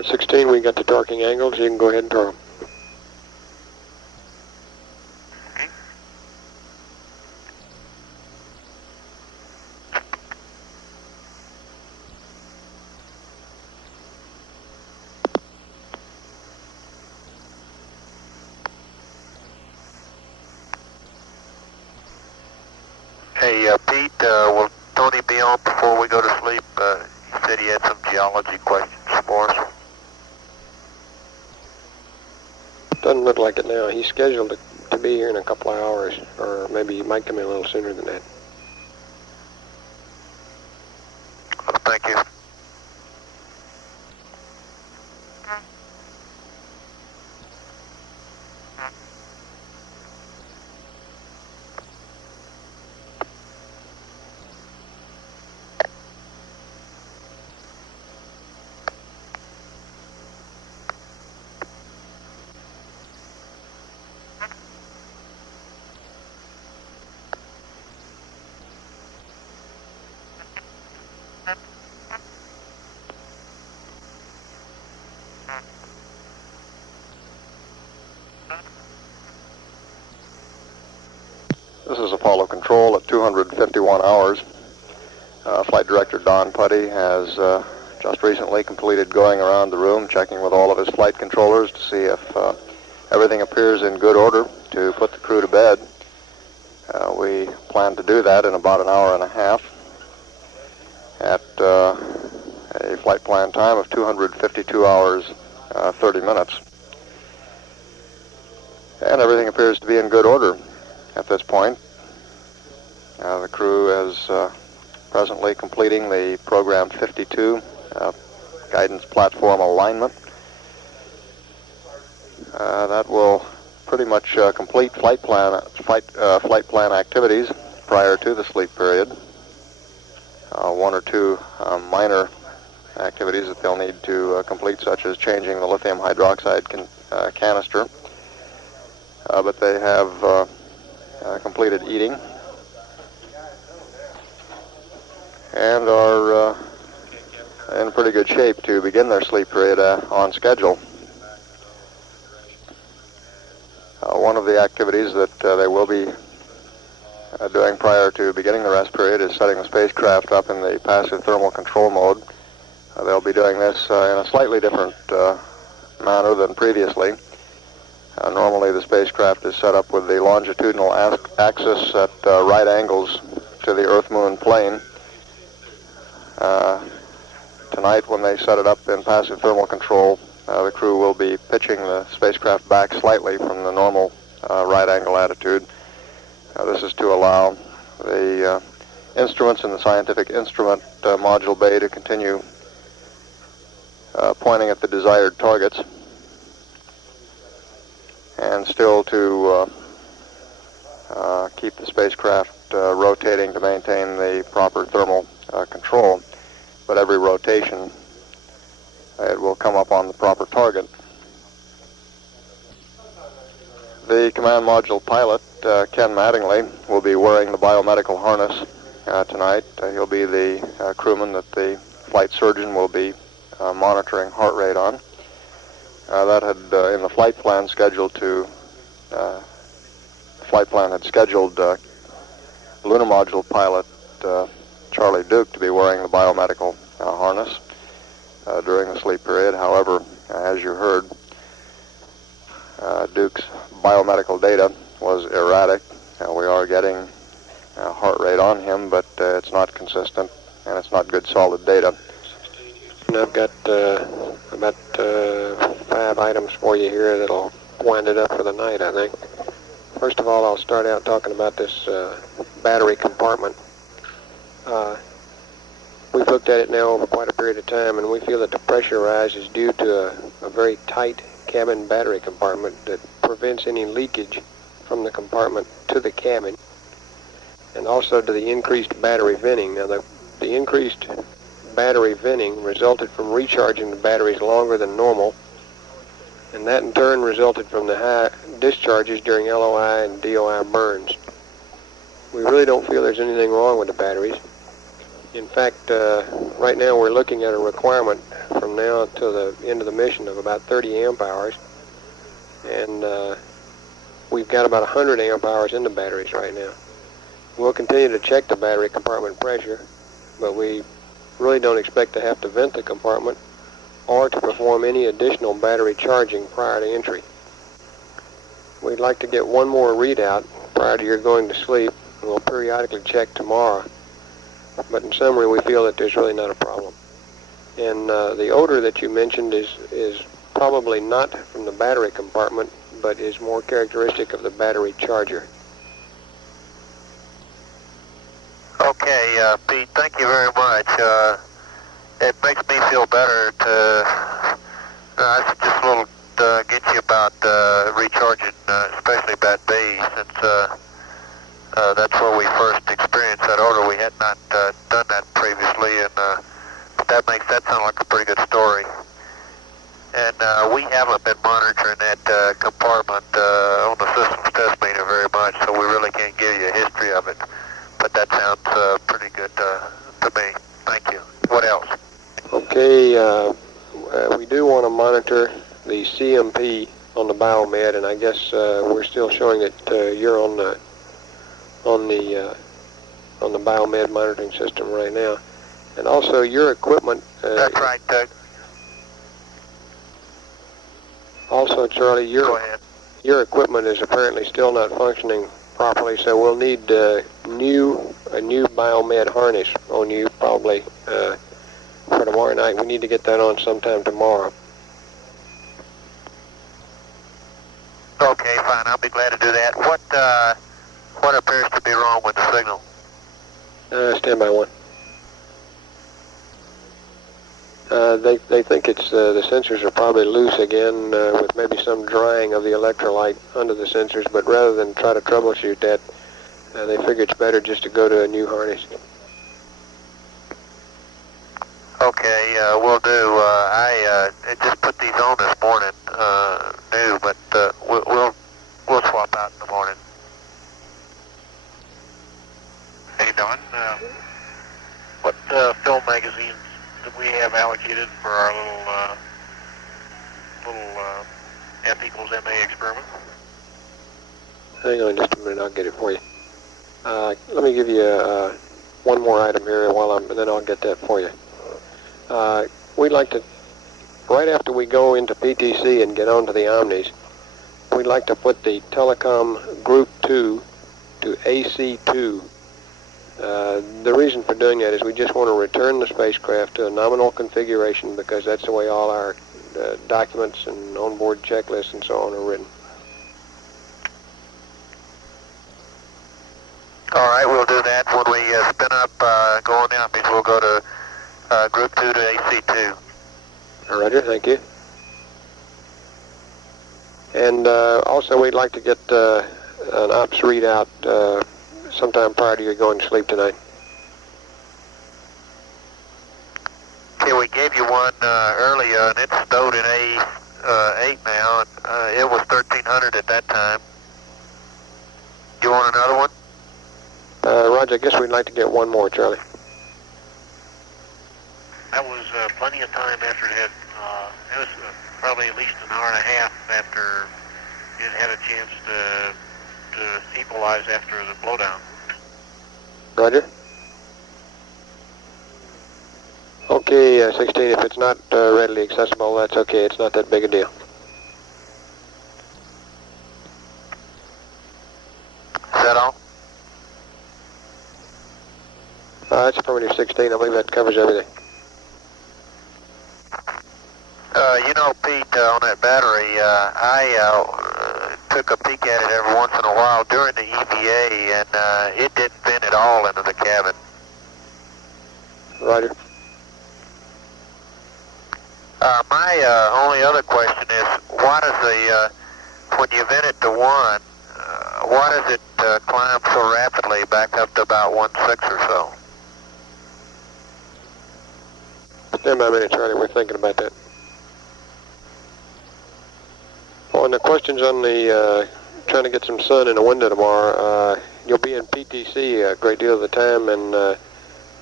16, we got the torquing angles. You can go ahead and torque them. Hey, Pete, will Tony be on before we go to sleep? He said he had some geology questions for us. Doesn't look like it now. He's scheduled to be here in a couple of hours, or maybe he might come in a little sooner than that. Thank you. This is Apollo Control at 251 hours. Flight Director Don Putty has just recently completed going around the room, checking with all of his flight controllers to see if everything appears in good order to put the crew to bed. We plan to do that in about an hour and a half at a flight plan time of 252 hours, 30 minutes. And everything appears to be in good order at this point. The crew is presently completing the Program 52 guidance platform alignment. That will pretty much complete flight plan activities prior to the sleep period. One or two minor activities that they'll need to complete, such as changing the lithium hydroxide canister. But they have completed eating and are in pretty good shape to begin their sleep period on schedule. One of the activities that they will be doing prior to beginning the rest period is setting the spacecraft up in the passive thermal control mode. They'll be doing this in a slightly different manner than previously. Normally the spacecraft is set up with the longitudinal axis at right angles to the Earth-Moon plane. Tonight, when they set it up in passive thermal control, the crew will be pitching the spacecraft back slightly from the normal right angle attitude. This is to allow the instruments in the scientific instrument module bay to continue pointing at the desired targets, and still to keep the spacecraft rotating to maintain the proper thermal control. But every rotation, it will come up on the proper target. The command module pilot, Ken Mattingly, will be wearing the biomedical harness tonight. He'll be the crewman that the flight surgeon will be monitoring heart rate on. That had in the flight plan scheduled to scheduled lunar module pilot Charlie Duke to be wearing the biomedical harness during the sleep period. However, as you heard, Duke's biomedical data was erratic. We are getting heart rate on him, but it's not consistent and it's not good solid data. And I've got about 5 items for you here that'll wind it up for the night, I think. First of all, I'll start out talking about this battery compartment. We've looked at it now over quite a period of time, and we feel that the pressure rise is due to a very tight cabin battery compartment that prevents any leakage from the compartment to the cabin, and also to the increased battery venting. Now, the increased battery venting resulted from recharging the batteries longer than normal, and that in turn resulted from the high discharges during LOI and DOI burns. We really don't feel there's anything wrong with the batteries. In fact, right now we're looking at a requirement from now to the end of the mission of about 30 amp hours, and we've got about 100 amp hours in the batteries right now. We'll continue to check the battery compartment pressure, but we really don't expect to have to vent the compartment or to perform any additional battery charging prior to entry. We'd like to get one more readout prior to your going to sleep, and we'll periodically check tomorrow. But in summary, we feel that there's really not a problem. And the odor that you mentioned is probably not from the battery compartment, but is more characteristic of the battery charger. Okay, Pete, thank you very much. It makes me feel better to just a little get you about recharging, especially bat B, since that's where we first experienced that odor. We had not done that previously, and that makes that sound like a pretty good story. And we haven't been monitoring that compartment on the systems test meter very much, so we really can't give you a history of it. But that sounds pretty good to me. Thank you. What else? Okay, we do want to monitor the CMP on the biomed, and I guess we're still showing that you're on the biomed monitoring system right now. And also your equipment. That's right, Doug. Also, Charlie, your equipment is apparently still not functioning properly, so we'll need a new biomed harness on you probably for tomorrow night. We need to get that on sometime tomorrow. Okay, fine. I'll be glad to do that. What appears to be wrong with the signal? Stand by one. They think it's the sensors are probably loose again with maybe some drying of the electrolyte under the sensors, but rather than try to troubleshoot that, they figure it's better just to go to a new harness. Okay, will do. I just put these on this morning, new, but we'll swap out in the morning. Hey, Don. What film magazines do we have allocated for our little F equals MA experiment? Hang on just a minute, I'll get it for you. Let me give you one more item here and then I'll get that for you. We'd like to, right after we go into PTC and get onto the Omnis, we'd like to put the telecom group 2 to AC2. The reason for doing that is we just want to return the spacecraft to a nominal configuration because that's the way all our documents and onboard checklists and so on are written. All right, we'll do that. When we spin up going down, we'll go to group 2 to AC2. Roger, thank you. And also we'd like to get an ops readout sometime prior to your going to sleep tonight. Okay, we gave you one earlier, and it's stowed in A8 now. It was 1300 at that time. You want another one? Roger, I guess we'd like to get one more, Charlie. That was plenty of time after it had, it was probably at least an hour and a half after it had a chance to equalize after the blowdown. Roger. Okay, 16, if it's not readily accessible, that's okay. It's not that big a deal. Is that all? That's affirmative 16. I believe that covers everything. You know, Pete, on that battery, I took a peek at it every once in a while during the EVA, and it didn't vent at all into the cabin. Roger. My only other question is, why does when you vent it to 1, why does it climb so rapidly back up to about 1.6 or so? Stand by a minute, Charlie. We're thinking about that. On the questions on the trying to get some sun in the window tomorrow, you'll be in PTC a great deal of the time, and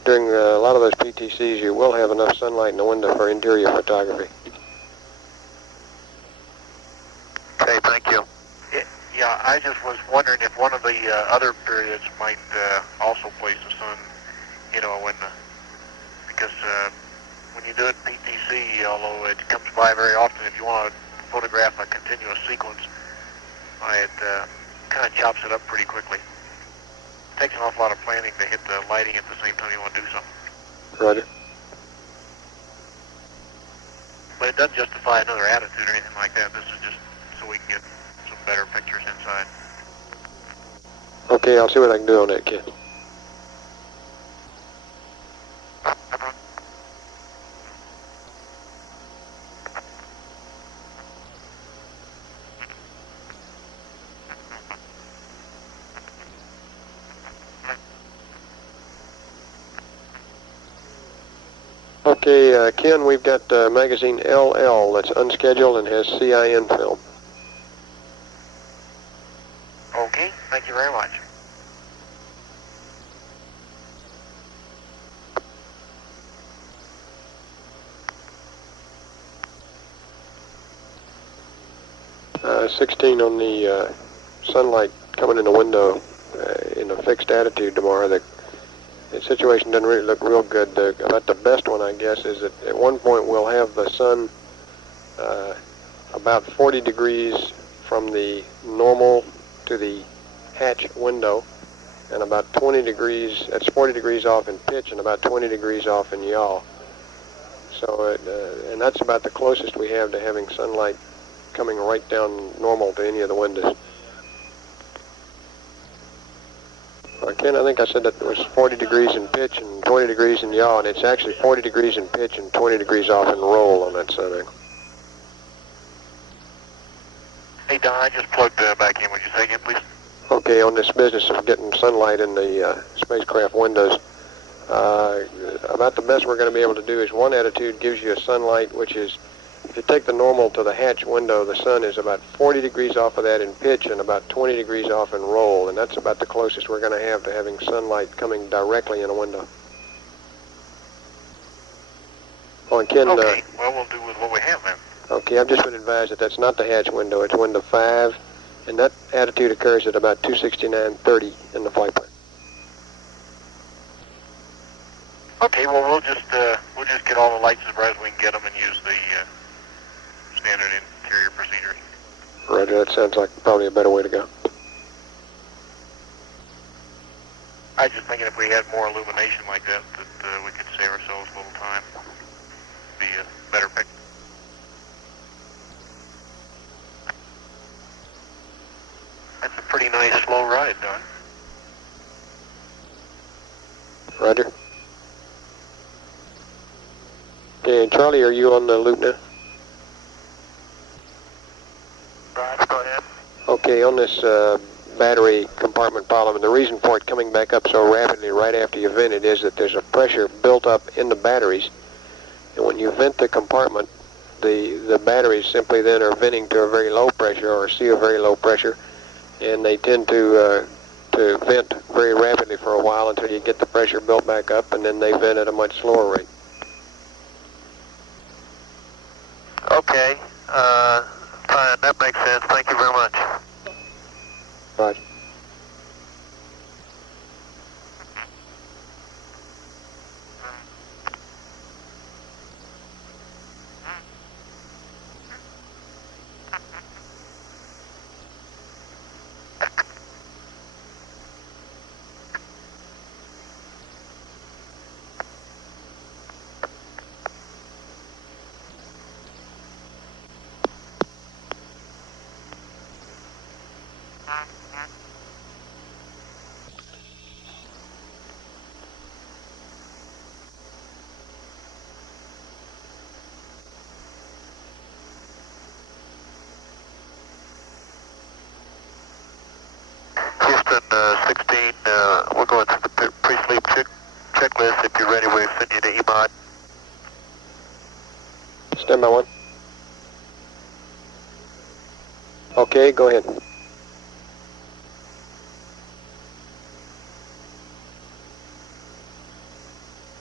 during a lot of those PTCs, you will have enough sunlight in the window for interior photography. Okay, thank you. Yeah, I just was wondering if one of the other periods might also place the sun, because when you do it PTC, although it comes by very often, if you want to photograph a continuous sequence, it kind of chops it up pretty quickly. It takes an awful lot of planning to hit the lighting at the same time you want to do something. Roger. But it doesn't justify another attitude or anything like that. This is just so we can get some better pictures inside. Okay, I'll see what I can do on that, kid. Okay, Ken, we've got magazine LL that's unscheduled and has CIN film. Okay, thank you very much. Uh, 16 on the sunlight coming in the window in a fixed attitude tomorrow. The situation doesn't really look real good. About the best one, I guess, is that at one point we'll have the sun about 40 degrees from the normal to the hatch window, and about 20 degrees, that's 40 degrees off in pitch and about 20 degrees off in yaw. So, and that's about the closest we have to having sunlight coming right down normal to any of the windows. Ken, I think I said that it was 40 degrees in pitch and 20 degrees in yaw, and it's actually 40 degrees in pitch and 20 degrees off in roll on that sun angle. Hey, Don, I just plugged back in. Would you say again, please? Okay, on this business of getting sunlight in the spacecraft windows, about the best we're going to be able to do is one attitude gives you a sunlight which is, if you take the normal to the hatch window, the sun is about 40 degrees off of that in pitch and about 20 degrees off in roll, and that's about the closest we're going to have to having sunlight coming directly in a window. Oh, and Ken, okay, well, we'll do with what we have then. Okay, I've just been advised that that's not the hatch window, it's window 5, and that attitude occurs at about 269.30 in the flight plan. Okay, well, we'll just get all the lights as bright as we can get them and use the standard interior procedures. Roger, that sounds like probably a better way to go. I was just thinking if we had more illumination like that, we could save ourselves a little time. Be a better picture. That's a pretty nice slow ride, Don. Roger. Okay, and Charlie, are you on the loop now? Right, go ahead. Okay, on this battery compartment problem, and the reason for it coming back up so rapidly right after you vent it is that there's a pressure built up in the batteries, and when you vent the compartment, the batteries simply then are venting to a very low pressure or see a very low pressure, and they tend to vent very rapidly for a while until you get the pressure built back up, and then they vent at a much slower rate. Okay, fine, that makes sense. Thank you very much. Right. Houston 16, we're going through the pre-sleep checklist. If you're ready, we'll send you to EMOD. Stand by 1. Okay, go ahead.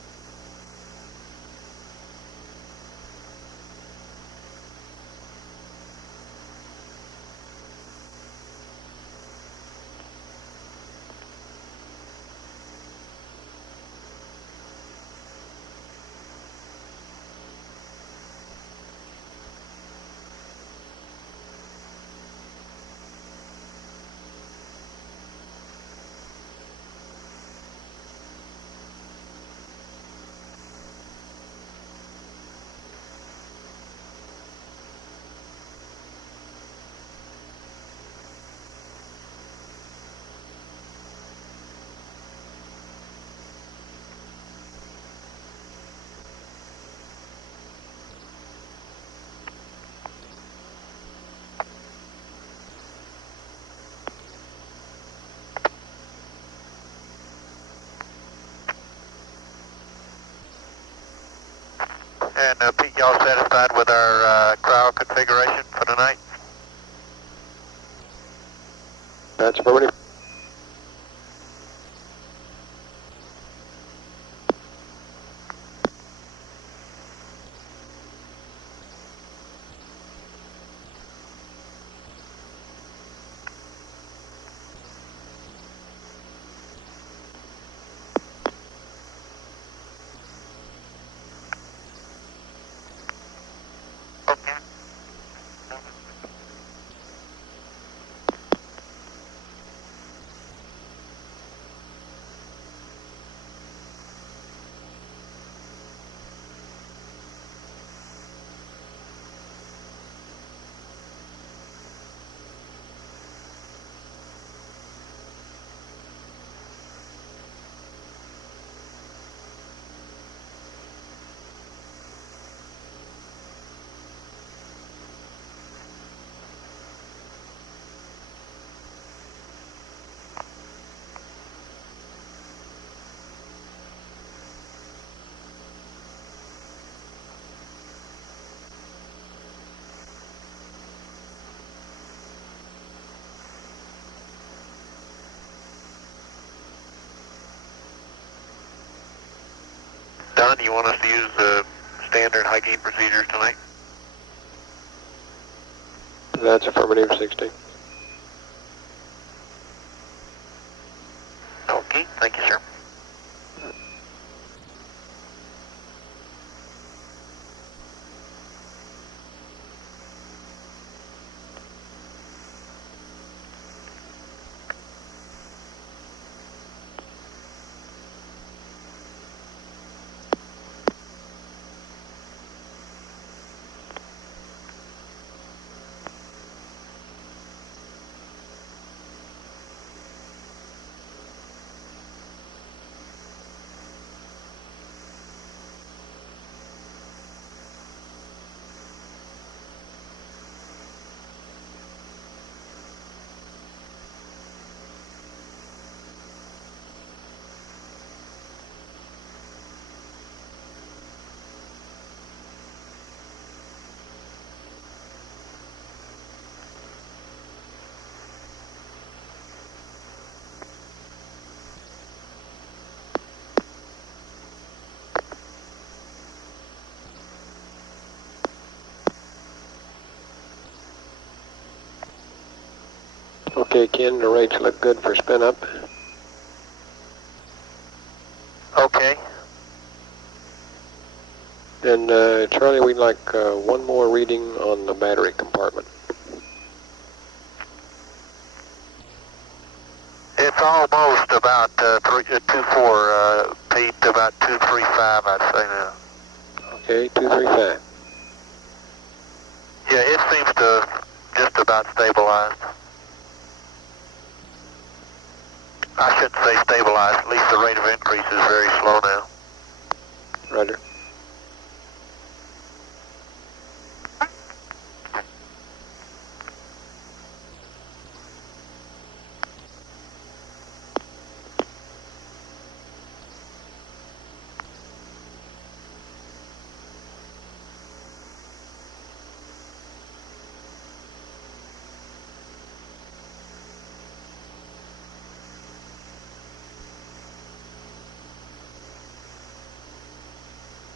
And Pete, y'all satisfied with our cryo configuration for tonight? That's affirmative. Okay. Don, do you want us to use the standard high gain procedures tonight? That's affirmative, 16. Okay, thank you, sir. Okay, Ken, the rates look good for spin up. Okay. And Charlie, we'd like one more reading on the battery compartment. It's almost about 2.4, Pete, about 2.35, I'd say now. Okay, 235. Yeah, it seems to just about stabilize. I shouldn't say stabilize, at least the rate of increase is very slow now. Roger.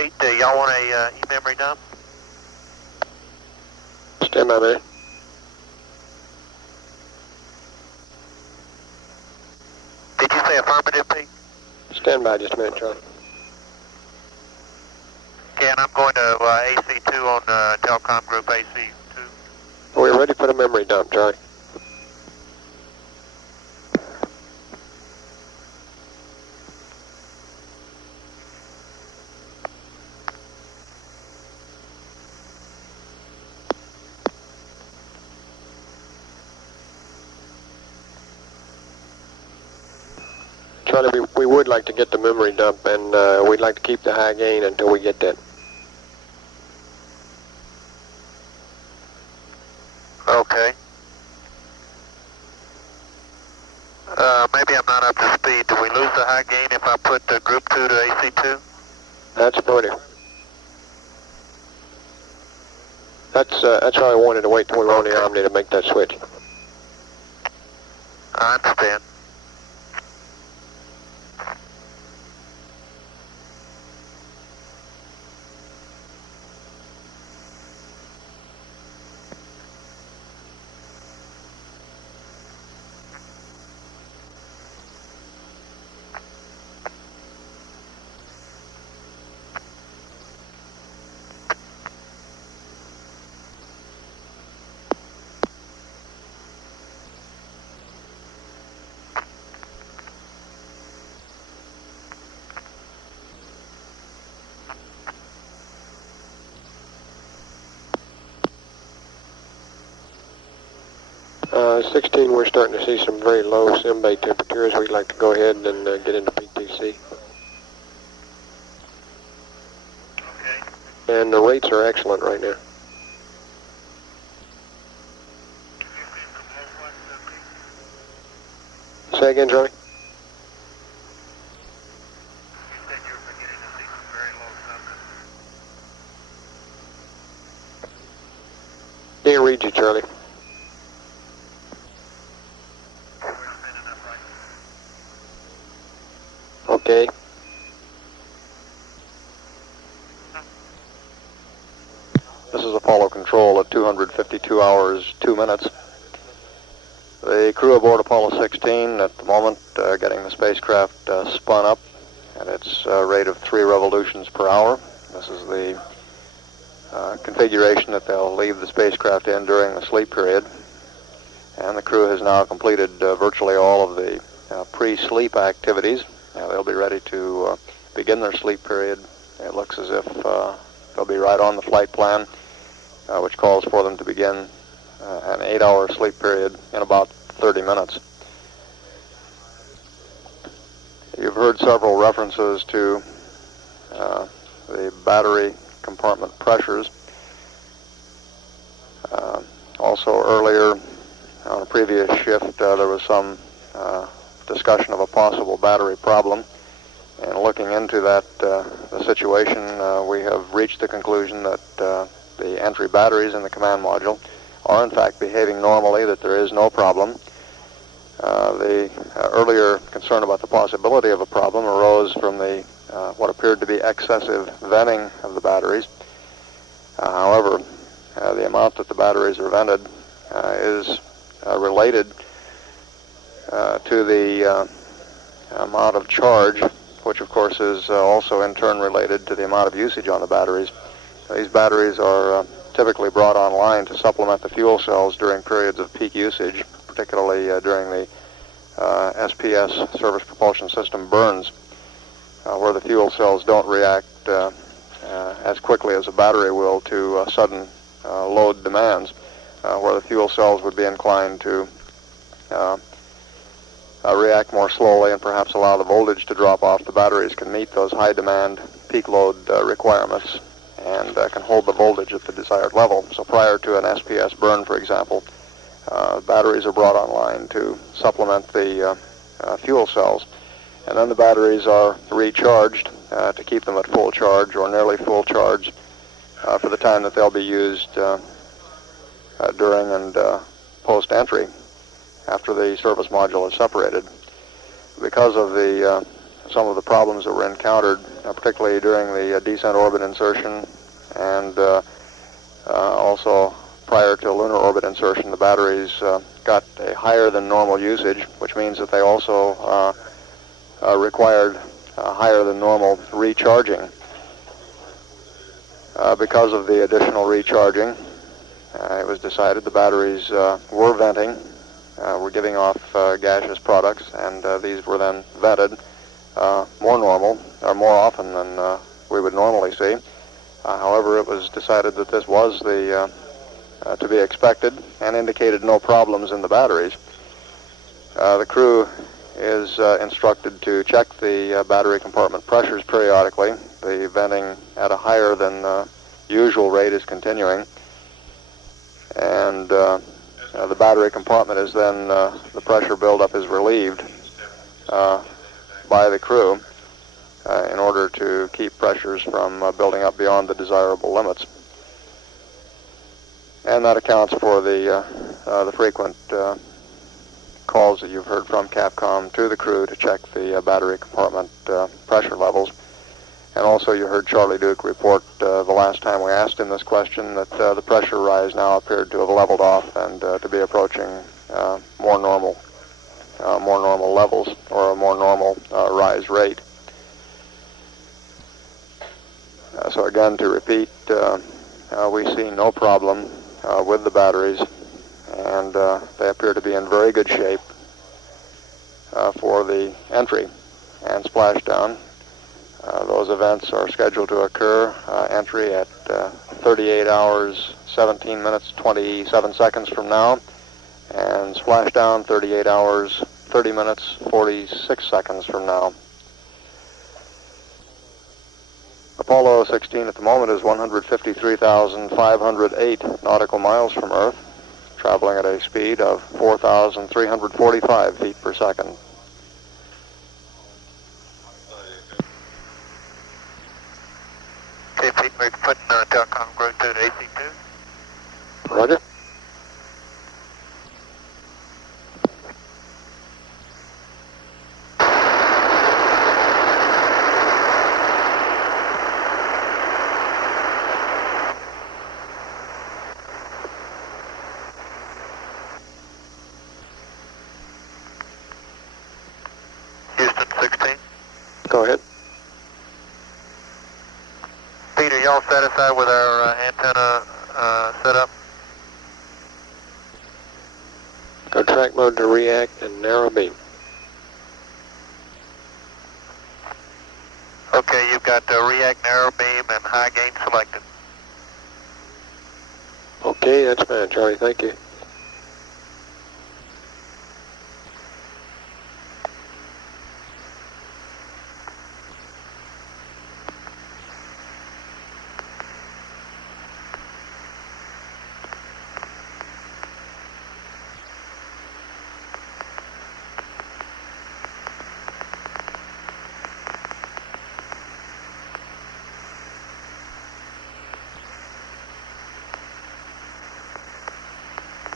Pete, y'all want a e-memory dump? Stand by, man. Did you say affirmative, Pete? Stand by just a minute, Charlie. Okay, and I'm going to AC2 on telecom group AC2. We're ready for the memory dump, Charlie. Charlie, we would like to get the memory dump, and we'd like to keep the high gain until we get that. Okay. Maybe I'm not up to speed. Do we lose the high gain if I put group 2 to AC2? That's affirmative. That's why I wanted to wait till we were on the Omni to make that switch. I understand. Uh, 16, we're starting to see some very low sim bay temperatures. We'd like to go ahead and get into PTC. Okay. And the rates are excellent right now. Can you see some low what, Pete? Say again, Charlie? You said you were beginning to see some very low something. Can't read you, Charlie. We're spinning up right Okay. This is Apollo Control at 252 hours, 2 minutes. The crew aboard Apollo 16 at the moment getting the spacecraft spun up at its rate of 3 revolutions per hour. This is the configuration that they'll leave the spacecraft in during the sleep period. And the crew has now completed virtually all of the pre-sleep activities. They'll be ready to begin their sleep period. It looks as if they'll be right on the flight plan, which calls for them to begin an 8-hour sleep period in about 30 minutes. You've heard several references to the battery compartment pressures. Also earlier on a previous shift there was some discussion of a possible battery problem, and looking into that the situation, we have reached the conclusion that the entry batteries in the command module are in fact behaving normally, that there is no problem. The earlier concern about the possibility of a problem arose from the what appeared to be excessive venting of the batteries. However, the amount that the batteries are vented is related to the amount of charge, which of course is also in turn related to the amount of usage on the batteries. These batteries are typically brought online to supplement the fuel cells during periods of peak usage, particularly during the SPS service propulsion system burns, where the fuel cells don't react as quickly as a battery will to sudden load demands, where the fuel cells would be inclined to react more slowly and perhaps allow the voltage to drop off. The batteries can meet those high demand peak load requirements and can hold the voltage at the desired level. So prior to an SPS burn, for example, batteries are brought online to supplement the fuel cells, and then the batteries are recharged to keep them at full charge or nearly full charge for the time that they'll be used during and post-entry after the service module is separated. Because of the some of the problems that were encountered, particularly during the descent orbit insertion, and also prior to lunar orbit insertion, the batteries got a higher than normal usage, which means that they also required higher than normal recharging. Because of the additional recharging, it was decided the batteries were venting, were giving off gaseous products, and these were then vented more often than we would normally see. However, it was decided that this was to be expected and indicated no problems in the batteries. The crew is instructed to check the battery compartment pressures periodically. The venting at a higher than usual rate is continuing, and the battery compartment is then, the pressure buildup is relieved by the crew in order to keep pressures from building up beyond the desirable limits. And that accounts for the frequent calls that you've heard from Capcom to the crew to check the battery compartment pressure levels. And also you heard Charlie Duke report the last time we asked him this question that the pressure rise now appeared to have leveled off and to be approaching more normal levels, or a more normal rise rate. So again, to repeat, we see no problem with the batteries, and they appear to be in very good shape for the entry and splashdown. Those events are scheduled to occur, entry at 38 hours, 17 minutes, 27 seconds from now, and splashdown 38 hours, 30 minutes, 46 seconds from now. Apollo 16 at the moment is 153,508 nautical miles from Earth, traveling at a speed of 4,345 feet per second. Okay, Pete, we're putting telecom growth to AC2. Roger. Houston 16. Go ahead. Pete, are y'all satisfied with our antenna setup? Go track mode to react and narrow beam. Okay, you've got react, narrow beam, and high gain selected. Okay, that's fine, Charlie. Thank you.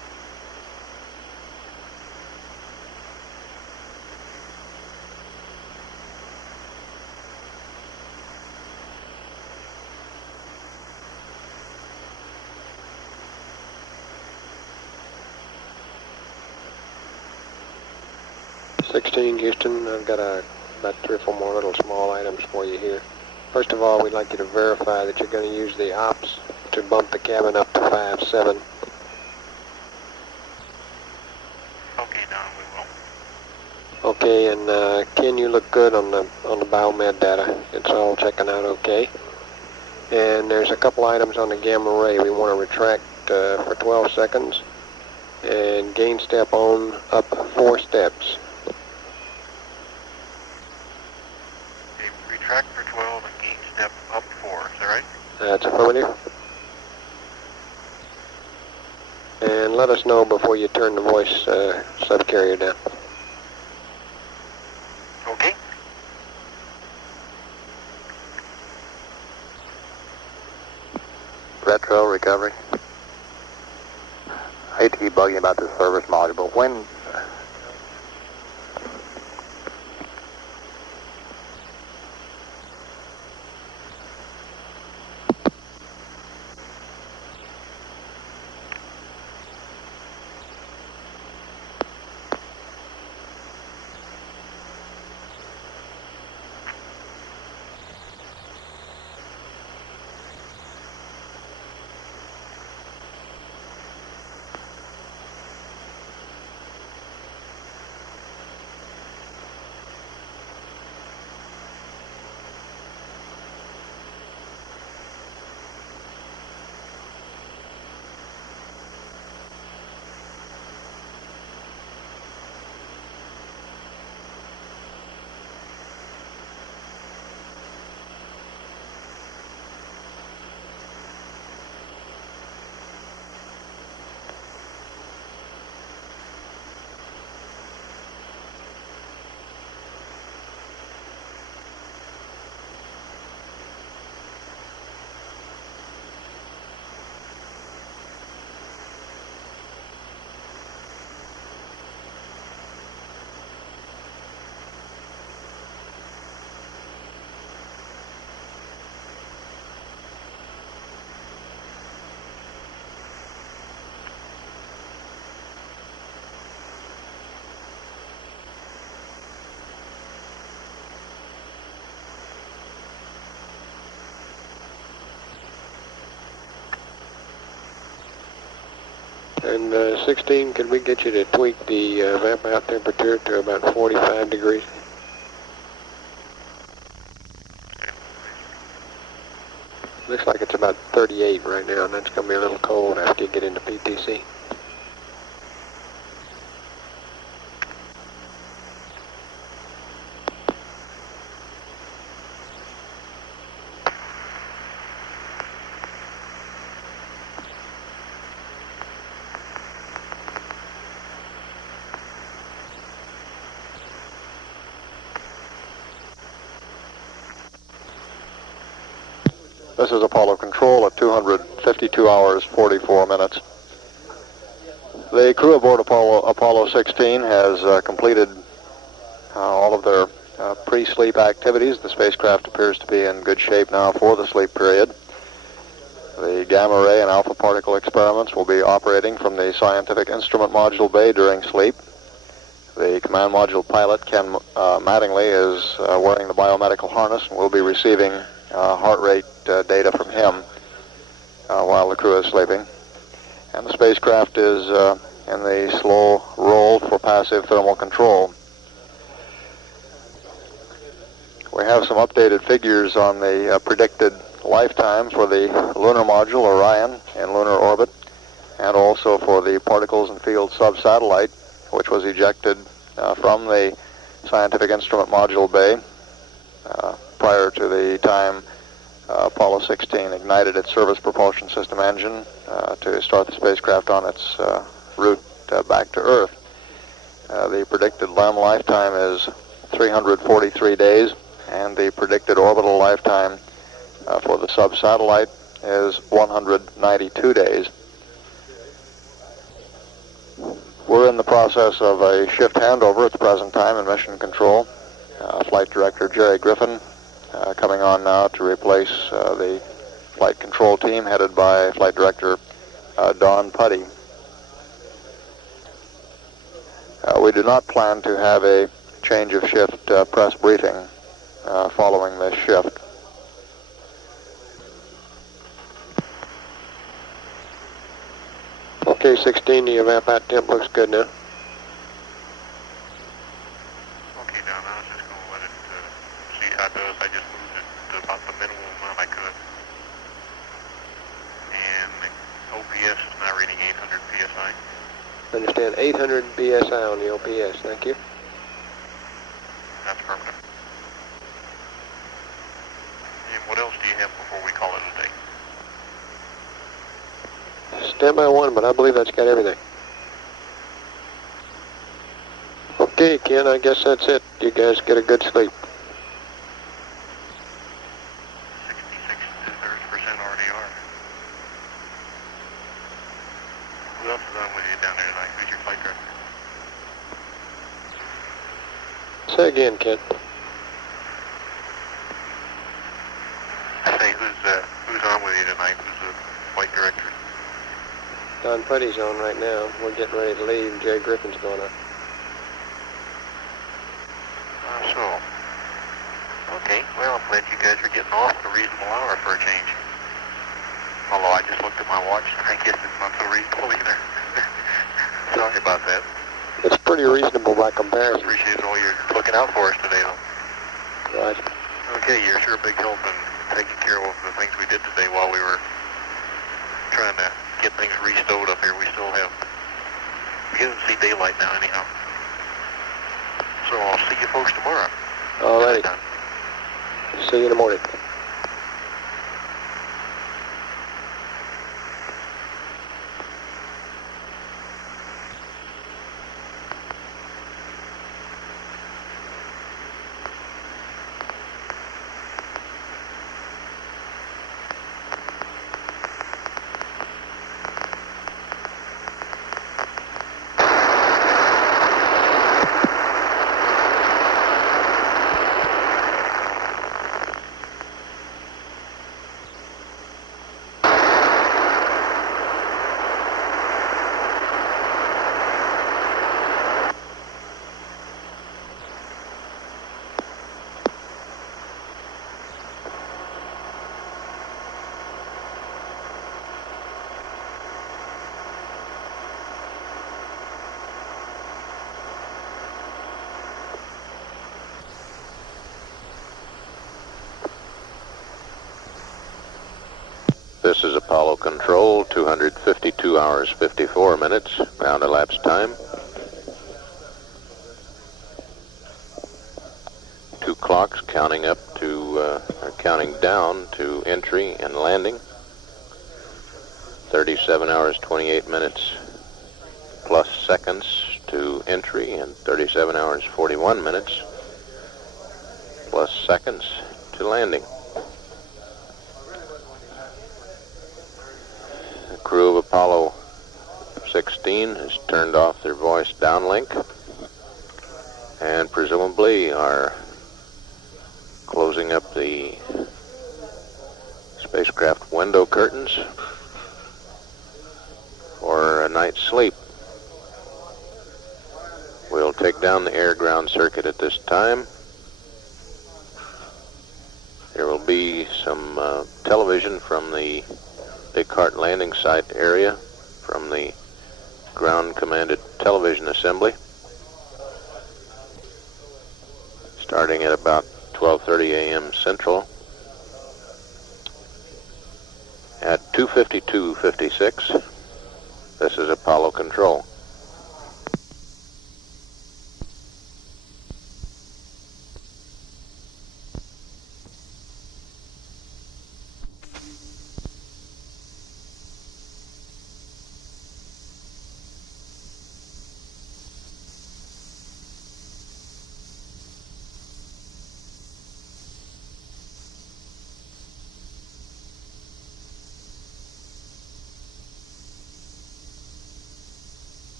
16, Houston, I've got about 3 or 4 more little small items for you here. First of all, we'd like you to verify that you're going to use the ops to bump the cabin up to 5.7. Okay, Don, we will. Okay, and Ken, you look good on the biomed data. It's all checking out okay. And there's a couple items on the gamma ray. We want to retract for 12 seconds and gain step on up 4 steps. Okay, retract for 12 and gain step up 4, is that right? That's affirmative. And let us know before you turn the voice subcarrier down. Okay. Retro recovery. I hate to keep bugging about this service module, but when And 16, could we get you to tweak the vap out temperature to about 45 degrees? Looks like it's about 38 right now, and that's going to be a little cold after you get into PTC. This is Apollo Control at 252 hours, 44 minutes. The crew aboard Apollo 16 has completed all of their pre-sleep activities. The spacecraft appears to be in good shape now for the sleep period. The gamma ray and alpha particle experiments will be operating from the scientific instrument module bay during sleep. The command module pilot, Ken Mattingly, is wearing the biomedical harness and will be receiving heart rate data from him while the crew is sleeping. And the spacecraft is in the slow roll for passive thermal control. We have some updated figures on the predicted lifetime for the lunar module Orion in lunar orbit, and also for the particles and field sub-satellite, which was ejected from the scientific instrument module bay prior to the time Apollo 16 ignited its service propulsion system engine to start the spacecraft on its route back to Earth. The predicted LEM lifetime is 343 days, and the predicted orbital lifetime for the sub-satellite is 192 days. We're in the process of a shift handover at the present time in mission control. Flight Director Jerry Griffin coming on now to replace the flight control team headed by Flight Director Don Putty. We do not plan to have a change of shift press briefing following this shift. Okay, 16, the evap out temp looks good now. Okay, now I was just going to let it see how it does. I just moved it to about the minimum amount I could. And the OPS is now reading 800 PSI. Understand, 800 PSI on the OPS, thank you. That's permanent. And what else do you have before we call it a day? Stand by one, but I believe that's got everything. Okay, Ken, I guess that's it. You guys get a good sleep. 66 2/3% RDR. Who else is on with you down there tonight? Who's your flight director? Say again, Ken. I say who's on with you tonight? Who's the flight director? Don Putty's on right now. We're getting ready to leave. Jerry Griffin's going up. So. Okay, well, I'm glad you guys are getting off at a reasonable hour for a change. Although I just looked at my watch, and I guess it's not so reasonable either. Sorry about that. It's pretty reasonable by comparison. Appreciate all you're looking out for us today, though. Right. Okay, you're sure a big help in taking care of the things we did today while we were trying to get things restowed up here. We still have, we get to see daylight now anyhow. So I'll see you folks tomorrow. All right. See you in the morning. This is Apollo Control, 252 hours, 54 minutes, round elapsed time. 2 clocks counting up to, counting down to entry and landing. 37 hours, 28 minutes plus seconds to entry, and 37 hours, 41 minutes plus seconds to landing. The crew of Apollo 16 has turned off their voice downlink and presumably are closing up the spacecraft window curtains for a night's sleep. We'll take down the air-ground circuit at this time. There will be some television from the Descartes landing site area from the ground-commanded television assembly, starting at about 12:30 a.m. Central. At 2:52:56, this is Apollo Control.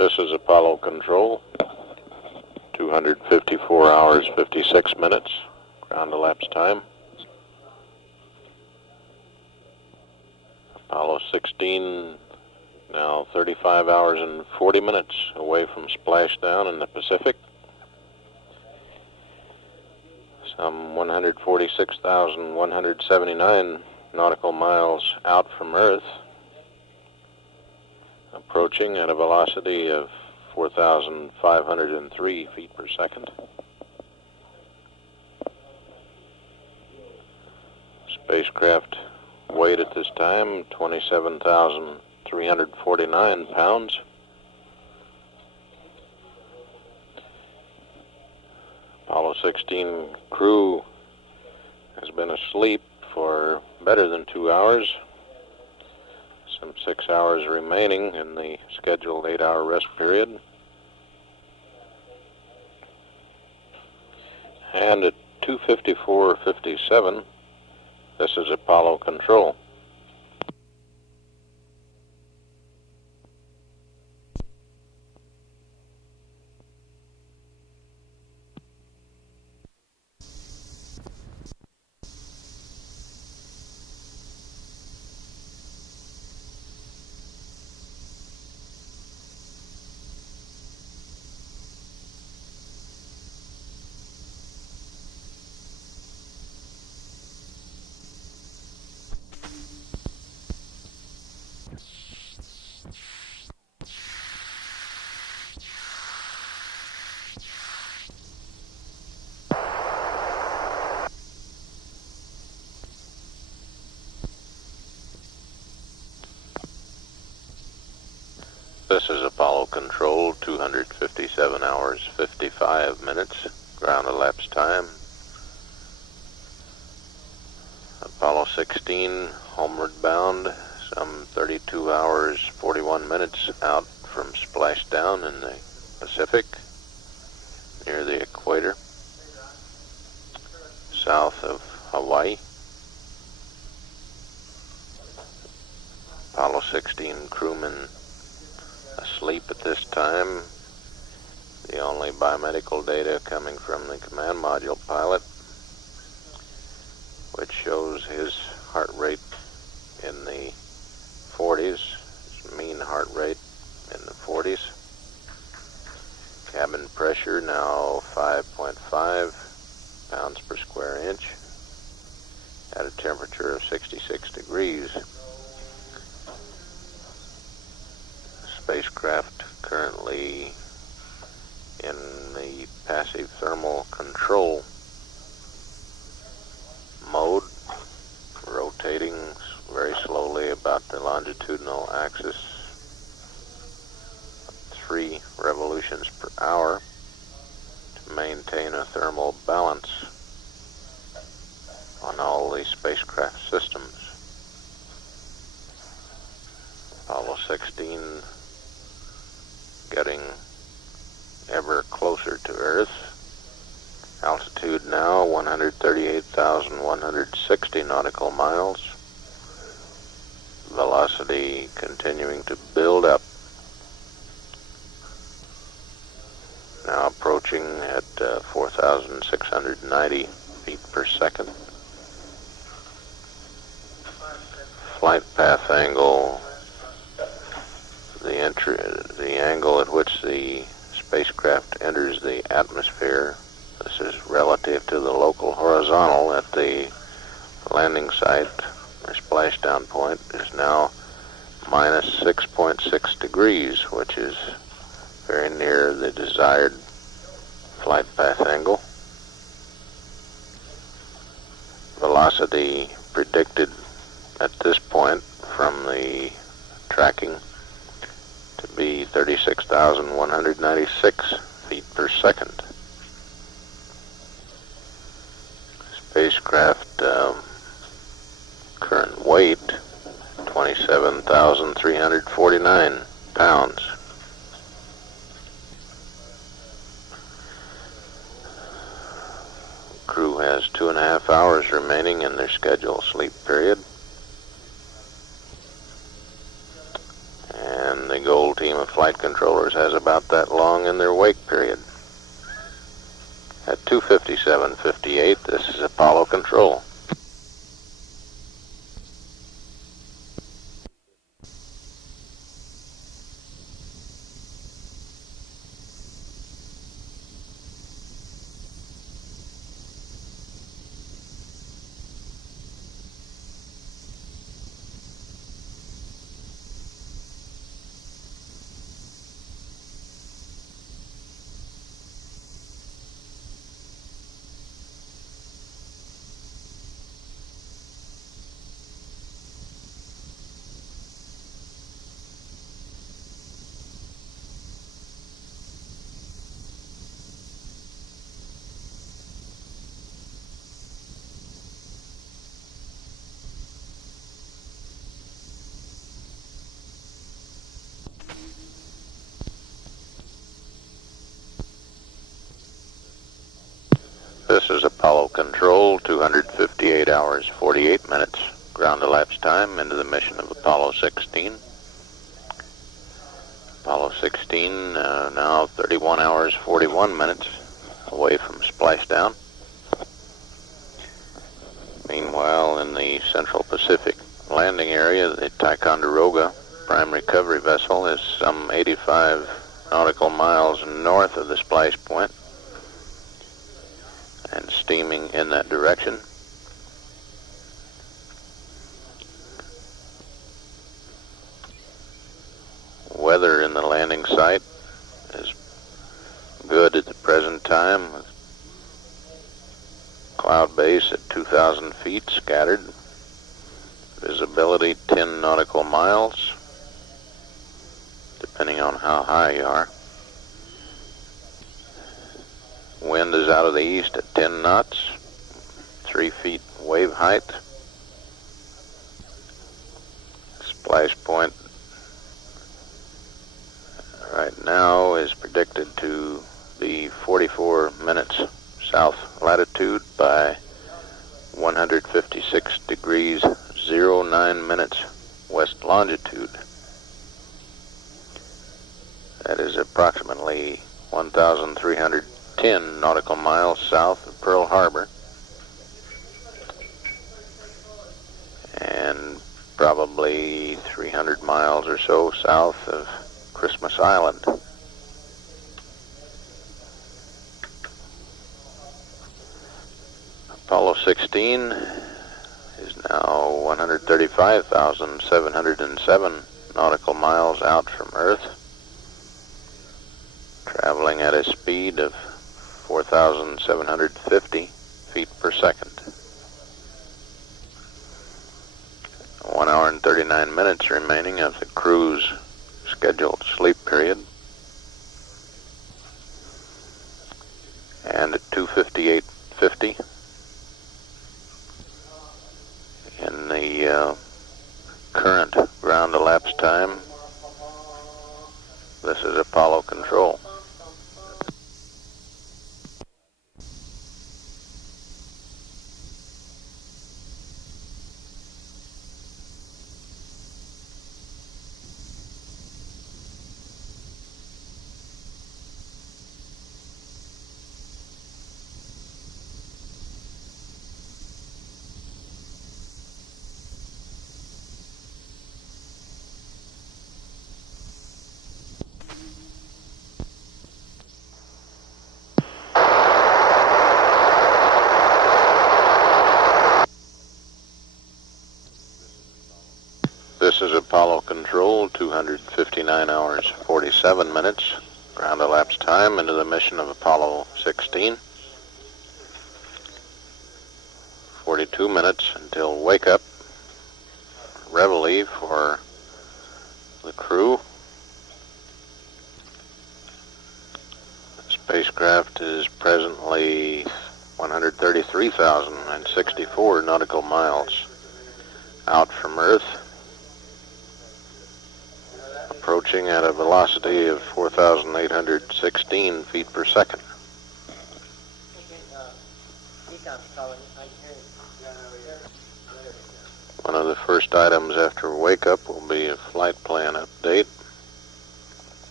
This is Apollo Control, 254 hours, 56 minutes, ground elapsed time. Apollo 16, now 35 hours and 40 minutes away from splashdown in the Pacific. Some 146,179 nautical miles out from Earth, approaching at a velocity of 4,503 feet per second. Spacecraft weight at this time, 27,349 pounds. Apollo 16 crew has been asleep for better than 2 hours. Some 6 hours remaining in the scheduled 8-hour rest period. And at 2:54:57, this is Apollo Control. This is Apollo Control, 257 hours, 55 minutes, ground elapsed time. Apollo 16, homeward bound, some 32 hours, 41 minutes out from splashdown in the Pacific, near the equator, south of Hawaii. Apollo 16 crewmen asleep at this time. The only biomedical data coming from the command module pilot, which shows his heart rate in the 40s, his mean heart rate in the 40s. Cabin pressure now 5.5 pounds per square inch at a temperature of 66 degrees. Spacecraft currently in the passive thermal control mode, rotating very slowly about the longitudinal axis, 3 revolutions per hour to maintain a thermal balance on all the spacecraft systems. Apollo 16 getting ever closer to Earth. Altitude now 138,160 nautical miles. Velocity continuing to build up. Now approaching at 4,690 feet per second. Flight path angle, the angle at which the spacecraft enters the atmosphere, this is relative to the local horizontal at the landing site or splashdown point, is now minus 6.6 degrees, which is very near the desired flight path angle. Velocity predicted at this point from the tracking to be 36,196 feet per second. Spacecraft current weight 27,349 pounds. Crew has 2.5 hours remaining in their scheduled sleep period. And the goal team of flight controllers has about that long in their wake period. At 2:57:58, this is Apollo Control. This is Apollo Control, 258 hours, 48 minutes. Ground elapsed time into the mission of Apollo 16. Apollo 16 now 31 hours, 41 minutes away from splashdown. Meanwhile, in the Central Pacific landing area, the Ticonderoga prime recovery vessel is some 85 nautical miles north of the splash point and steaming in that direction. Weather in the landing site is good at the present time, with cloud base at 2,000 feet scattered, visibility 10 nautical miles, depending on how high you are. Wind is out of the east at 10 knots, 3 feet wave height. Splash point right now is predicted to be 44 minutes south latitude by 156 degrees 09 minutes west longitude. That is approximately 1,310 nautical miles south of Pearl Harbor and probably 300 miles or so south of Christmas Island. Apollo 16 is now 135,707 nautical miles out from Earth, traveling at a speed of 4,750 feet per second. 1 hour and 39 minutes remaining of the crew's scheduled sleep period. And at 2:58:50 in the current ground elapsed time, this is Apollo Control. This is Apollo Control, 259 hours, 47 minutes. Ground elapsed time into the mission of Apollo 16. 42 minutes until wake up, reveille for the crew. The spacecraft is presently 133,064 nautical miles out from Earth, approaching at a velocity of 4,816 feet per second. One of the first items after wake up will be a flight plan update.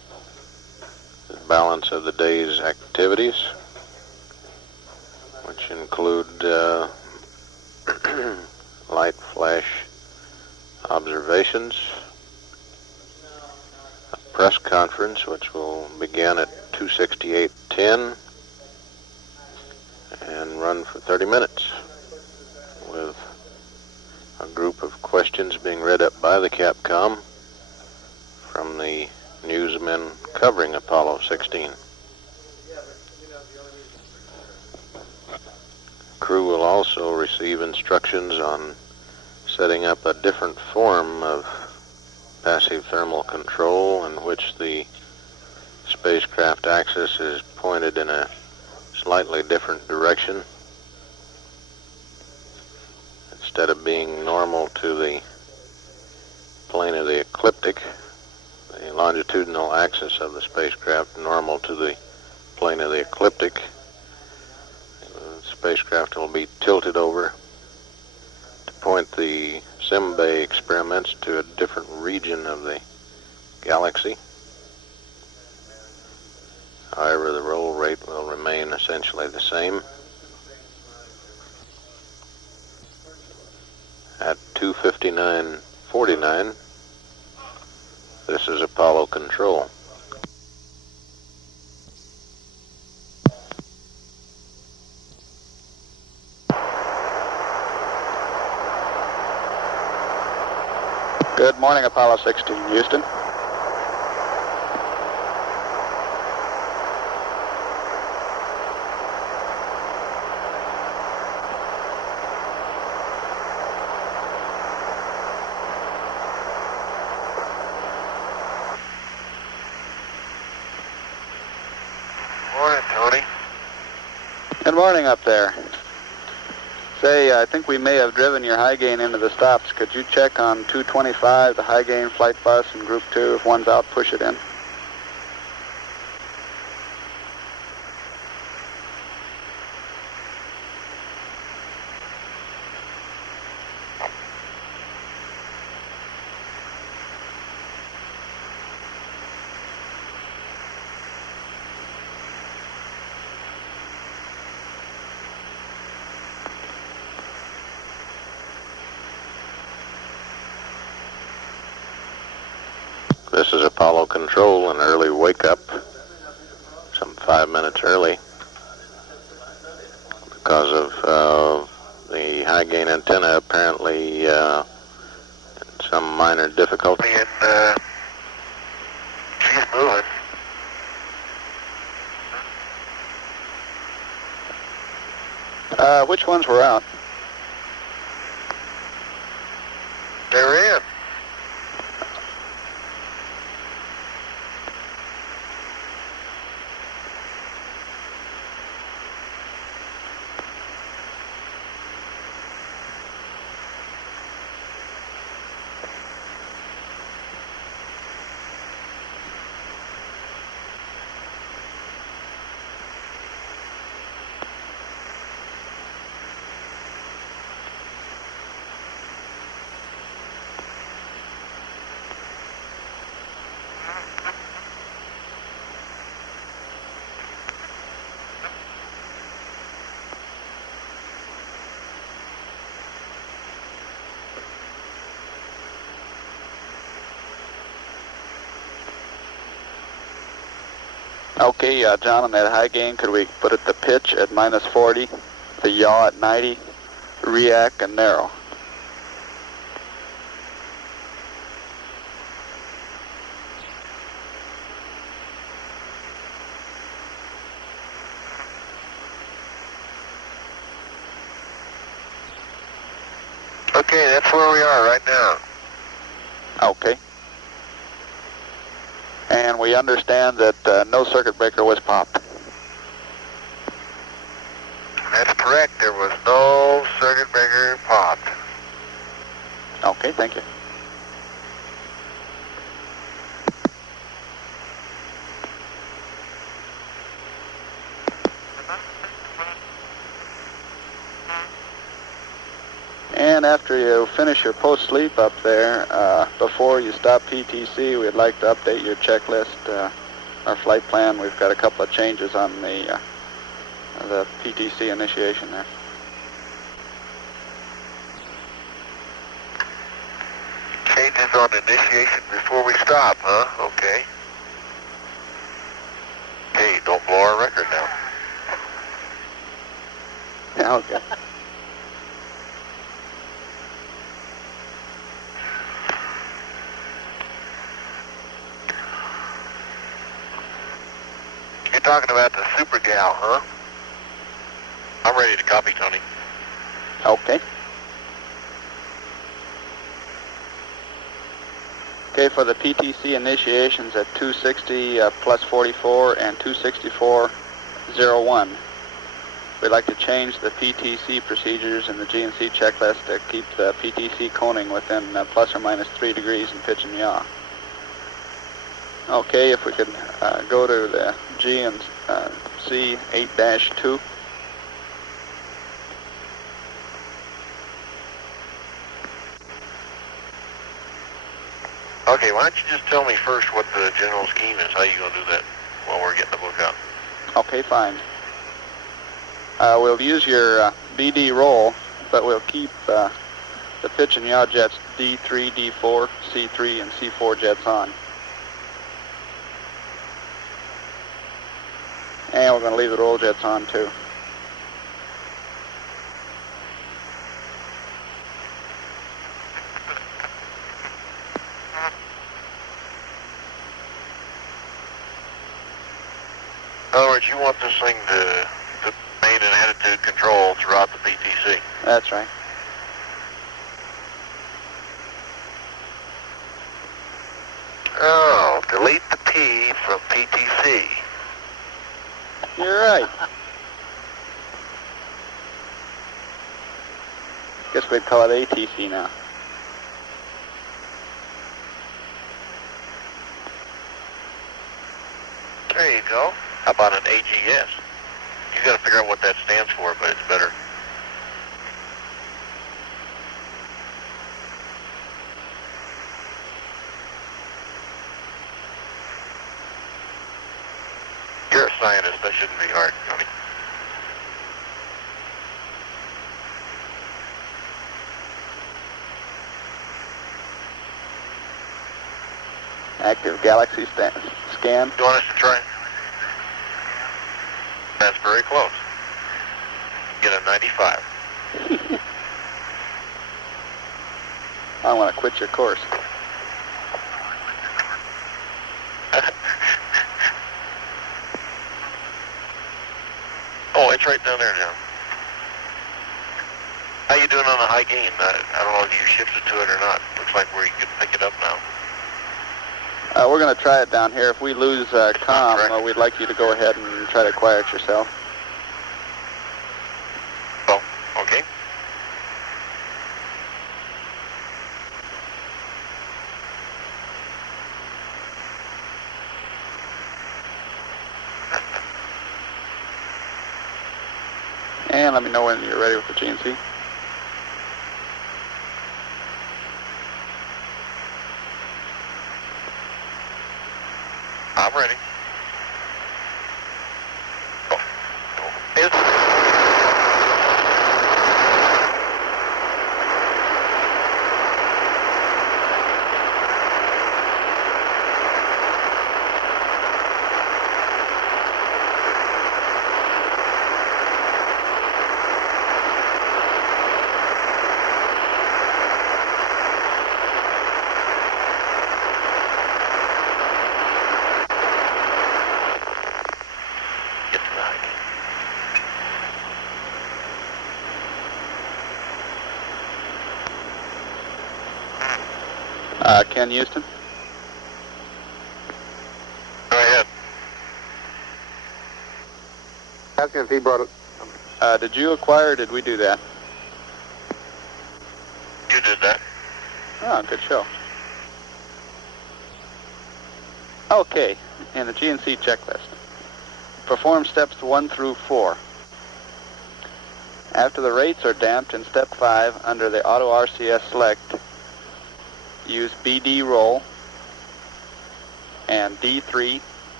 balance of the day's activities, which include light flash observations, a press conference which will begin at 2:68:10 and run for 30 minutes, with a group of questions being read up by the Capcom from the newsmen covering Apollo 16. Crew will also receive instructions on setting up a different form of passive thermal control in which the spacecraft axis is pointed in a slightly different direction. Instead of being normal to the plane of the ecliptic, the longitudinal axis of the spacecraft normal to the plane of the ecliptic, the spacecraft will be tilted over to point the SimBay experiments to a different region of the galaxy. However, the roll rate will remain essentially the same. At 2:59:49, this is Apollo Control. Good morning, Apollo 16, Houston. Morning, Tony. Good morning up there. Say, I think we may have driven your high gain into the stops. Could you check on 225, the high gain flight bus in Group 2? If one's out, push it in. This is Apollo Control, an early wake-up, some 5 minutes early, because of the high-gain antenna apparently some minor difficulty. And she's moving. Which ones were out? They're in. Okay, John, on that high gain, could we put it to pitch at -40, the yaw at 90, react and narrow? Okay, that's where we are right now. Okay. And we understand that no circuit breaker was popped. That's correct. There was no circuit breaker popped. Okay, thank you. And after you finish your post-sleep up there, before you stop PTC, we'd like to update your checklist our flight plan. We've got a couple of changes on the PTC initiation there. Changes on initiation before we stop, huh? Okay. Hey, don't blow our record now. Yeah, okay. You're talking about the Super Gal, huh? I'm ready to copy, Tony. Okay. Okay, for the PTC initiations at 260 plus 44 and 264.01. We'd like to change the PTC procedures in the GNC checklist to keep the PTC coning within plus or minus 3 degrees in pitch and yaw. Okay, if we could go to the GNC 8-2. Okay, why don't you just tell me first what the general scheme is? How you going to do that while we're getting the book out? Okay, fine. We'll use your BD roll, but we'll keep the pitch and yaw jets D3, D4, C3, and C4 jets on. And we're going to leave the roll jets on too. In other words, you want this thing to main and attitude control throughout the PTC. That's right. Oh, delete the P from PTC. You're right. Guess we'd call it ATC now. There you go. How about an AGS? You got to figure out what that stands for, but it's better. You're a scientist. That shouldn't be hard, Tony. Active galaxy scan. You want us to try? That's very close. Get a 95. I want to quit your course. Oh, it's right down there now. How you doing on the high gain? I don't know if you shifted to it or not. Looks like where you can pick it up now. We're going to try it down here. If we lose comm, we'd like you to go ahead and try to quiet yourself. Oh, okay. And let me know when you're ready with the GNC. I'm ready. Ken Houston. Go ahead. Asking if he brought it. Did you acquire or did we do that? You did that. Oh, good show. Okay, in the GNC checklist. Perform steps 1 through 4. After the rates are damped in step 5 under the auto RCS select, use BD roll and D3,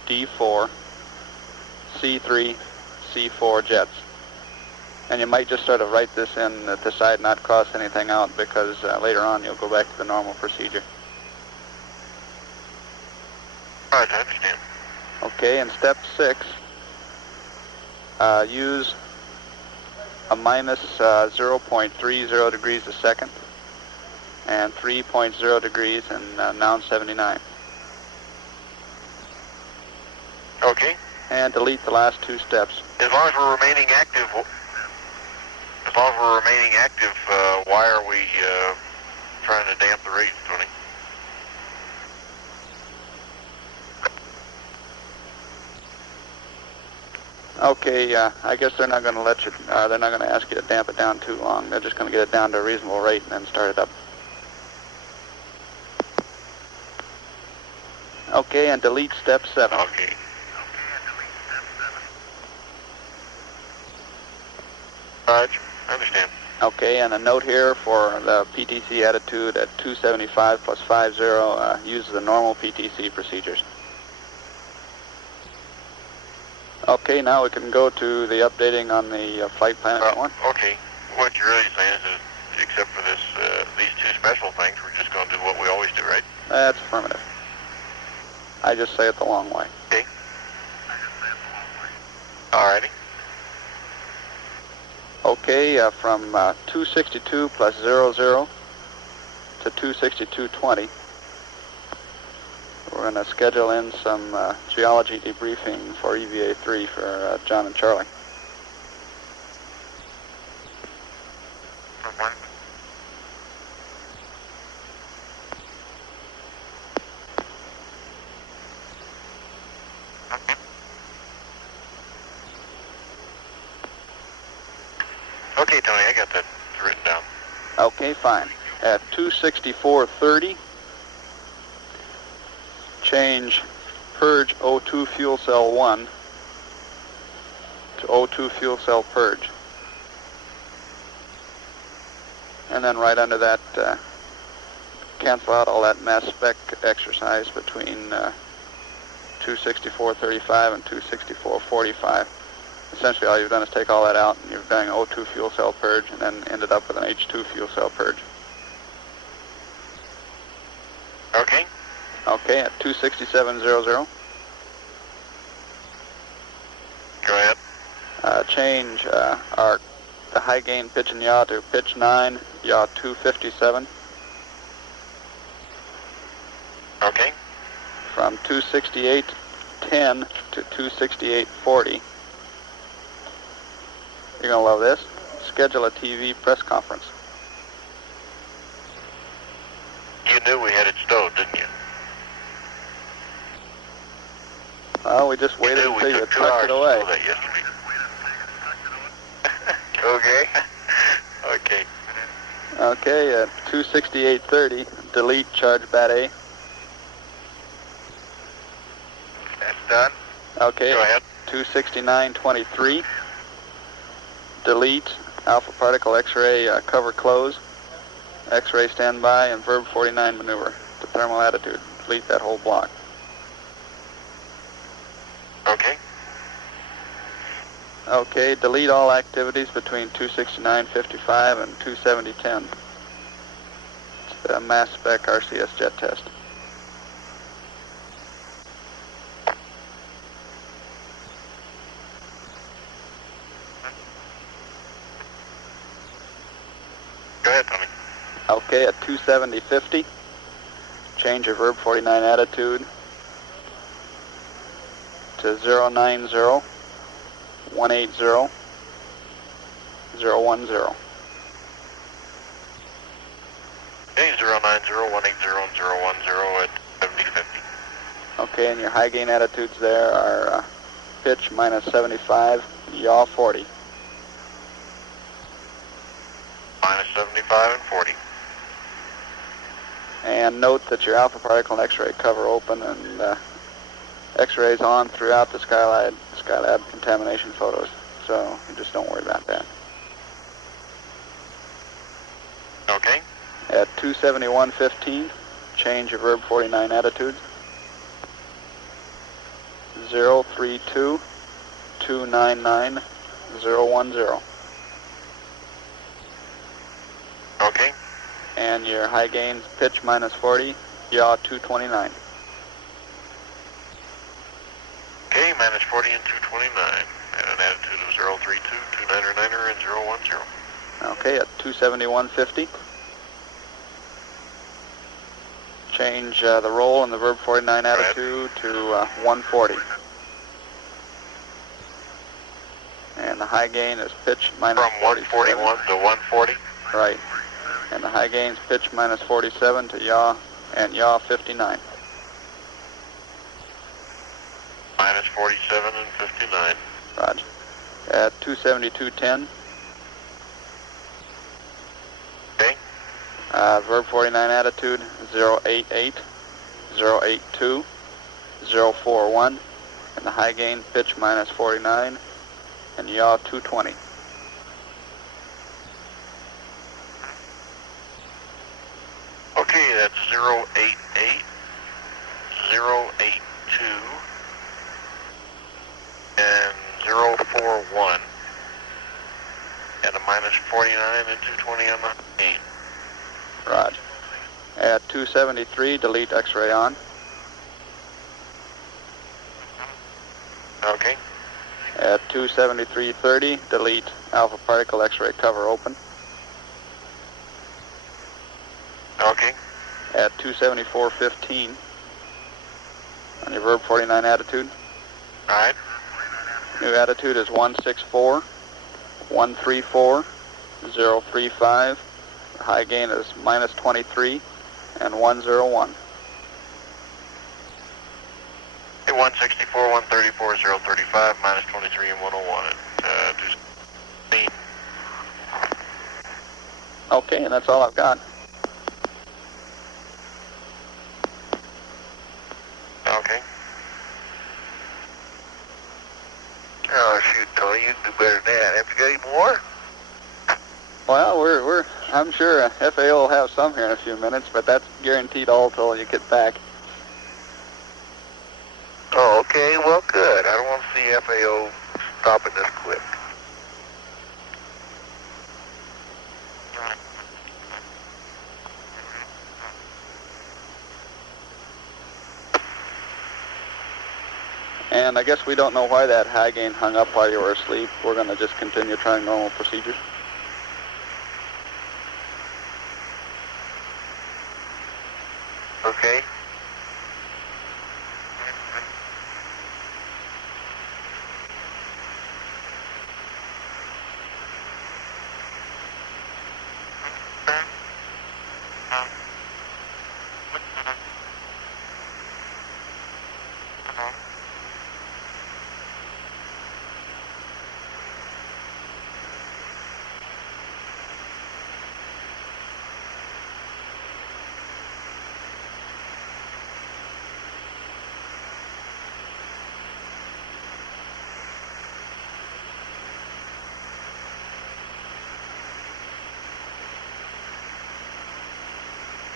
D4, C3, C4 jets. And you might just sort of write this in at the side, not cross anything out, because later on you'll go back to the normal procedure. All right, I understand. Okay, in step 6, use a minus 0.30 degrees a second and 3.0 degrees in noun 79. Okay. And delete the last 2 steps. As long as we're remaining active, why are we trying to damp the rates, Tony? Okay, I guess they're not going to let you, they're not going to ask you to damp it down too long. They're just going to get it down to a reasonable rate and then start it up. Okay, and delete step 7. Okay. All right, I understand. Okay, and a note here for the PTC attitude at 275 plus 50, use the normal PTC procedures. Okay, now we can go to the updating on the flight plan if you want. Okay, what you're really saying is that except for this, these 2 special things, we're just going to do what we always do, right? That's affirmative. I just say it the long way. Okay. Alrighty. Okay, from 262 plus 00 to 262.20, we're going to schedule in some geology debriefing for EVA 3 for John and Charlie. Okay, Tony, I got that written down. Okay, fine. At 264.30, change purge O2 fuel cell 1 to O2 fuel cell purge. And then right under that, cancel out all that mass spec exercise between 264.35 and 264.45. Essentially all you've done is take all that out and you're doing O2 fuel cell purge and then ended up with an H2 fuel cell purge. Okay. Okay, at 267.00. Go ahead. Change the high gain pitch and yaw to pitch 9, yaw 257. Okay. From 268.10 to 268.40. You're going to love this. Schedule a TV press conference. You knew we had it stowed, didn't you? Well, we just waited until you tucked it away. That yesterday. Okay. Okay. Okay, at 268.30, delete charge bat A. That's done. Okay. Go ahead. 269.23, delete alpha particle X-ray cover close, X-ray standby, and verb 49 maneuver to thermal attitude. Delete that whole block. Okay. Okay, delete all activities between 269.55 and 270.10. It's the mass spec RCS jet test. Go ahead, Tony. Okay, at 270.50, change your verb 49 attitude to 090 180 010. Okay, 090-180-010 at 7050. Okay, and your high gain attitudes there are pitch minus 75, yaw 40. Minus 75 and 40. And note that your alpha particle and X-ray cover open and X-rays on throughout the Skylab contamination photos. So you just don't worry about that. Okay. At 271.15, change your verb 49 attitudes. 032-299-010. Okay. And your high gains pitch minus 40, yaw 229. Okay, minus 40 and 229. And an attitude of 032, 299er, and 010. Okay, at 271.50. Change the roll and the verb 49 attitude to 140. And the high gain is pitch minus From 141 to 140? Right. And the high gain is pitch minus 47 to yaw, and yaw 59. Minus 47 and 59. Roger. At 272.10. Okay. Verb 49 attitude 088, 082, 041, and the high gain pitch minus 49, and yaw 220. Okay, that's 088, 082, and 041, and a minus 49 and 220 on the 8. Roger. At 273, delete X-ray on. Okay. At 273.30, delete alpha particle X-ray cover open. Okay. At 274.15, on your verb 49 attitude. All right. New attitude is 164, 134, 035. The high gain is minus 23 and 101. Hey, 164, 134, 035, minus 23 and 101. Okay, and that's all I've got. Okay. Oh, shoot, Tony, you can do better than that. Have you got any more? Well, I'm sure FAO will have some here in a few minutes, but that's guaranteed all till you get back. Oh, okay, well, good. I don't want to see FAO stopping this quick. And I guess we don't know why that high gain hung up while you were asleep. We're going to just continue trying normal procedures. Okay.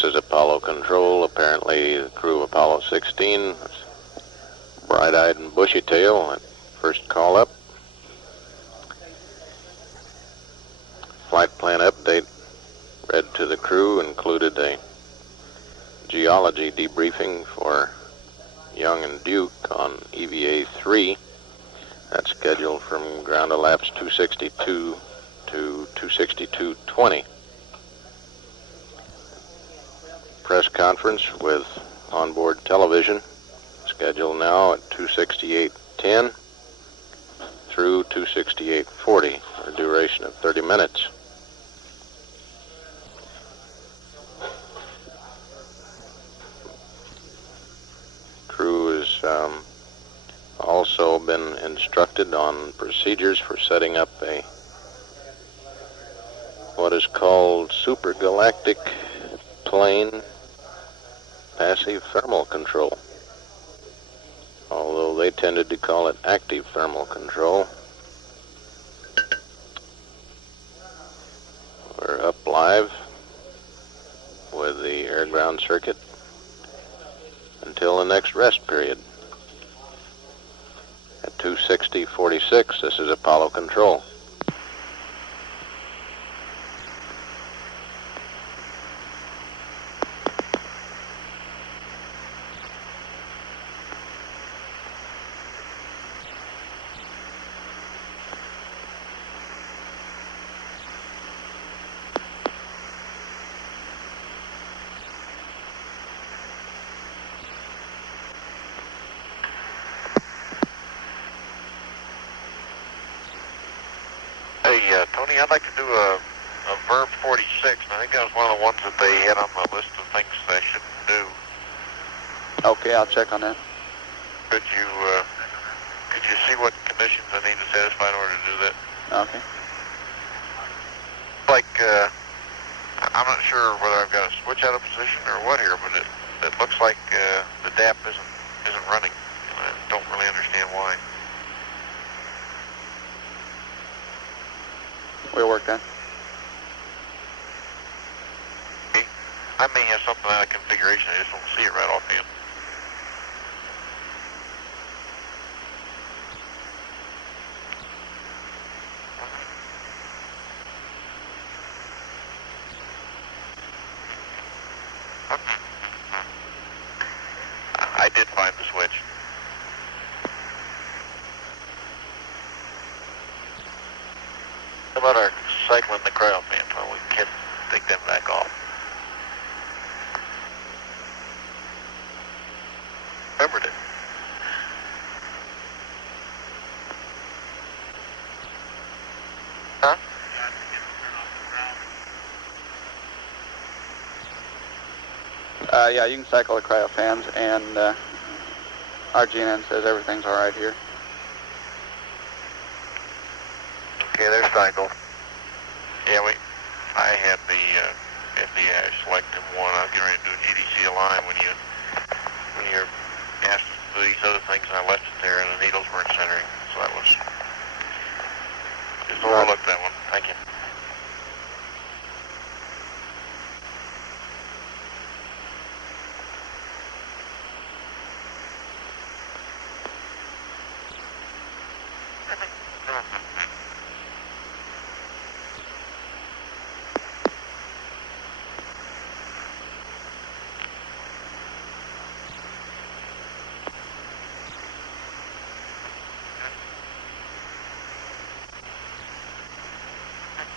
This is Apollo Control. Apparently the crew of Apollo 16 was bright-eyed and bushy-tailed at first call up. Flight plan update read to the crew included a geology debriefing for Young and Duke on EVA 3. That's scheduled from ground elapsed 262 to 262.20. Press conference with onboard television scheduled now at 268.10 through 268.40 for a duration of 30 minutes. Crew has also been instructed on procedures for setting up a what is called supergalactic plane passive thermal control, although they tended to call it active thermal control. We're up live with the air-ground circuit until the next rest period. At 260.46, this is Apollo Control. Hey, Tony, I'd like to do a Verb 46, and I think that was one of the ones that they had on the list of things I shouldn't do. Okay, I'll check on that. Could you see what conditions I need to satisfy in order to do that? Okay. Like, I'm not sure whether I've got to switch out of position or what here, but it looks like the DAP isn't running, and I don't really understand why. We'll work that. I may have something out of configuration, I just don't see it right offhand. I did find the switch. How about our cycling the cryo fan? Well, we can take them back off. Remembered it. Huh? Yeah, you can cycle the cryo fans, and our GNN says everything's all right here. Okay, they're cycled. Yeah, I had the FBI selective one. I was getting ready to do an EDC align when you're asked to do these other things, and I left it there, and the needles weren't centering. So that was just overlooked that one. Thank you.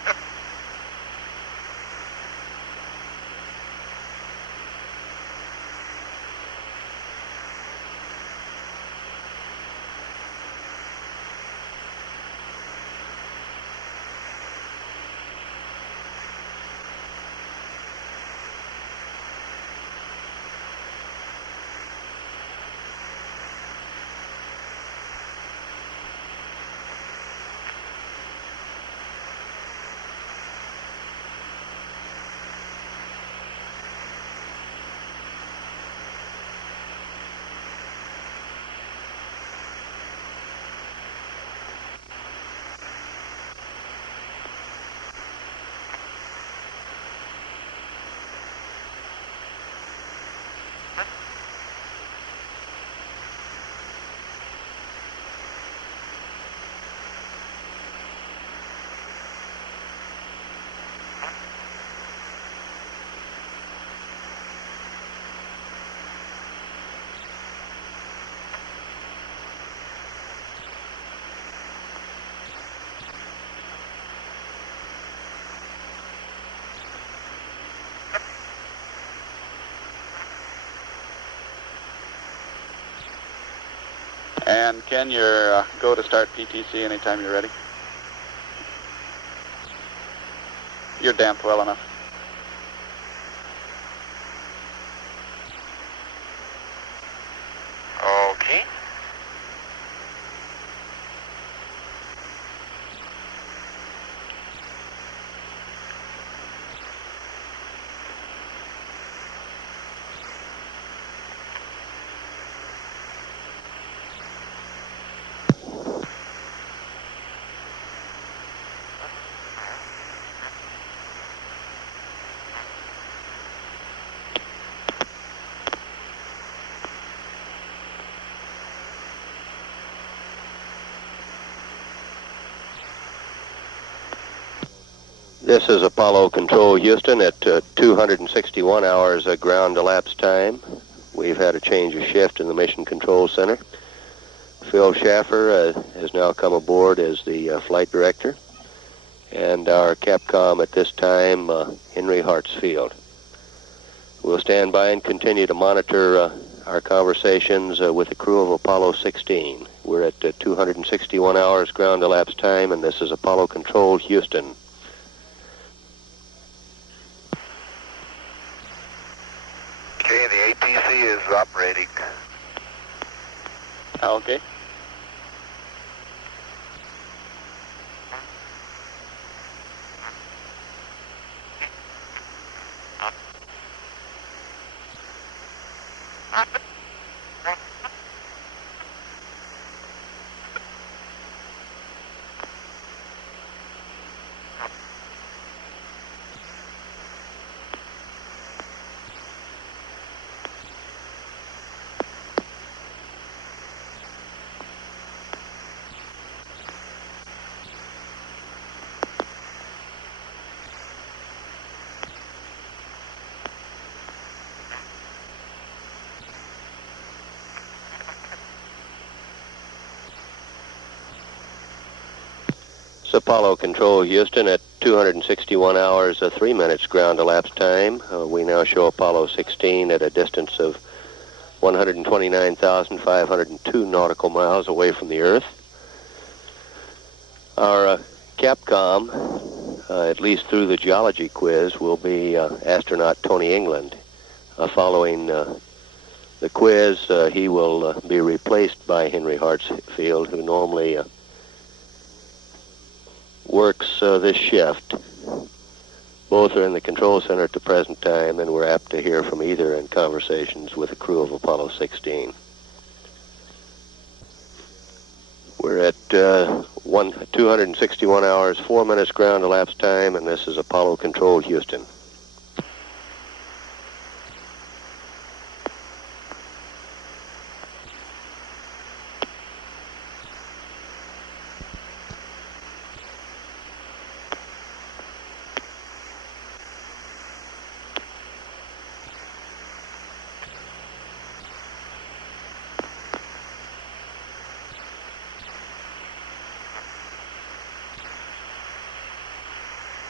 And Ken, you're go to start PTC anytime you're ready. You're damped well enough. Okay. This is Apollo Control Houston at 261 hours ground elapsed time. We've had a change of shift in the Mission Control Center. Phil Schaffer has now come aboard as the flight director, and our Capcom at this time, Henry Hartsfield. We'll stand by and continue to monitor our conversations with the crew of Apollo 16. We're at 261 hours ground elapsed time, and this is Apollo Control Houston. Okay, the ATC is operating. Okay. It's Apollo Control Houston at 261 hours, 3 minutes ground elapsed time. We now show Apollo 16 at a distance of 129,502 nautical miles away from the Earth. Our Capcom, at least through the Geology quiz, will be astronaut Tony England. Following the quiz, he will be replaced by Henry Hartsfield, who normally works this shift. Both are in the control center at the present time, and we're apt to hear from either in conversations with the crew of Apollo 16. We're at 261 hours, 4 minutes ground elapsed time, and this is Apollo Control Houston.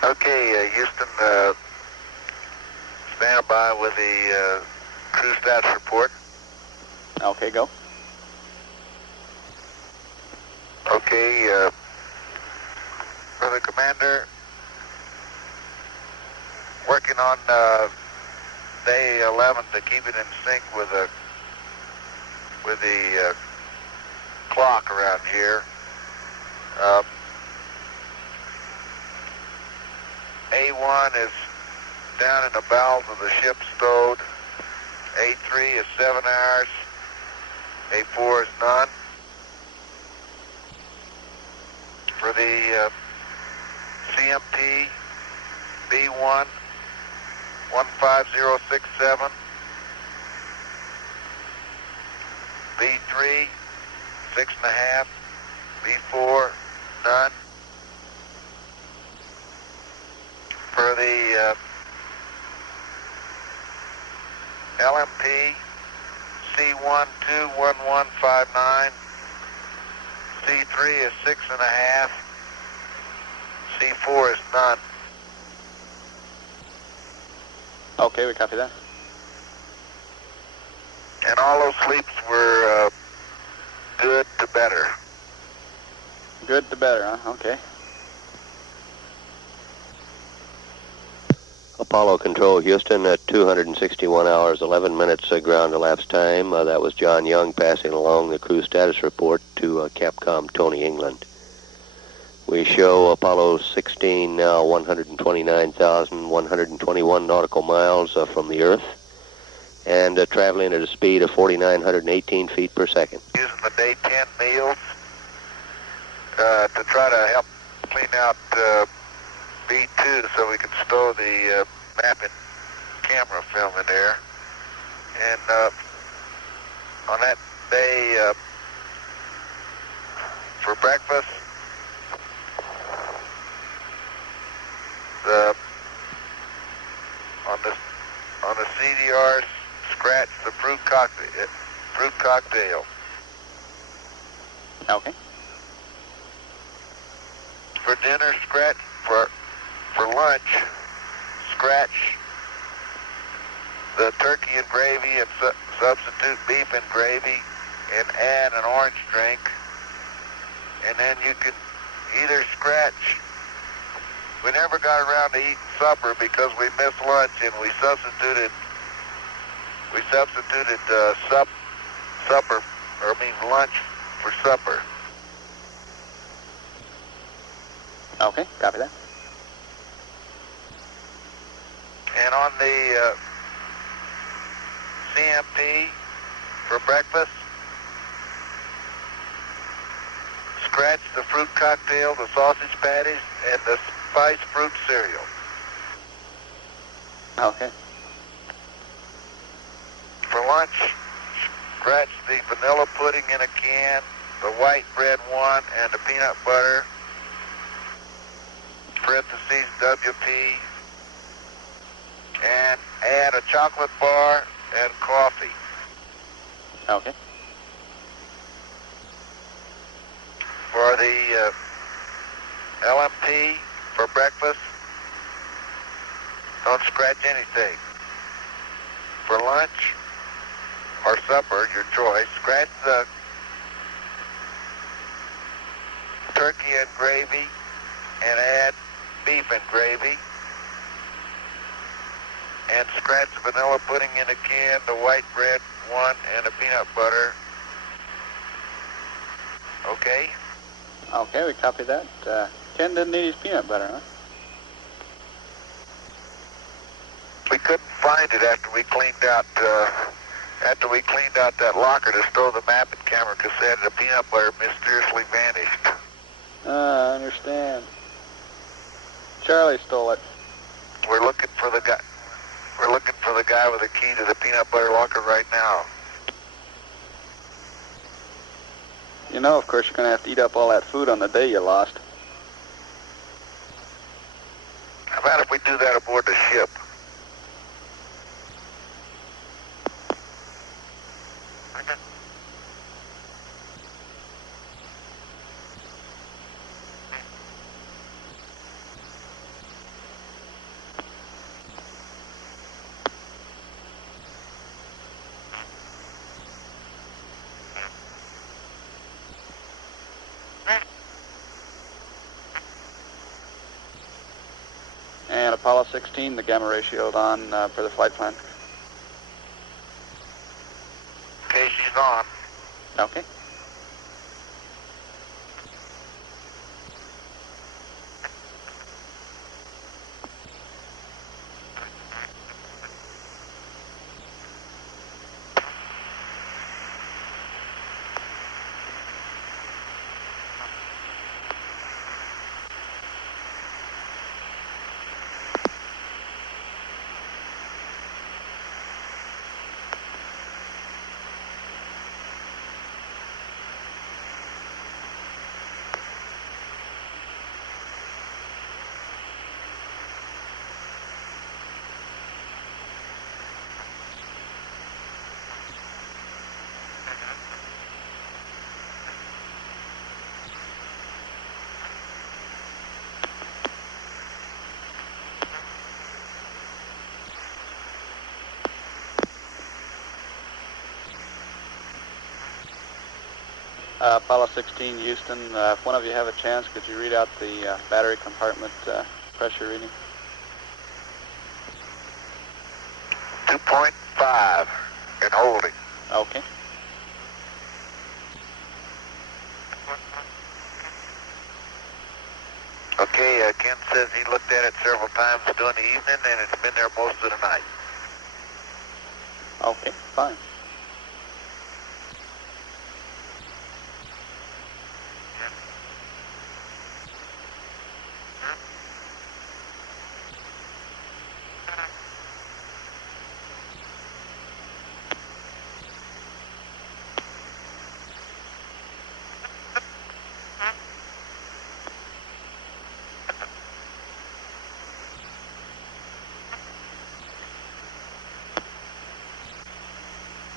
Okay, Houston, stand by with the crew status report. Okay, go. Okay, for the commander, working on day 11 to keep it in sync with the clock around here. A1 is down in the bowels of the ship stowed. A3 is 7 hours. A4 is none. For the CMT, B1, 15067. B3, 6.5. B4, none. For the LMP, C1, 21159. C3 is 6.5. C4 is none. Okay, we copy that. And all those sleeps were good to better. Good to better, huh? Okay. Apollo Control, Houston, at 261 hours, 11 minutes ground elapsed time. That was John Young passing along the crew status report to Capcom Tony England. We show Apollo 16 now 129,121 nautical miles from the Earth and traveling at a speed of 4,918 feet per second. Using the day 10 meals to try to help clean out B2 so we can stow the mapping camera film in there. And on that day, for breakfast, on the CDRs, scratch the fruit cocktail. Okay. For dinner, scratch for lunch, scratch the turkey and gravy and substitute beef and gravy and add an orange drink. And then you can either scratch. We never got around to eating supper because we missed lunch and we substituted lunch for supper. Okay, copy that. And on the CMT for breakfast, scratch the fruit cocktail, the sausage patties, and the spiced fruit cereal. Okay. For lunch, scratch the vanilla pudding in a can, the white bread one, and the peanut butter, parentheses WP, and add a chocolate bar and coffee. Okay. For the LMP for breakfast, don't scratch anything. For lunch or supper, your choice, scratch the turkey and gravy and add beef and gravy. And scratch the vanilla pudding in a can, the white bread one, and the peanut butter. Okay? Okay, we copy that. Ken didn't need his peanut butter, huh? We couldn't find it after we cleaned out that locker to stow the mapping camera cassette. The peanut butter mysteriously vanished. I understand. Charlie stole it. We're looking for the guy. We're looking for the guy with the key to the peanut butter locker right now. You know, of course, you're going to have to eat up all that food on the day you lost. How about if we do that aboard the ship? And Apollo 16, the gamma ratioed on for the flight plan. Okay, she's on. Okay. Apollo 16, Houston, if one of you have a chance, could you read out the battery compartment pressure reading? 2.5 and holding. Okay. Okay, Ken says he looked at it several times during the evening and it's been there most of the night. Okay, fine.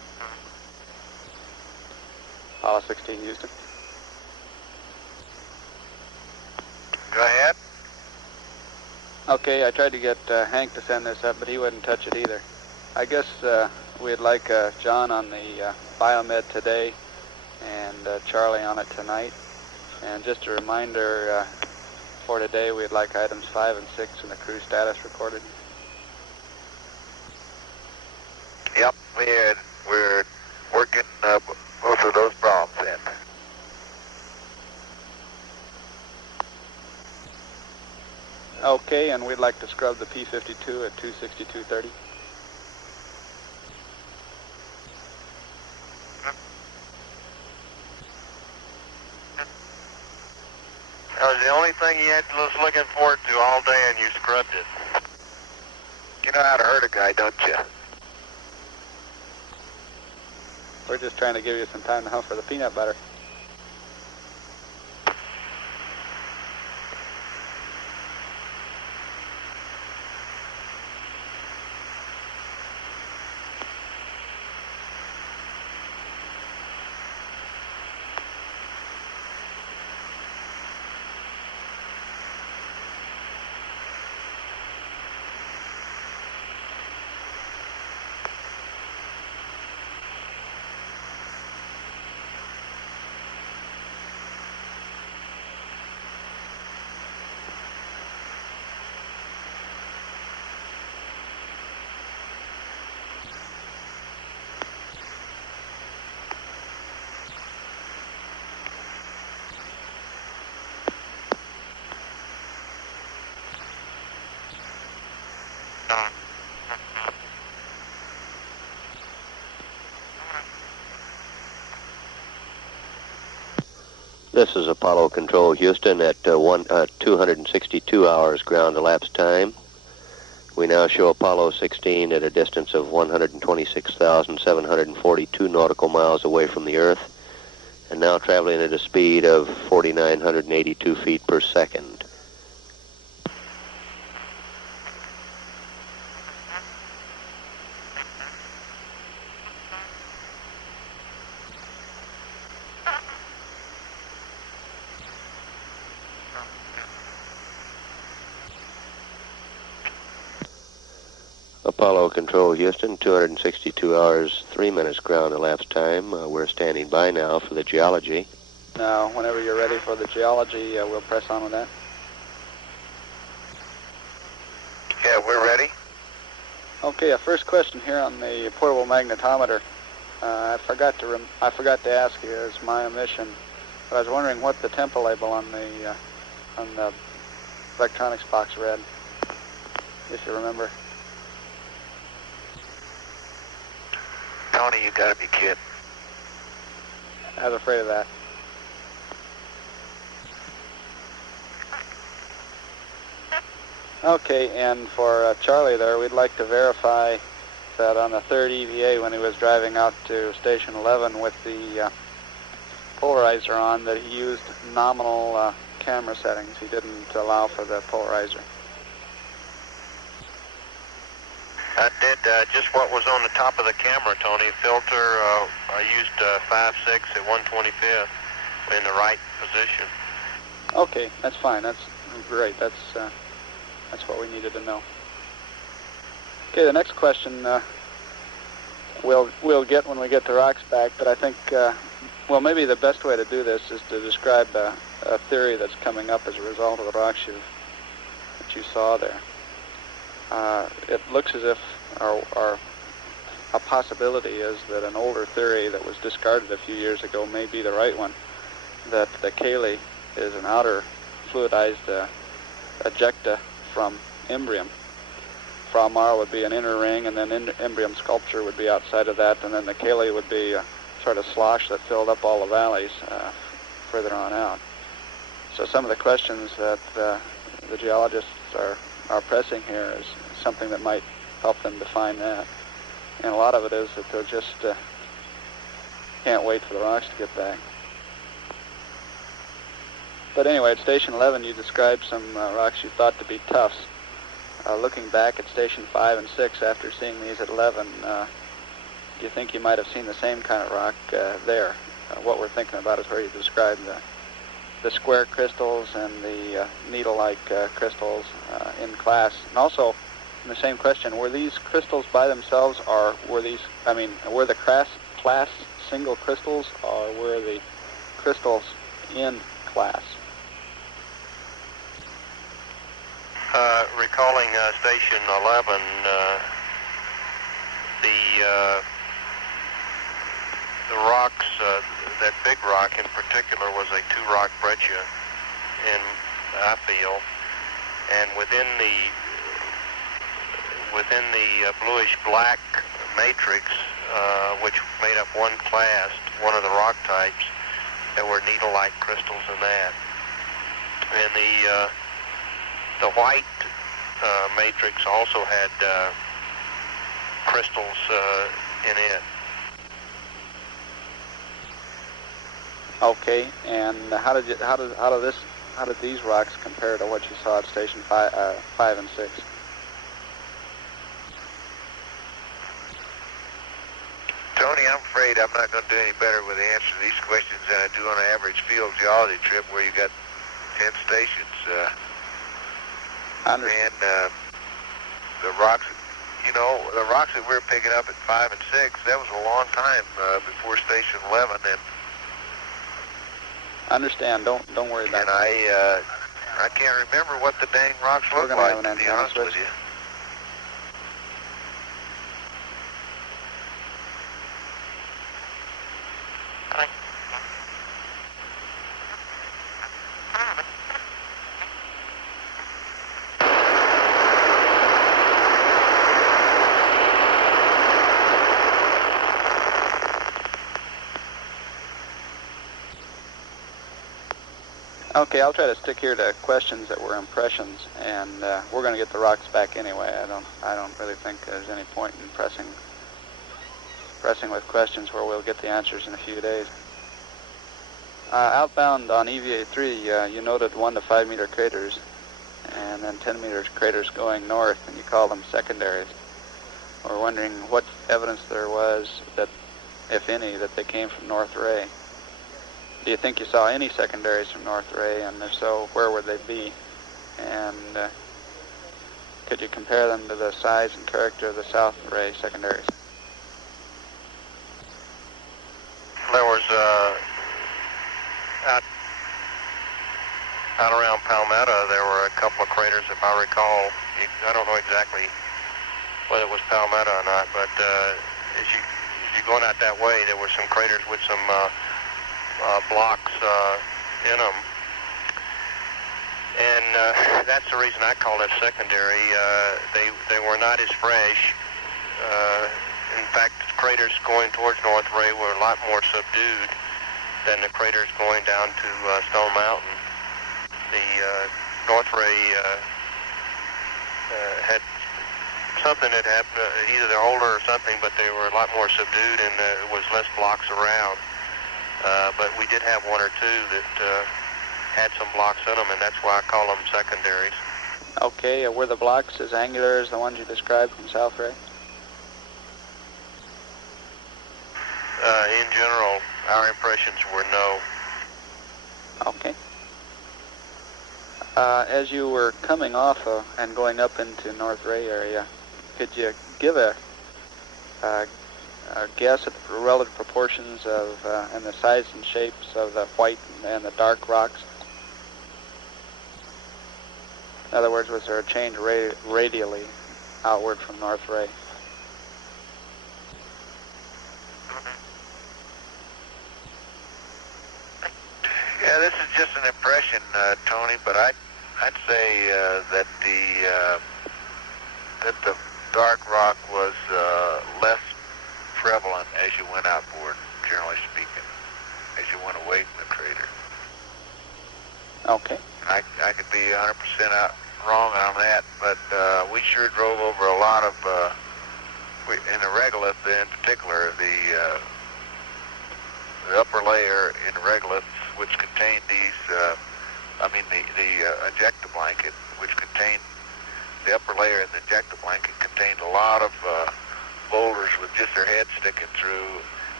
Apollo 16, Houston. Go ahead. Okay, I tried to get Hank to send this up, but he wouldn't touch it either. I guess we'd like John on the biomed today and Charlie on it tonight. And just a reminder, for today, we'd like items 5 and 6 in the crew status recorded. Yep, we're working both of those problems in. Okay, and we'd like to scrub the P-52 at 262.30. That was the only thing you was looking forward to all day, and you scrubbed it. You know how to hurt a guy, don't you? We're just trying to give you some time to hunt for the peanut butter. This is Apollo Control, Houston, at 262 hours ground elapsed time. We now show Apollo 16 at a distance of 126,742 nautical miles away from the Earth, and now traveling at a speed of 4,982 feet per second. Apollo Control, Houston, 262 hours, 3 minutes ground elapsed time. We're standing by now for the Geology. Now, whenever you're ready for the Geology, we'll press on with that. Yeah, we're ready. Okay, first question here on the portable magnetometer. I forgot to ask you, it's my omission, but I was wondering what the tempo label on the electronics box read, if you remember. Tony, you gotta be kidding. I was afraid of that. Okay, and for Charlie there, we'd like to verify that on the third EVA when he was driving out to Station 11 with the polarizer on, that he used nominal camera settings. He didn't allow for the polarizer. I did just what was on the top of the camera, Tony. Filter, I used 5.6 at 1/25 in the right position. Okay, that's fine. That's great. That's what we needed to know. Okay, the next question we'll get when we get the rocks back, but I think, well, maybe the best way to do this is to describe a theory that's coming up as a result of the rocks that you saw there. It looks as if a possibility is that an older theory that was discarded a few years ago may be the right one, that the Kaylee is an outer fluidized ejecta from Imbrium. Fra Mare would be an inner ring, and then Imbrium sculpture would be outside of that, and then the Kaylee would be a sort of slosh that filled up all the valleys further on out. So some of the questions that the geologists are pressing here is something that might help them define that. And a lot of it is that they're just can't wait for the rocks to get back. But anyway, at Station 11 you described some rocks you thought to be tuffs. Looking back at Station 5 and 6 after seeing these at 11, do you think you might have seen the same kind of rock there? what we're thinking about is where you describe the square crystals and the needle-like crystals in class. And also, in the same question, were these crystals by themselves, or were the class single crystals, or were the crystals in class? Recalling Station 11, the rocks, that big rock in particular was a two-rock breccia, I feel, and within the bluish-black matrix, which made up one class, one of the rock types, there were needle-like crystals in that. And the white matrix also had crystals in it. Okay, and how did these rocks compare to what you saw at Station 5 and 6? Tony, I'm afraid I'm not going to do any better with the answer to these questions than I do on an average field geology trip where you got 10 stations. I understand. And the rocks that we were picking up at 5 and 6, that was a long time before Station 11. And I understand. Don't worry about it. And I can't remember what the dang rocks look like, to be honest with you. Okay, I'll try to stick here to questions that were impressions, and we're going to get the rocks back anyway. I don't really think there's any point in pressing with questions where we'll get the answers in a few days. Outbound on EVA 3, you noted 1 to 5 meter craters, and then 10 meter craters going north, and you call them secondaries. We're wondering what evidence there was that, if any, that they came from North Ray. Do you think you saw any secondaries from North Ray, and if so, where would they be? And could you compare them to the size and character of the South Ray secondaries? There was out around Palmetto, there were a couple of craters, if I recall. I don't know exactly whether it was Palmetto or not, but as you're going out that way, there were some craters with some blocks in them, and that's the reason I call it secondary. They were not as fresh. In fact, the craters going towards North Ray were a lot more subdued than the craters going down to Stone Mountain. The North Ray had something that happened, either they're older or something, but they were a lot more subdued, and there was less blocks around. But we did have 1 or 2 that had some blocks in them, and that's why I call them secondaries. Okay, were the blocks as angular as the ones you described from South Ray? In general, our impressions were no. Okay. As you were coming off and going up into North Ray area, could you give a guess at the relative proportions of and the size and shapes of the white and the dark rocks? In other words, was there a change radially outward from North Ray? Yeah, this is just an impression, Tony, but I'd say that the dark rock was less prevalent as you went outboard, generally speaking, as you went away from the crater. Okay. I could be 100% wrong on that, but we sure drove over a lot of, in the regolith in particular, the upper layer in regoliths, which contained these, the ejecta blanket, which contained, the upper layer in the ejecta blanket contained a lot of boulders with just their heads sticking through,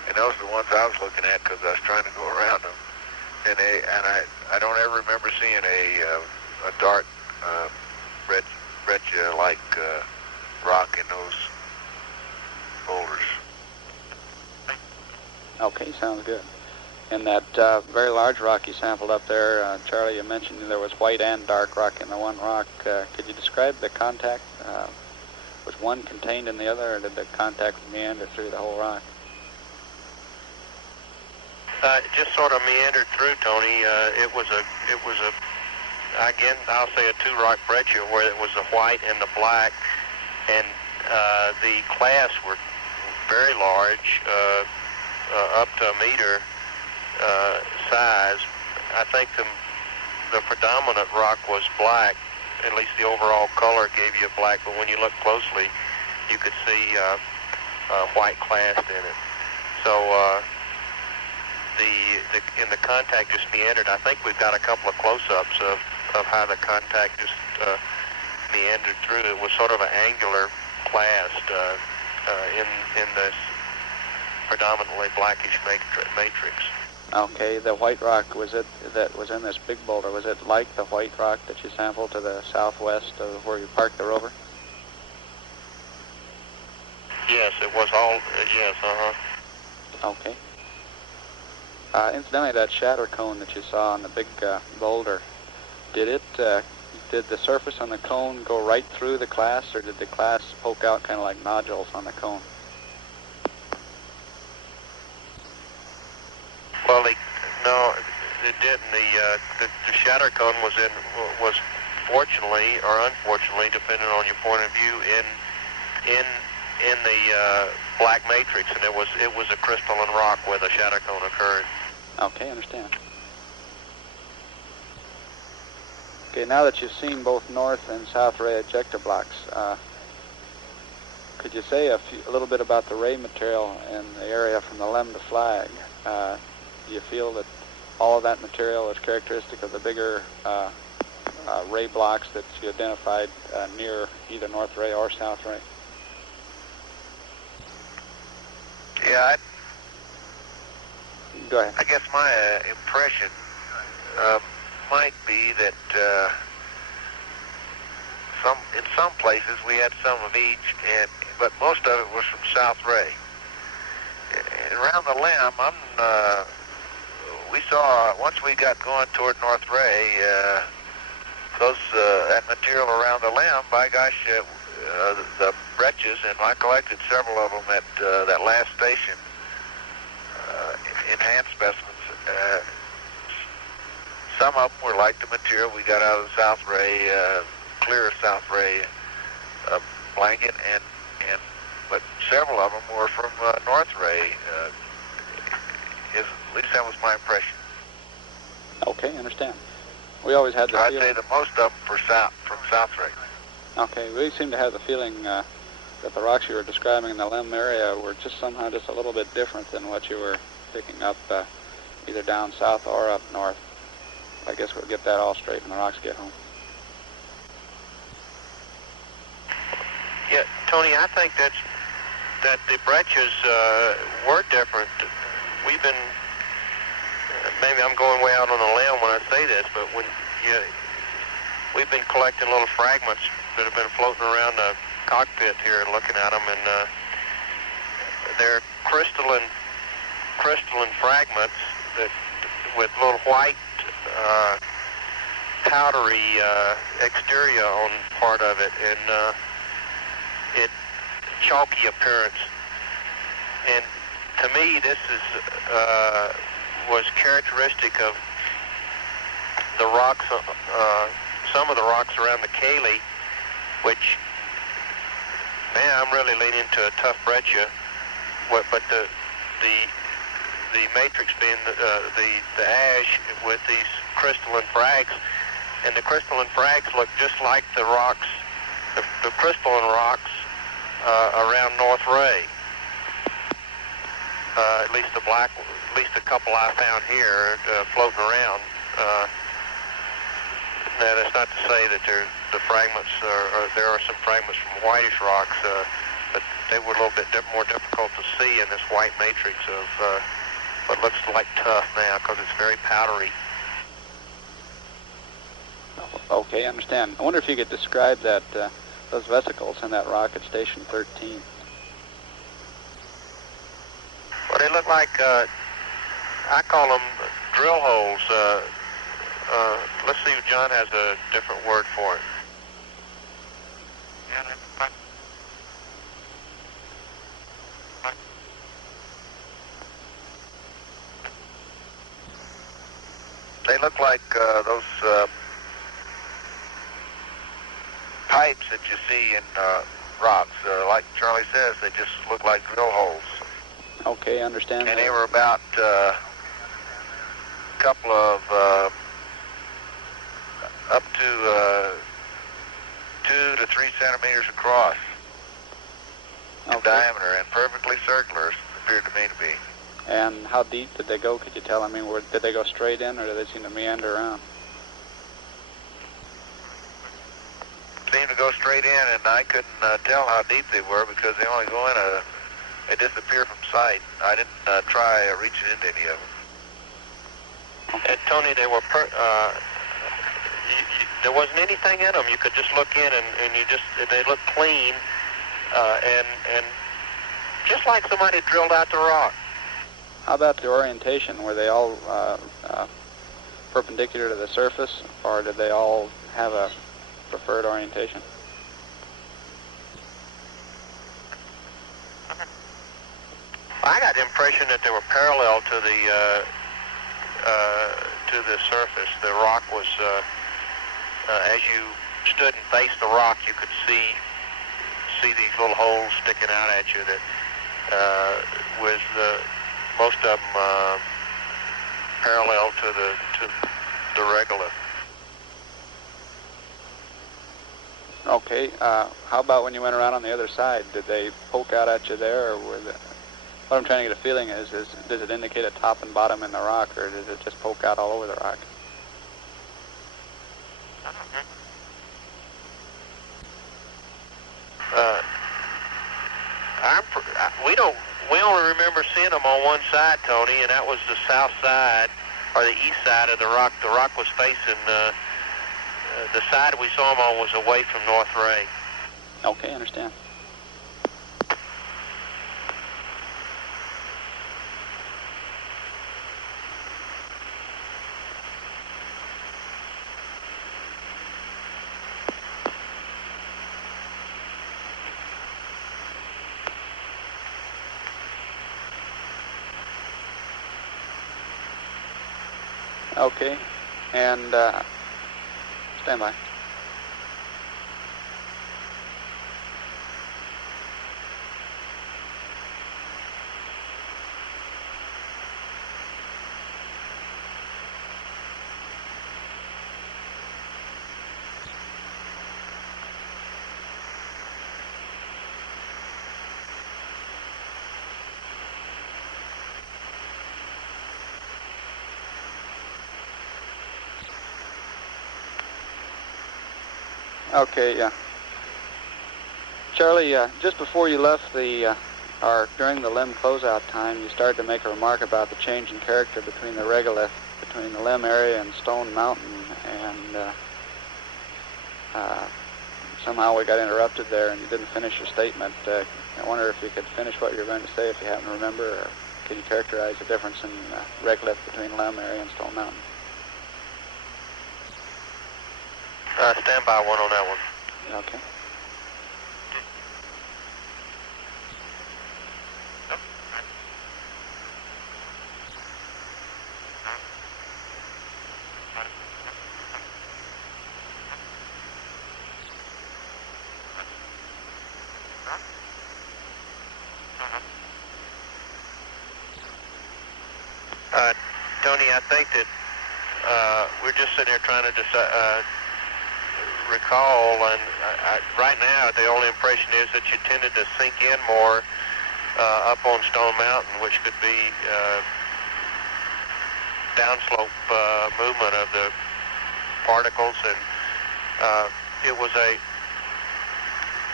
And those are the ones I was looking at because I was trying to go around them. And I don't ever remember seeing a dark breccia-like rock in those boulders. Okay, sounds good. In that very large rock you sampled up there, Charlie, you mentioned there was white and dark rock in the one rock. Could you describe the contact? Was one contained in the other, or did the contact meander through the whole rock? It just sort of meandered through, Tony. It was a, again, I'll say a two-rock breccia where it was the white and the black, and the clasts were very large, up to a meter size. I think the predominant rock was black. At least the overall color gave you a black, but when you look closely, you could see white clast in it. So in the contact just meandered. I think we've got a couple of close-ups of how the contact just meandered through. It was sort of an angular clast in this predominantly blackish matrix. Okay, the white rock, that was in this big boulder, was it like the white rock that you sampled to the southwest of where you parked the rover? Yes, it was all, yes, Okay. Incidentally, that shatter cone that you saw on the big boulder, did the surface on the cone go right through the clast, or did the clast poke out kind of like nodules on the cone? Well, no, it didn't. The shatter cone was fortunately or unfortunately, depending on your point of view, in the black matrix, and it was a crystalline rock where the shatter cone occurred. Okay, understand. Okay, now that you've seen both north and south ray ejecta blocks, could you say a little bit about the ray material in the area from the LEM to flag? Do you feel that all of that material is characteristic of the bigger ray blocks that you identified near either north ray or south ray? Yeah, Go ahead. I guess my impression might be that in some places we had some of each, but most of it was from South Ray. And around the LEM, we saw once we got going toward North Ray, that material around the LEM, by gosh, the breccias, and I collected several of them at that last station. Enhanced specimens. Some of them were like the material we got out of the South Ray, clear South Ray blanket, but several of them were from North Ray. At least that was my impression. Okay, understand. We always had the I'd feeling. say that most of them from South Ray. Okay, we seem to have the feeling that the rocks you were describing in the LEM area were somehow just a little bit different than what you were picking up either down south or up north. I guess we'll get that all straight when the rocks get home. Yeah, Tony, I think that the breccias were different. We've been, maybe I'm going way out on a limb when I say this, but we've been collecting little fragments that have been floating around the cockpit here and looking at them, and they're crystalline fragments that with little white powdery exterior on part of it, and it chalky appearance. And to me, this was characteristic of the rocks, some of the rocks around the Cayley, which, man, I'm really leaning to a tough breccia, but the matrix being the ash with these crystalline frags, and the crystalline frags look just like the rocks, the crystalline rocks around North Ray. At least a couple I found here floating around. Now that's not to say that the fragments, or there are some fragments from whitish rocks, but they were a little bit more difficult to see in this white matrix of what looks like tuff now, because it's very powdery. Okay, I understand. I wonder if you could describe that those vesicles in that rock at Station 13. Well, they look like, I call them drill holes. Let's see if John has a different word for it. They look like those pipes that you see in rocks. Like Charlie says, they just look like drill holes. Okay, I understand. And they were about a couple of up to 2 to 3 centimeters across in diameter, and perfectly circular, appeared to me to be. And how deep did they go, could you tell? I mean, did they go straight in, or did they seem to meander around? Seemed to go straight in, and I couldn't tell how deep they were, because they only go in they disappear from sight. I didn't try reaching into any of them. And Tony, they were there wasn't anything in them. You could just look in, and they looked clean, and just like somebody drilled out the rock. How about the orientation? Were they all perpendicular to the surface, or did they all have a preferred orientation? I got the impression that they were parallel to the surface. The rock was, as you stood and faced the rock, you could see these little holes sticking out at you that was most of them parallel to the regolith. Okay. How about when you went around on the other side? Did they poke out at you there, or were they? What I'm trying to get a feeling is does it indicate a top and bottom in the rock, or does it just poke out all over the rock? We only remember seeing them on one side, Tony, and that was the south side, or the east side of the rock. The rock was facing, the side we saw them on was away from North Ray. Okay, I understand. Okay, and stand by. Okay, yeah. Charlie, just before you left or during the limb closeout time, you started to make a remark about the change in character between the regolith, between the limb area and Stone Mountain, and somehow we got interrupted there and you didn't finish your statement. I wonder if you could finish what you were going to say if you happen to remember, or can you characterize the difference in regolith between limb area and Stone Mountain? Stand by one on that one. Okay. Tony, I think that we're just sitting here trying to decide, recall, and right now the only impression is that you tended to sink in more up on Stone Mountain, which could be downslope movement of the particles, and it was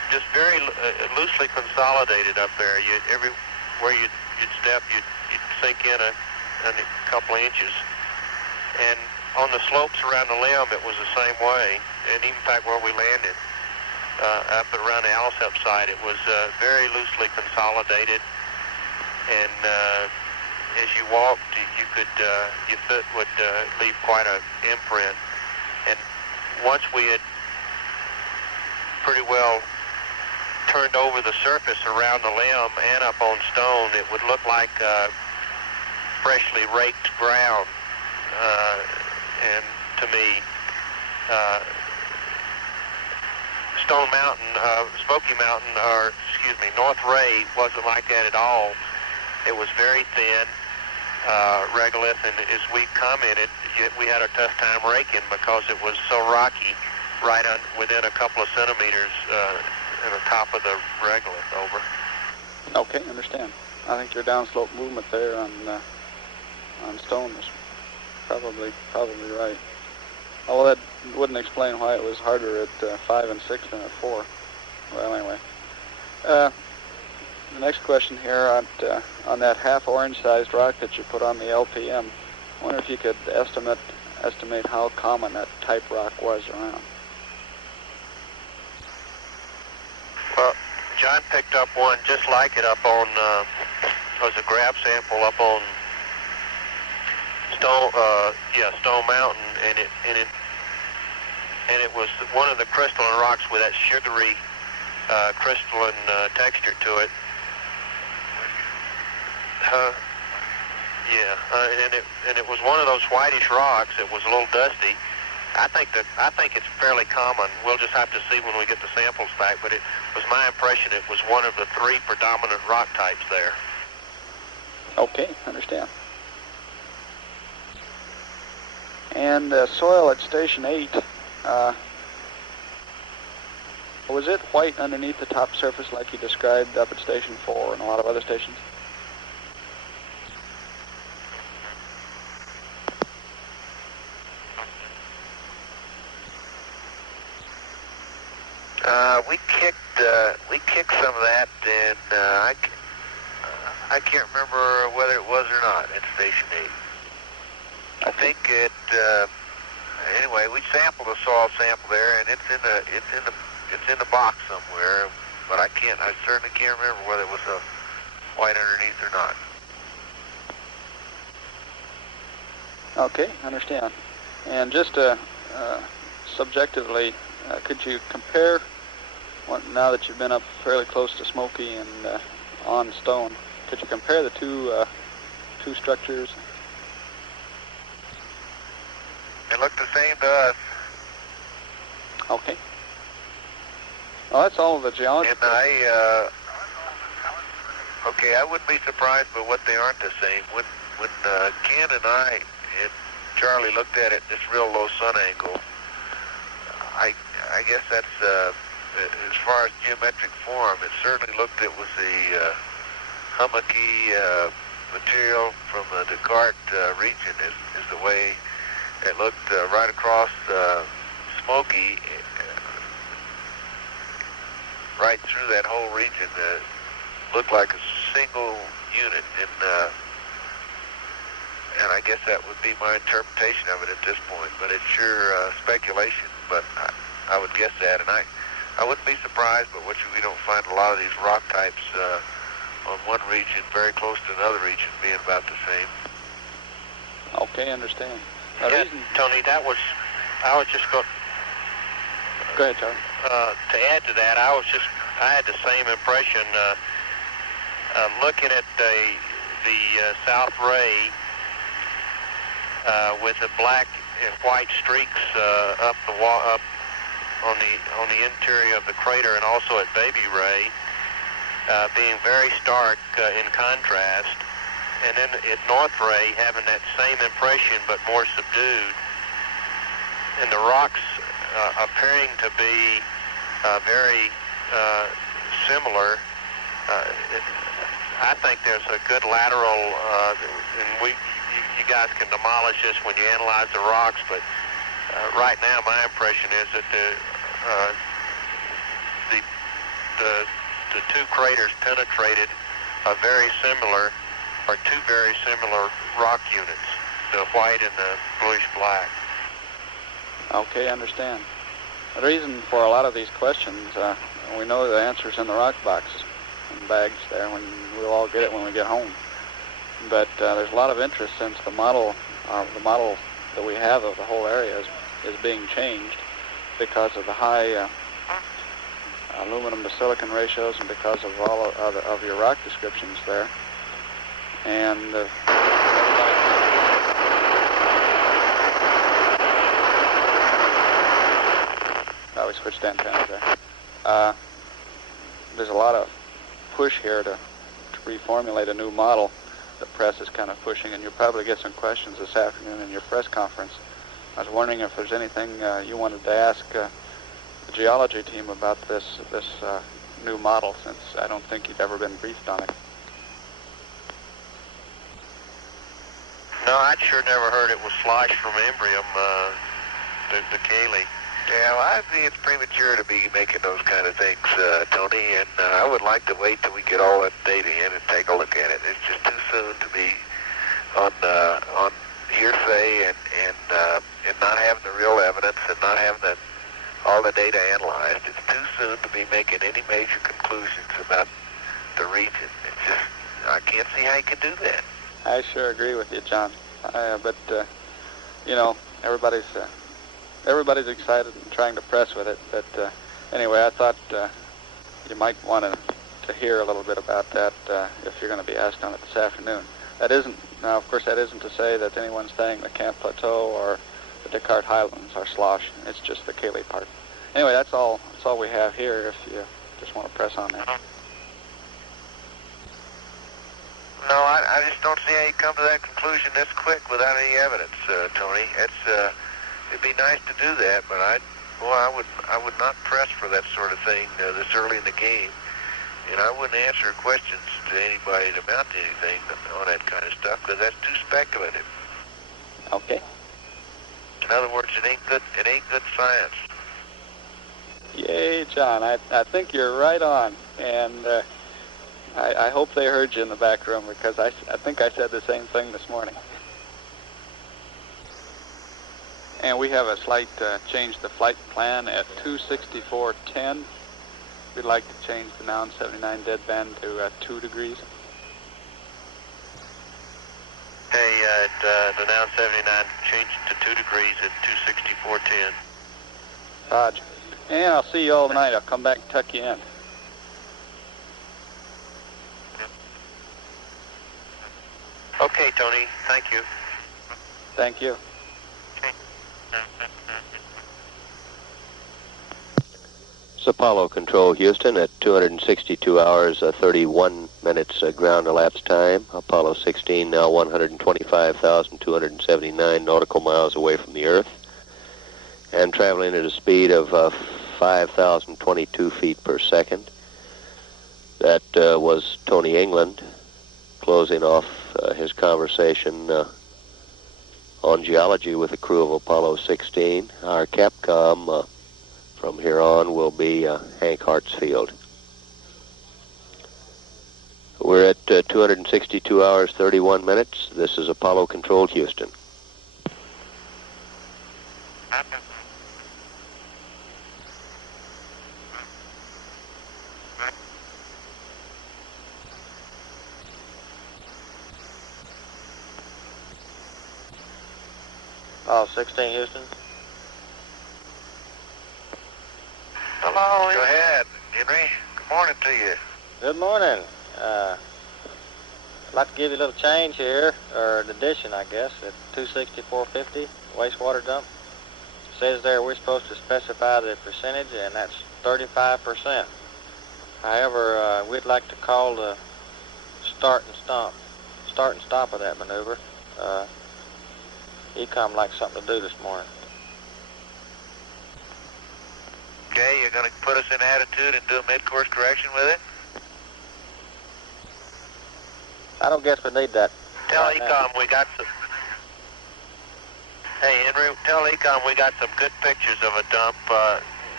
just very loosely consolidated up there. Everywhere you'd step, you'd sink in a couple of inches. And on the slopes around the limb, it was the same way. And even in fact, where we landed, up around the Alsep side, it was very loosely consolidated. And as you walked, your foot would leave quite an imprint. And once we had pretty well turned over the surface around the limb and up on stone, it would look like freshly raked ground. And to me, Stone Mountain, Smoky Mountain, or excuse me, North Ray wasn't like that at all. It was very thin, regolith, and as we commented, we had a tough time raking because it was so rocky, right within a couple of centimeters in the top of the regolith. Over. Okay, understand. I think your downslope movement there on stone is probably right. Well, that wouldn't explain why it was harder at 5 and 6 than at 4. Well, anyway. The next question here on that half orange-sized rock that you put on the LPM. I wonder if you could estimate how common that type rock was around. Well, John picked up one just like it up on, was a grab sample up on Stone Mountain, and it was one of the crystalline rocks with that sugary crystalline texture to it. And it was one of those whitish rocks. It was a little dusty. I think it's fairly common. We'll just have to see when we get the samples back. But it was my impression it was one of the 3 predominant rock types there. Okay, understand. And soil at Station 8, was it white underneath the top surface like you described up at Station 4 and a lot of other stations? We kicked some of that, and I can't remember whether it was or not at Station 8. I think it. Anyway, we sampled a soil sample there, and it's in the box somewhere. But I certainly can't remember whether it was a white underneath or not. Okay, understand. And just subjectively, could you compare? Now that you've been up fairly close to Smoky and on Stone, could you compare the two structures? It looked the same to us. Okay. Well, that's all of the geology. And I wouldn't be surprised by what they aren't the same. When Ken and I and Charlie looked at it this real low sun angle, I guess that's as far as geometric form, it certainly looked it was the hummocky material from the Descartes region is the way it looked right across Smoky, right through that whole region. Looked like a single unit, and I guess that would be my interpretation of it at this point. But it's sure speculation. But I would guess that, and I wouldn't be surprised, but we don't find a lot of these rock types on one region very close to another region being about the same. Okay, understand. Yeah, Tony, I was just going. Go ahead, Charlie. To add to that, I had the same impression looking at the South Ray with the black and white streaks up on the interior of the crater, and also at Baby Ray, being very stark in contrast, and then at North Ray having that same impression but more subdued, and the rocks appearing to be very similar. I think there's a good lateral, and you guys can demolish this when you analyze the rocks, but right now my impression is that the the two craters penetrated two very similar rock units, the white and the bluish black. Okay, I understand. The reason for a lot of these questions, we know the answers in the rock box and bags there. We'll all get it when we get home. But there's a lot of interest since the model that we have of the whole area is being changed because of the high aluminum to silicon ratios and because of all of your rock descriptions there. And we switched antennas there. There's a lot of push here to reformulate a new model. The press is kind of pushing, and you'll probably get some questions this afternoon in your press conference. I was wondering if there's anything you wanted to ask the geology team about this new model, since I don't think you'd ever been briefed on it. No, I'd sure never heard it was sloshed from Imbrium, the Cayley. Yeah, well, I think it's premature to be making those kind of things, Tony, and I would like to wait till we get all that data in and take a look at it. It's just too soon to be on hearsay and not having the real evidence and not having all the data analyzed. It's too soon to be making any major conclusions about the region. It's just, I can't see how you can do that. I sure agree with you, John. But you know, everybody's excited and trying to press with it. But anyway, I thought you might want to hear a little bit about that if you're going to be asked on it this afternoon. That isn't, now of course that isn't to say that anyone's saying the Camp Plateau or the Descartes Highlands are slosh. It's just the Cayley part. Anyway, that's all we have here if you just want to press on that. No, I just don't see how you come to that conclusion this quick without any evidence, Tony. It'd be nice to do that, but I would not press for that sort of thing this early in the game, and I wouldn't answer questions to anybody that amount to anything on that kind of stuff because that's too speculative. Okay. In other words, it ain't good science. Yay, John! I think you're right on, and I hope they heard you in the back room because I think I said the same thing this morning. And we have a slight change the flight plan at 264.10. We'd like to change the noun 79 deadband to 2 degrees. Hey, the noun 79 changed to 2 degrees at 264.10. Roger. And I'll see you all tonight. I'll come back and tuck you in. Okay, Tony. Thank you. Thank you. It's Apollo Control, Houston, at 262 hours, 31 minutes ground elapsed time. Apollo 16 now 125,279 nautical miles away from the Earth and traveling at a speed of 5,022 feet per second. That was Tony England closing off his conversation on geology with the crew of Apollo 16. Our Capcom from here on will be Hank Hartsfield. We're at 262 hours, 31 minutes. This is Apollo Control, Houston. Apollo 16, Houston. Hello. Go ahead, Henry. Good morning to you. Good morning. I'd like to give you a little change here, or an addition, I guess, at 264.50 wastewater dump. It says there we're supposed to specify the percentage, and that's 35%. However, we'd like to call the start and stop of that maneuver. Ecom likes something to do this morning. Okay, you're going to put us in attitude and do a mid-course correction with it? I don't guess we need that. Tell Ecom we got some... Hey, Henry, tell Ecom we got some good pictures of a dump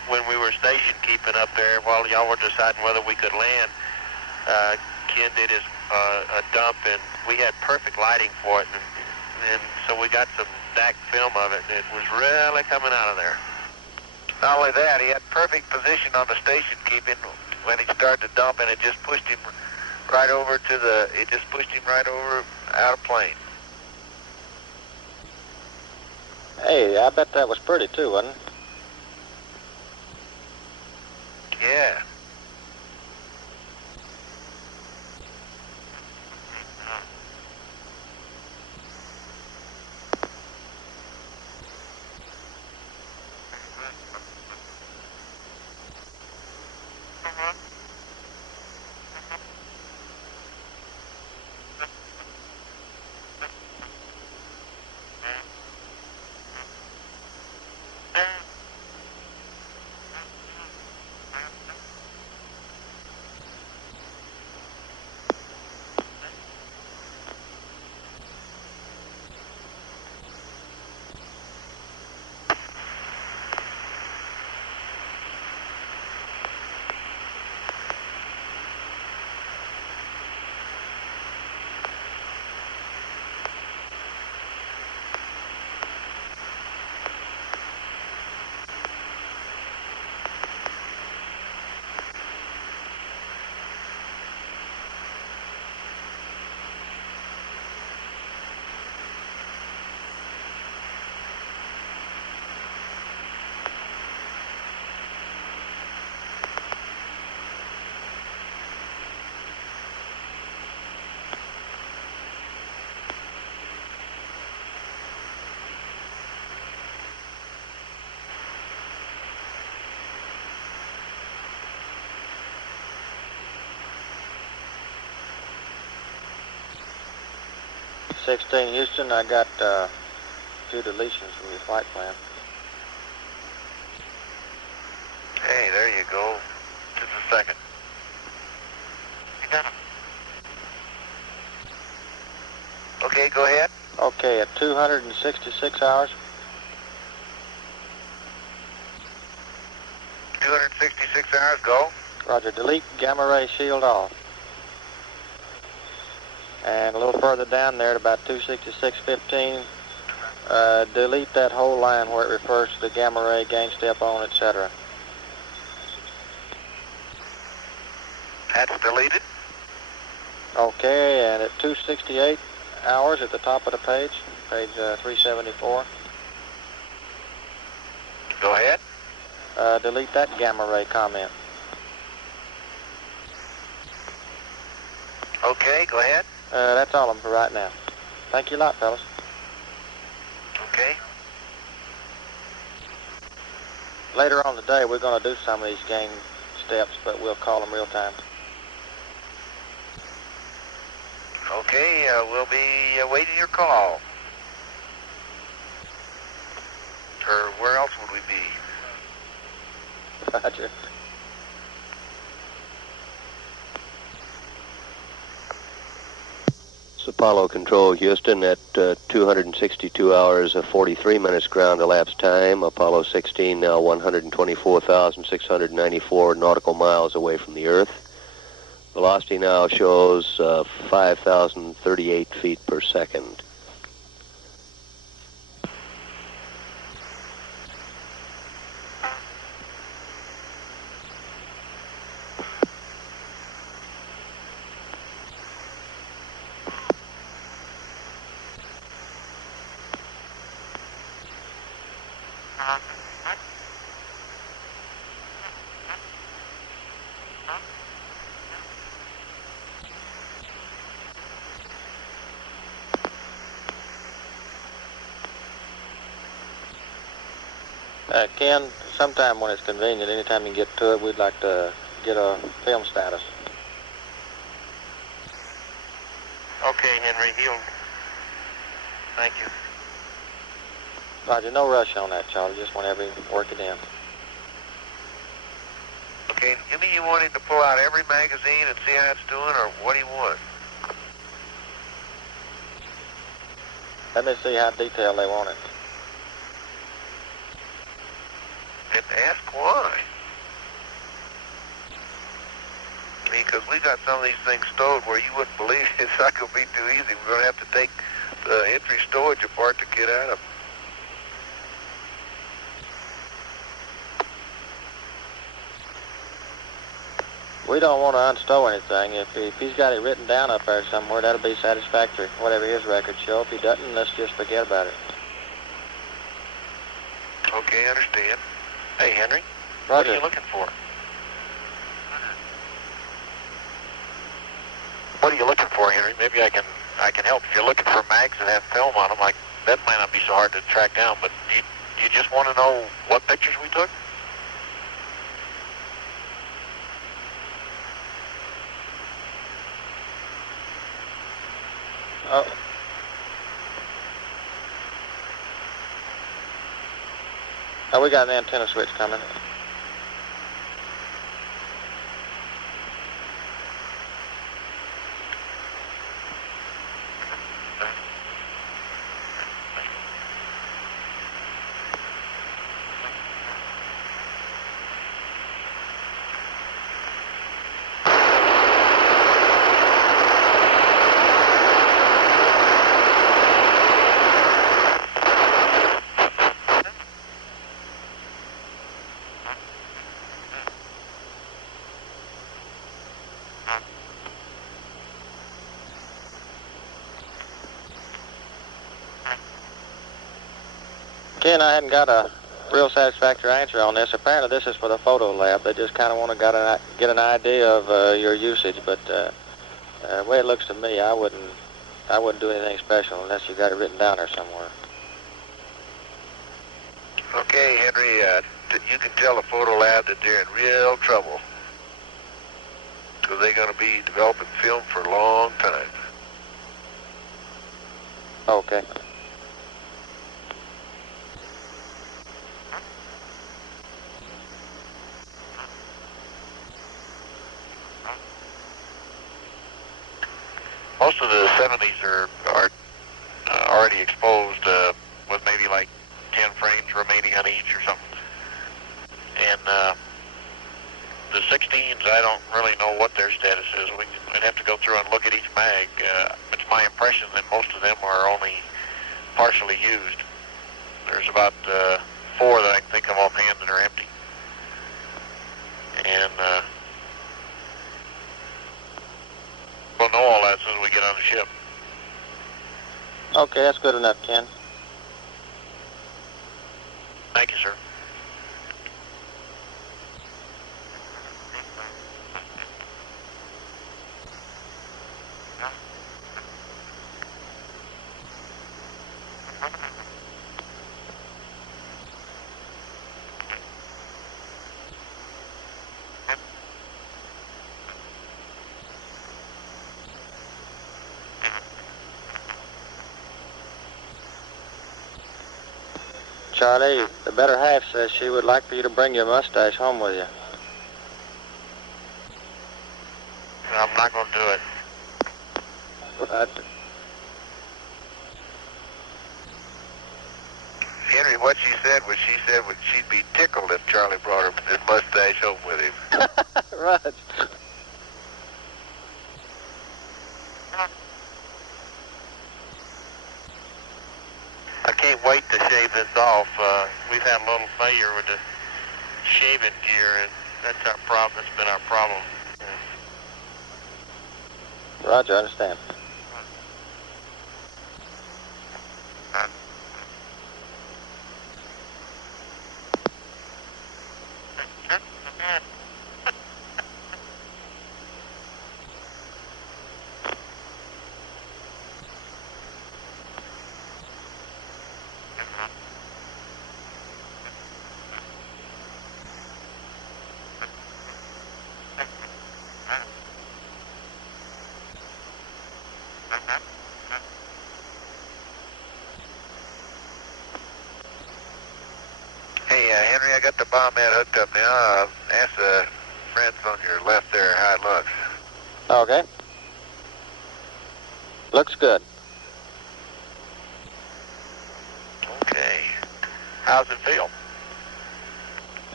when we were station keeping up there while y'all were deciding whether we could land, Ken did his a dump, and we had perfect lighting for it, and so we got some DAC film of it, and it was really coming out of there. Not only that, he had perfect position on the station keeping when he started to dump, and it just pushed him right over out of plane. Hey, I bet that was pretty too, wasn't it? Yeah. '16 Houston, I got a few deletions from your flight plan. Hey, there you go. Just a second. You got 'em. Okay, go ahead. Okay, at 266 hours. 266 hours, go. Roger, delete gamma ray shield off. And a little further down there at about 266.15, delete that whole line where it refers to the gamma ray, gain step on, etc. That's deleted. Okay, and at 268 hours at the top of the page, page 374, Go ahead. delete that gamma ray comment. Okay, go ahead. That's all of them for right now. Thank you a lot, fellas. Okay. Later on today, we're going to do some of these gain steps, but we'll call them real time. Okay, we'll be waiting your call. Or where else would we be? Roger. Apollo Control, Houston, at 262 hours, 43 minutes ground elapsed time. Apollo 16 now 124,694 nautical miles away from the Earth. Velocity now shows 5,038 feet per second. Ken, sometime when it's convenient, anytime you get to it, we'd like to get a film status. Okay, Henry, thank you. Roger, no rush on that, Charlie, just whenever you work it in. Okay, you mean you want him to pull out every magazine and see how it's doing, or what do you want? Let me see how detailed they want it. And Ask why. I mean, because we got some of these things stowed where you wouldn't believe it's not going to be too easy. We're going to have to take the entry storage apart to get out of them. We don't want to unstow anything. If he's got it written down up there somewhere, that'll be satisfactory. Whatever his records show. If he doesn't, let's just forget about it. Okay, I understand. Hey, Henry. Roger. What are you looking for? What are you looking for, Henry? Maybe I can help. If you're looking for mags that have film on them, that might not be so hard to track down. But do you just want to know what pictures we took? Oh. Oh, we got an antenna switch coming. Ken, I hadn't got a real satisfactory answer on this. Apparently this is for the photo lab. They just kind of want to get an idea of your usage, but the way it looks to me, I wouldn't do anything special unless you got it written down there somewhere. Okay, Henry, you can tell the photo lab that they're in real trouble because they're going to be developing film for a long time. Okay. Most of the 70s are already exposed with maybe like 10 frames remaining on each or something. And the 16s, I don't really know what their status is. We'd have to go through and look at each mag. It's my impression that most of them are only partially used. There's about 4 that I can think of offhand that are empty. And we'll know all that as soon as we get on the ship. Okay, that's good enough, Ken. Thank you, sir. Charlie, the better half says she would like for you to bring your mustache home with you. I'm not going to do it. Right. Henry, what she said was she'd be tickled if Charlie brought her his mustache home with him. Right. I can't wait to shave this off. We've had a little failure with the shaving gear, and that's our problem. That's been our problem. Roger, I understand. Henry, I got the bomb head hooked up now. Ask the friends on your left there how it looks. Okay. Looks good. Okay. How's it feel?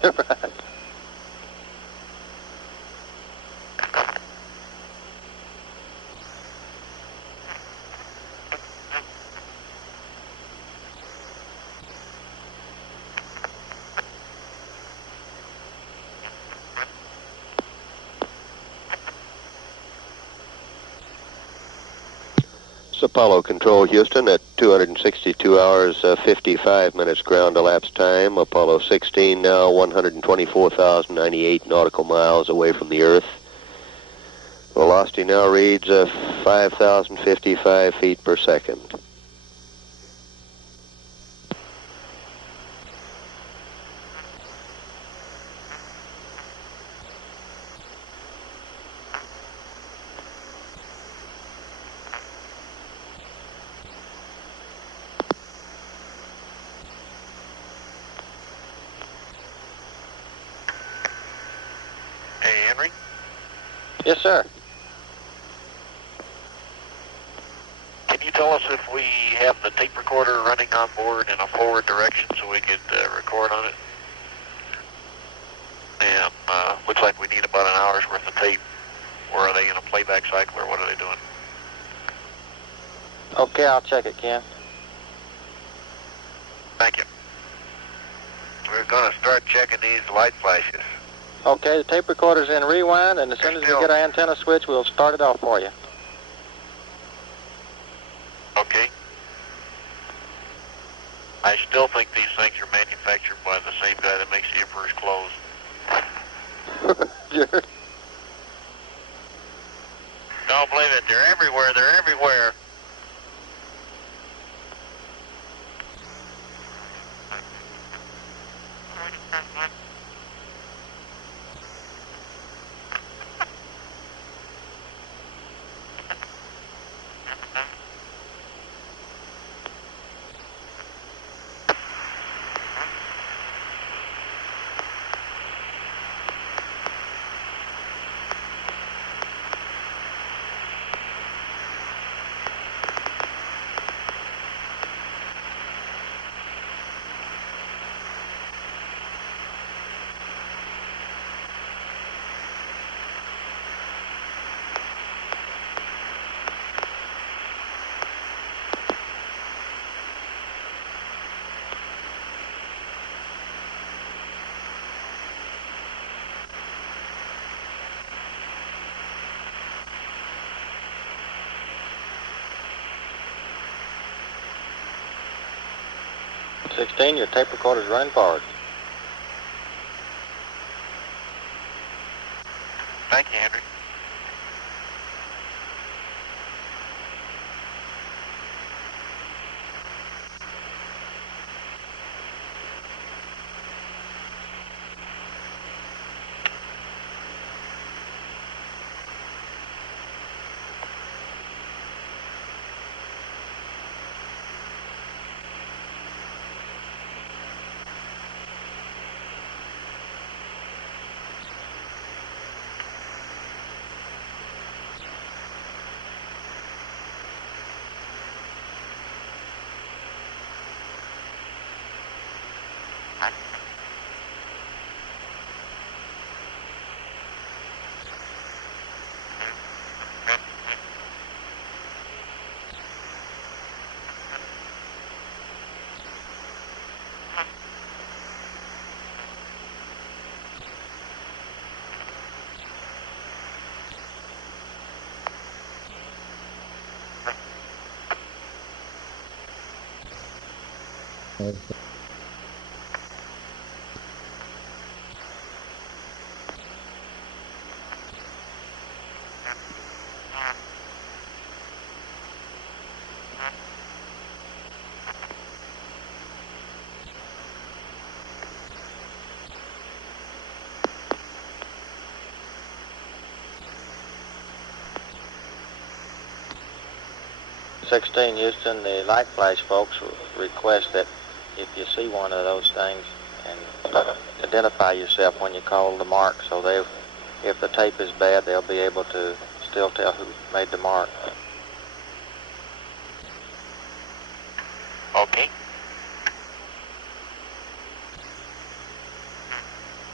Right. Apollo Control, Houston, at 262 hours, 55 minutes ground elapsed time. Apollo 16 now 124,098 nautical miles away from the Earth. Velocity now reads 5,055 feet per second. Hey, Henry? Yes, sir. Can you tell us if we have the tape recorder running on board in a forward direction so we could record on it? And looks like we need about an hour's worth of tape. Or are they in a playback cycle, or what are they doing? Okay, I'll check it, Ken. Thank you. We're going to start checking these light flashes. Okay, the tape recorder's in rewind, and as soon as we get our antenna switch, we'll start it off for you. Okay. I still think these things are manufactured by the same guy that makes the Emperor's clothes. Jerry. Don't believe it. They're everywhere. They're everywhere. $16, your tape recorder's running forward. Thank you, Henry. $16, Houston, the light flash folks request that if you see one of those things, and identify yourself when you call the mark, so if the tape is bad, they'll be able to still tell who made the mark. Okay.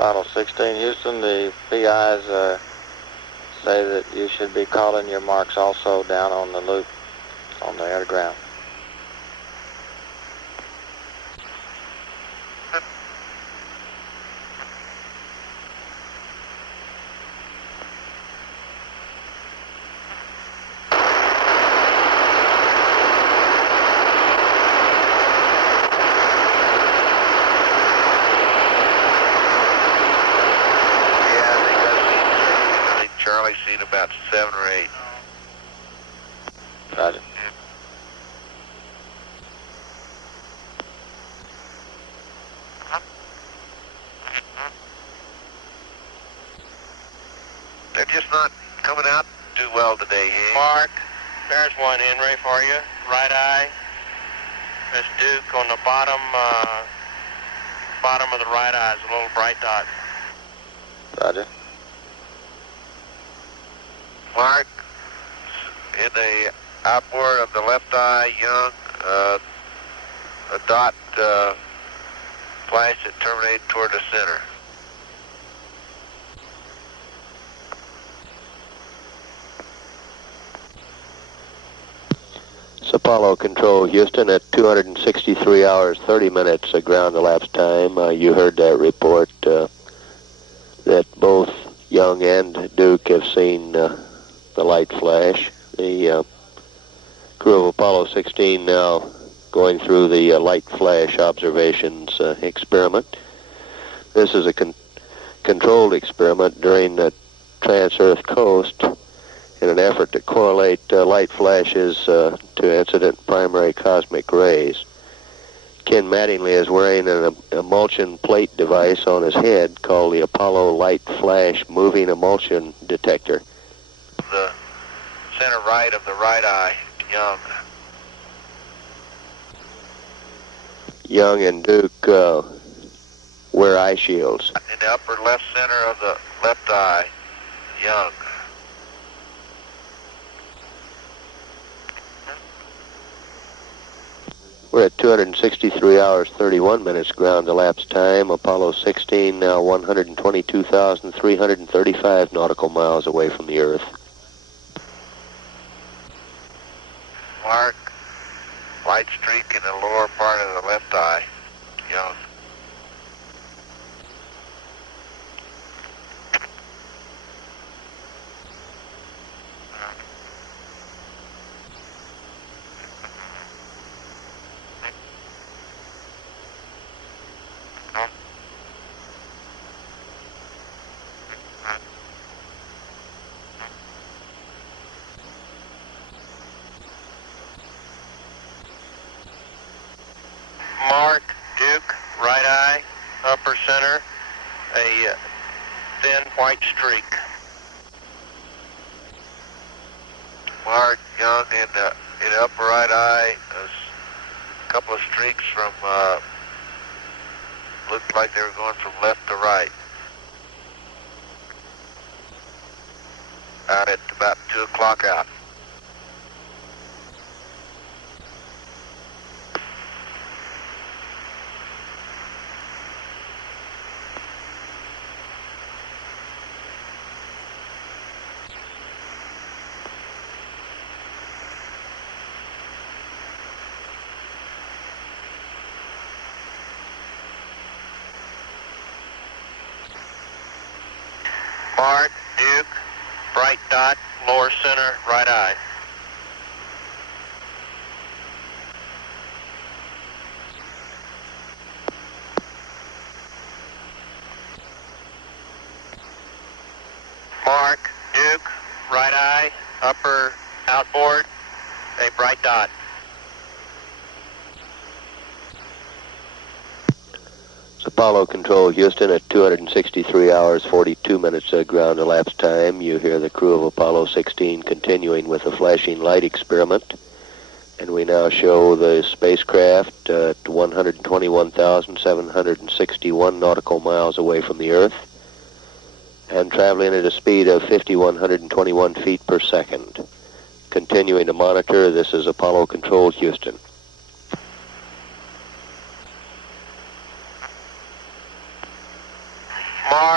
Apollo 16, Houston, the PIs say that you should be calling your marks also down on the loop on the air to ground. Charlie's seen about 7 or 8. Roger. They're just not coming out too well today, eh? Mark, there's one Henry for you. Right eye. There's Duke on the bottom of the right eye is a little bright dot. Roger. Mark, in the outboard of the left eye, Young, a dot flashed that terminated toward the center. It's Apollo Control, Houston, at 263 hours, 30 minutes ground elapsed time. You heard that report that both Young and Duke have seen the light flash. The crew of Apollo 16 now going through the light flash observations experiment. This is a controlled experiment during the trans-Earth coast in an effort to correlate light flashes to incident primary cosmic rays. Ken Mattingly is wearing an emulsion plate device on his head called the Apollo Light Flash Moving Emulsion Detector. The center right of the right eye, Young. Young and Duke wear eye shields. In the upper left center of the left eye, Young. We're at 263 hours, 31 minutes ground elapsed time. Apollo 16 now 122,335 nautical miles away from the Earth. Mark, light streak in the lower part of the left eye, Young. Mark, Duke, right eye, upper center, a thin white streak. Mark, Young, in the upper right eye, a couple of streaks from, looked like they were going from left to right. Out at about 2 o'clock out. Mark, Duke, bright dot, lower center, right eye. Mark, Duke, right eye, upper outboard, a bright dot. It's Apollo Control, Houston, at 263 hours, 42 minutes ground elapsed time. You hear the crew of Apollo 16 continuing with the flashing light experiment. And we now show the spacecraft at 121,761 nautical miles away from the Earth and traveling at a speed of 5,121 feet per second. Continuing to monitor, this is Apollo Control, Houston.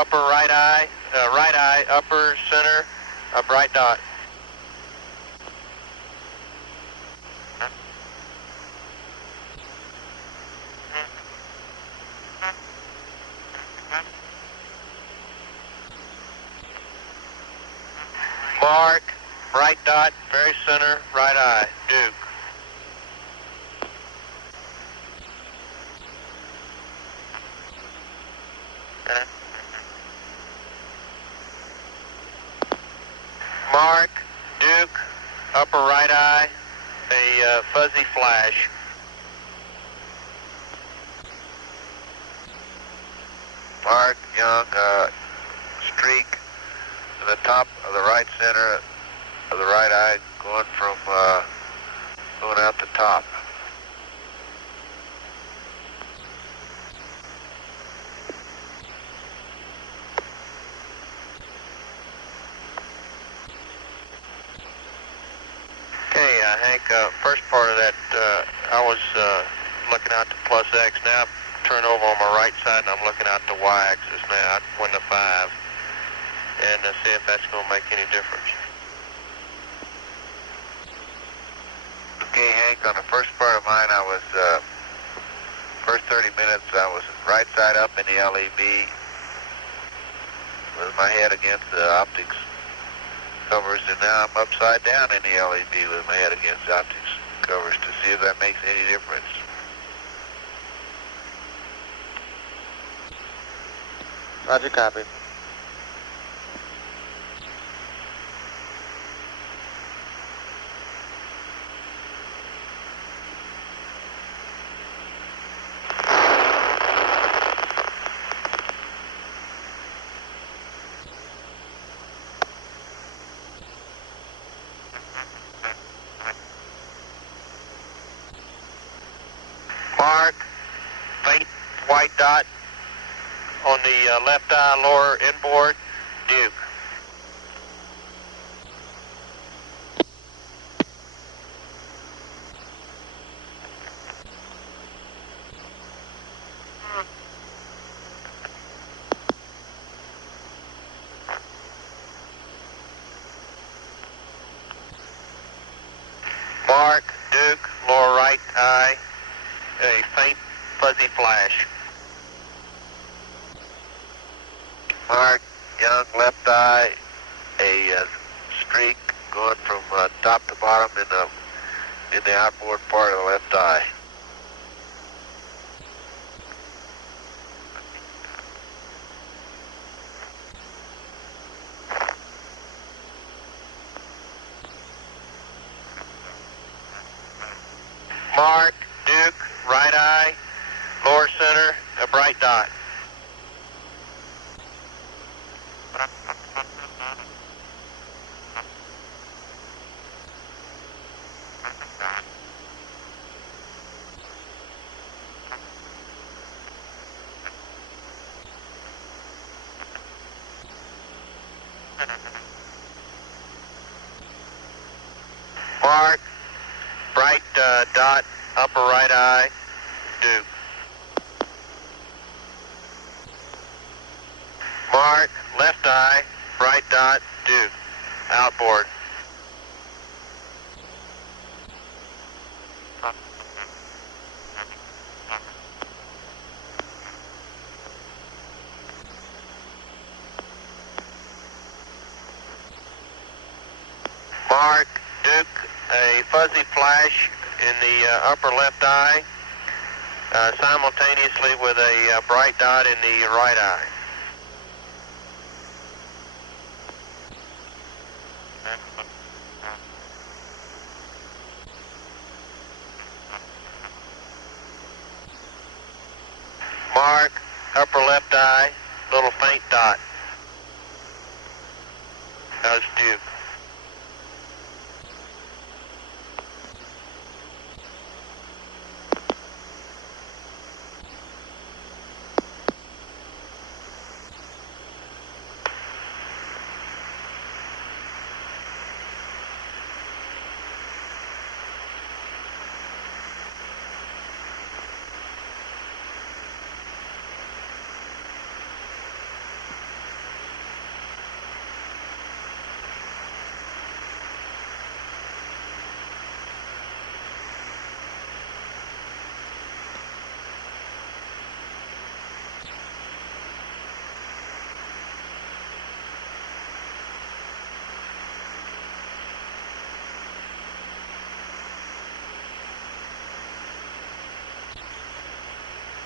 upper right eye, upper center, a bright dot. Mark, bright dot, very center, right eye, Duke. Mark, Duke, upper right eye, a fuzzy flash. Mark, Young, streak to the top of the right center of the right eye, going out the top. Okay, Hank, first part of that, I was looking out to plus X. Now turn over on my right side and I'm looking out the Y-axis now, 1 to 5, and see if that's going to make any difference. Okay, Hank, on the first part of mine, I was, first 30 minutes, I was right side up in the LEB with my head against the optics covers, and now I'm upside down in the LEB with my head against the optics covers to see if that makes any difference. Roger, copy. Mark, faint white dot on the left eye lower inboard, Duke. Mark, Duke, lower right eye, a faint fuzzy flash. Mark, Young, left eye, a streak going from top to bottom in the outboard part of the left eye. Mark, Duke, right eye, lower center, a bright dot. Mark, bright dot, upper right eye, Duke. Mark, left eye, bright dot, Duke. Outboard. Mark, Duke, a fuzzy flash in the upper left eye, simultaneously with a bright dot in the right eye. Mark, upper left eye, little faint dot. That was Duke.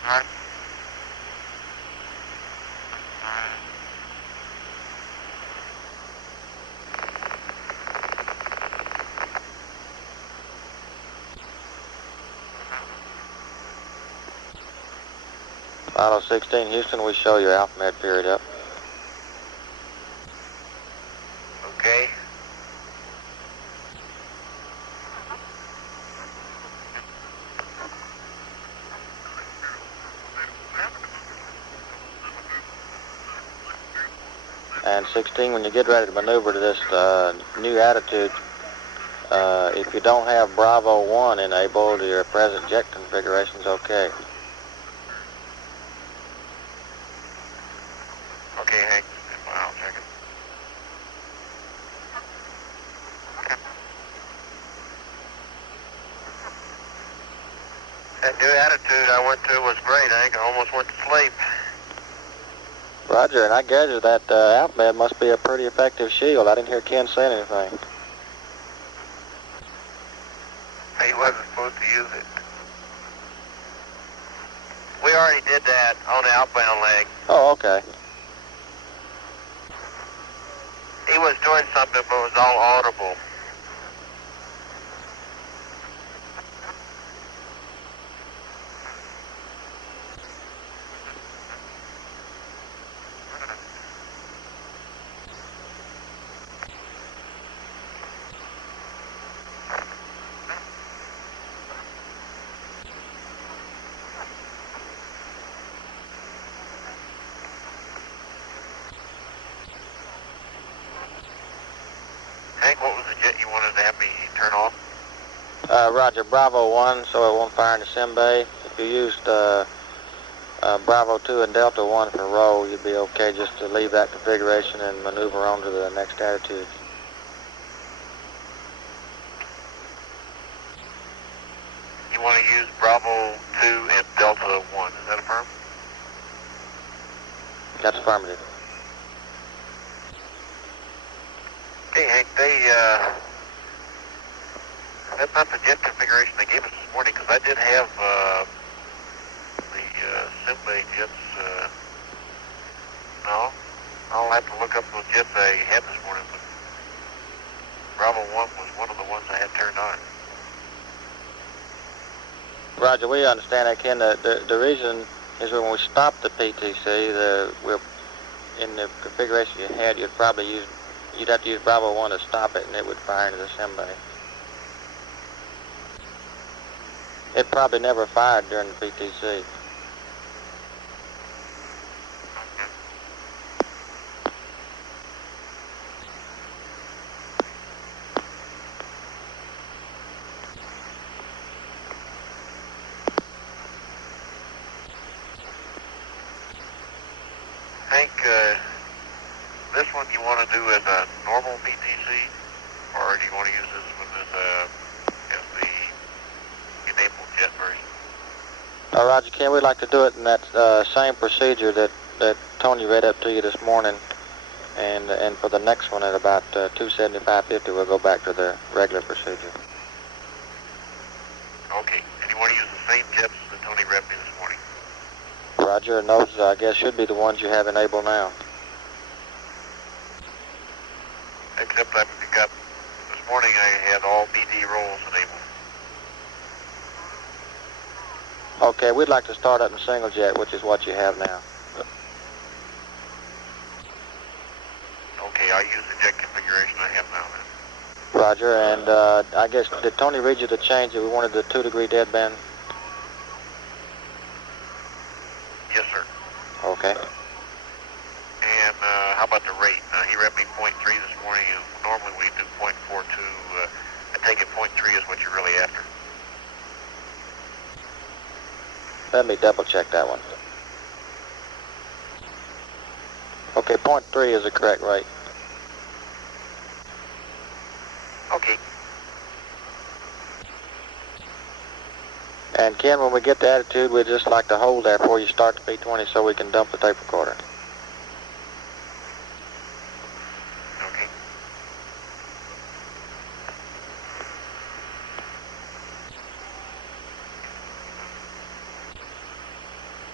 Apollo 16, Houston, we show your alpha med period up. Okay. And 16, when you get ready to maneuver to this new attitude, if you don't have Bravo 1 enabled, your present jet configuration is okay. Okay, Hank. I'll check it. That new attitude I went to was great, Hank. I almost went to sleep. Roger, and I gather that alpha med must be a pretty effective shield. I didn't hear Ken say anything. He wasn't supposed to use it. We already did that on the outbound leg. Oh, okay. He was doing something, but it was all audible. Hank, what was the jet you wanted to have me turn off? Roger, Bravo 1, so it won't fire in the sim bay. If you used Bravo 2 and Delta 1 for roll, you'd be okay just to leave that configuration and maneuver on to the next attitude. You want to use Bravo 2 and Delta 1. Is that affirmed? That's affirmative. Okay, Hank, that's not the jet configuration they gave us this morning, because I did have the Simbay jets. No, I'll have to look up those jets I had this morning, but Bravo 1 was one of the ones I had turned on. Roger, we understand that, Ken. The reason is when we stopped the PTC, in the configuration you had, you'd have to use Bravo 1 to stop it, and it would fire into the sim bay. It probably never fired during the PTC. Hank, this one you want to do as a normal PTC, or do you want to use this one as the enabled jet version? Roger, Ken, we'd like to do it in that same procedure that Tony read up to you this morning, and for the next one at about 275.50, we'll go back to the regular procedure. Okay, and you want to use the same jets that Tony read me this morning? Roger, and those, I guess, should be the ones you have enabled now. Except I got, this morning I had all BD rolls enabled. Okay, we'd like to start up in single jet, which is what you have now. Okay, I'll use the jet configuration I have now then. Roger, and I guess, did Tony read you the change that we wanted the 2-degree deadband? Yes, sir. Okay. And how about the rate? He read me 0.3 this morning, and normally we do 0.42. I take it 0.3 is what you're really after. Let me double check that one. Okay, 0.3 is the correct rate. Okay. And Ken, when we get to attitude, we'd just like to hold there before you start the P-20 so we can dump the tape recorder. Okay.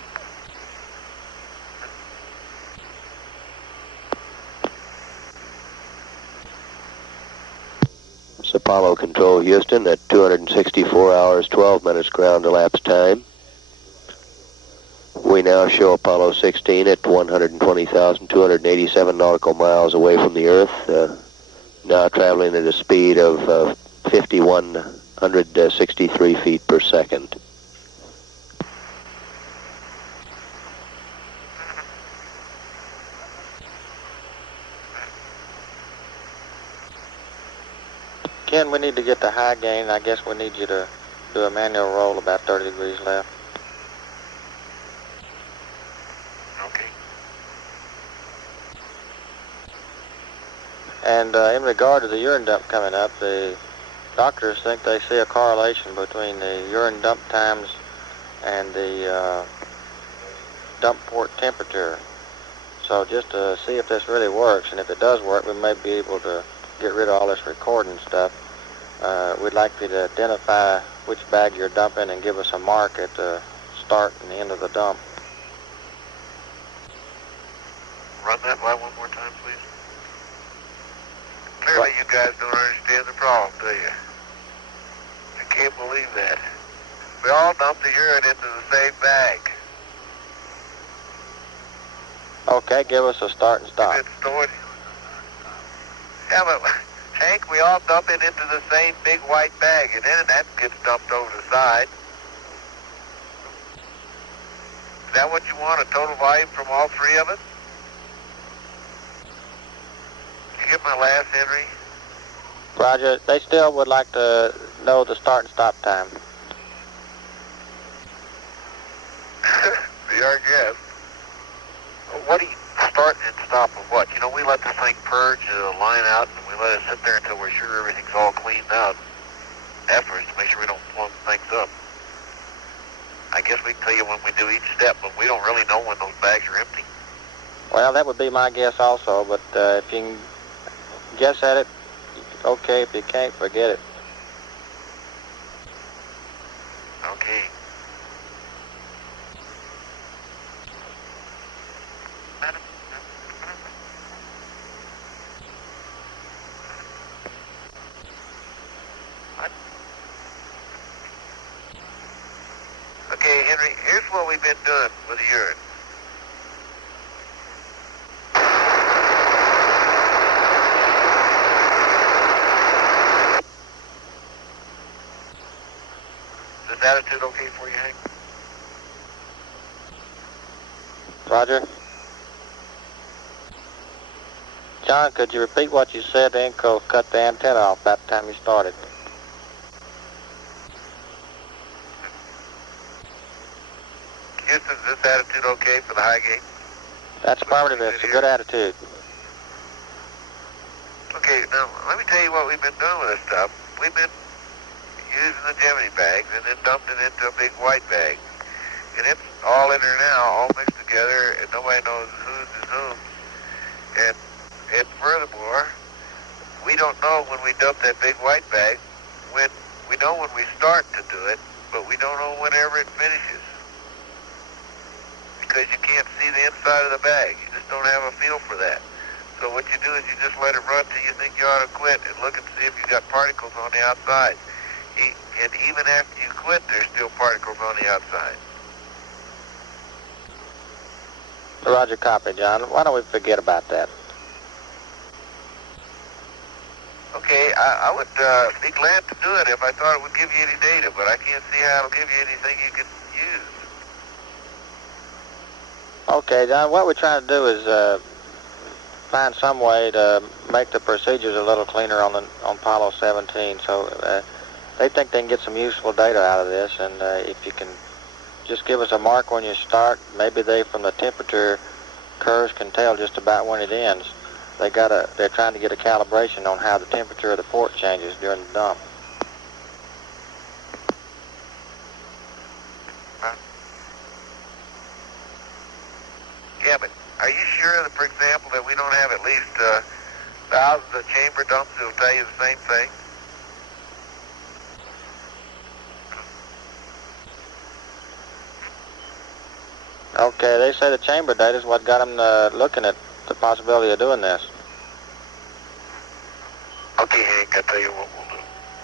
Apollo Control, Houston, at 264 hours, 12 minutes ground elapsed time. We now show Apollo 16 at 120,287 nautical miles away from the Earth, now traveling at a speed of 5,163 feet per second. Ken, we need to get the high gain. I guess we need you to do a manual roll about 30 degrees left. Okay. And in regard to the urine dump coming up, the doctors think they see a correlation between the urine dump times and the dump port temperature. So just to see if this really works, and if it does work, we may be able to get rid of all this recording stuff. We'd like you to identify which bag you're dumping and give us a mark at the start and the end of the dump. Run that by one more time, please. Clearly you guys don't understand the problem, do you? I can't believe that. We all dump the urine into the same bag. Okay, give us a start and stop. It's stored. Yeah, but Hank, we all dump it into the same big white bag, and then that gets dumped over the side. Is that what you want, a total volume from all three of us? Did you get my last, Henry? Roger, they still would like to know the start and stop time. Be our guest. Well, what do you start and stop of what? You know, we let this thing purge the line out, and we let it sit there until we're sure everything's all cleaned out afterwards to make sure we don't plug things up. I guess we can tell you when we do each step, but we don't really know when those bags are empty. Well, that would be my guess also, but if you can guess at it, okay. If you can't, forget it. Okay. Okay, Henry, here's what we've been doing with the urine. Is this attitude okay for you, Hank? Roger. John, could you repeat what you said? Inco cut the antenna off about the time you started. Houston, is this attitude okay for the high gain? That's affirmative. It's a good attitude. Okay, now let me tell you what we've been doing with this stuff. We've been using the Gemini bags and then dumped it into a big white bag. And it's all in there now, all mixed together, and nobody knows whose is whom. And furthermore, we don't know when we dump that big white bag, when we know when we start to do it, but we don't know whenever it finishes. Because you can't see the inside of the bag. You just don't have a feel for that. So what you do is you just let it run till you think you ought to quit and look and see if you got particles on the outside. And even after you quit, there's still particles on the outside. Roger, copy, John. Why don't we forget about that? Okay, I would be glad to do it if I thought it would give you any data, but I can't see how it'll give you anything you can use. Okay, John, what we're trying to do is find some way to make the procedures a little cleaner on Apollo 17. So they think they can get some useful data out of this, and if you can just give us a mark when you start, maybe they, from the temperature curves, can tell just about when it ends. They're trying to get a calibration on how the temperature of the port changes during the dump. Yeah, but are you sure that, for example, that we don't have at least thousands of chamber dumps that will tell you the same thing? Okay, they say the chamber data is what got them looking at the possibility of doing this. Okay, Hank, I'll tell you what we'll do.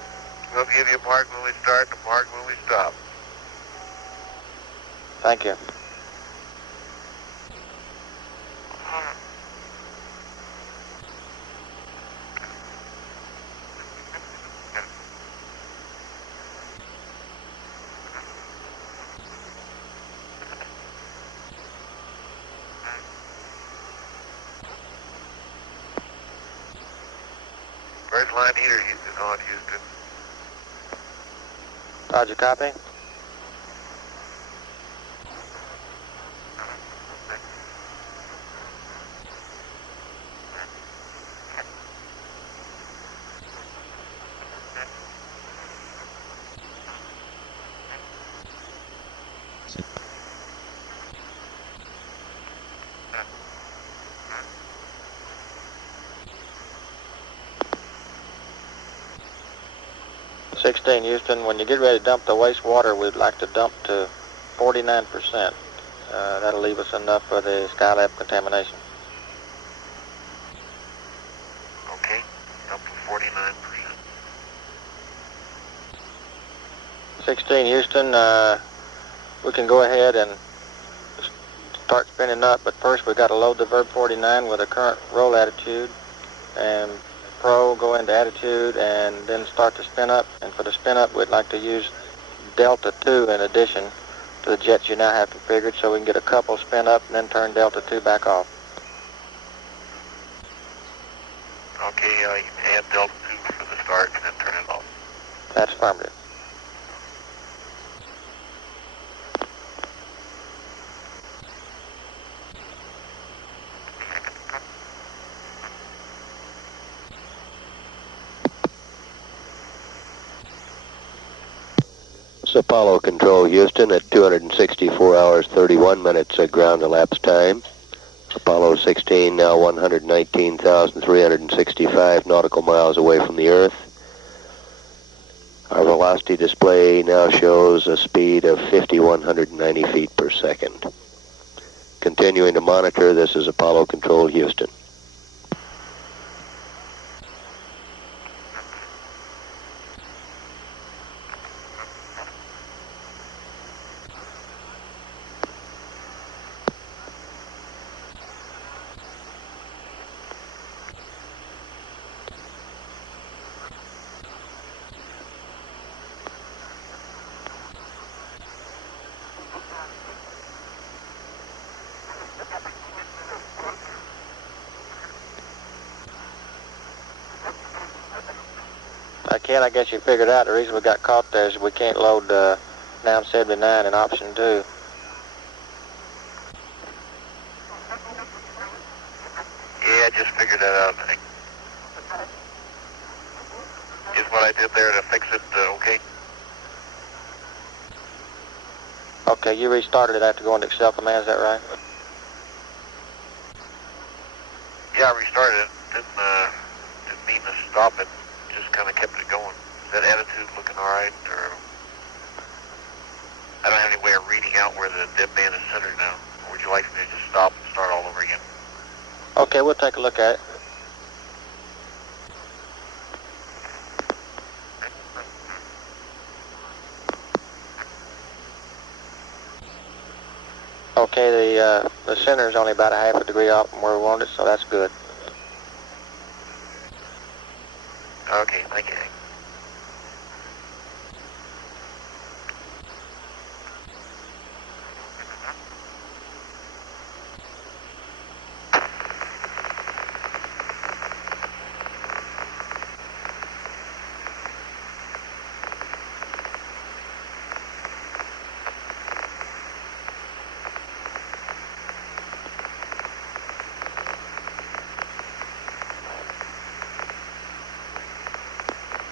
We'll give you a mark when we start and a mark when we stop. Thank you. First line heater is on, Houston. Roger, copy. Houston, when you get ready to dump the wastewater, we'd like to dump to 49%. That'll leave us enough for the Skylab contamination. Okay, up to 49%. 16, Houston, we can go ahead and start spinning up, but first we've got to load the Verb 49 with a current roll attitude, and Pro, go into attitude, and then start to spin up. And for the spin up, we'd like to use Delta 2 in addition to the jets you now have configured, so we can get a couple spin up and then turn Delta 2 back off. Okay, you can add Delta 2 for the start and then turn it off. That's affirmative. Apollo Control, Houston, at 264 hours, 31 minutes ground elapsed time. Apollo 16 now 119,365 nautical miles away from the Earth. Our velocity display now shows a speed of 5,190 feet per second. Continuing to monitor, this is Apollo Control, Houston. Ken, I guess you figured out the reason we got caught there is we can't load NAM 79 in option 2. Yeah, I just figured that out, I think. Is what I did there to fix it okay? Okay, you restarted it after going to Excel command, is that right? Yeah, I restarted it. Didn't mean to stop it. Just kind of kept it going. Is that attitude looking all right? Or I don't have any way of reading out where the dead band is centered now. Or would you like me to just stop and start all over again? Okay, we'll take a look at it. Okay, the center is only about a half a degree off from where we want it, so that's good. Okay, thank you, Hank.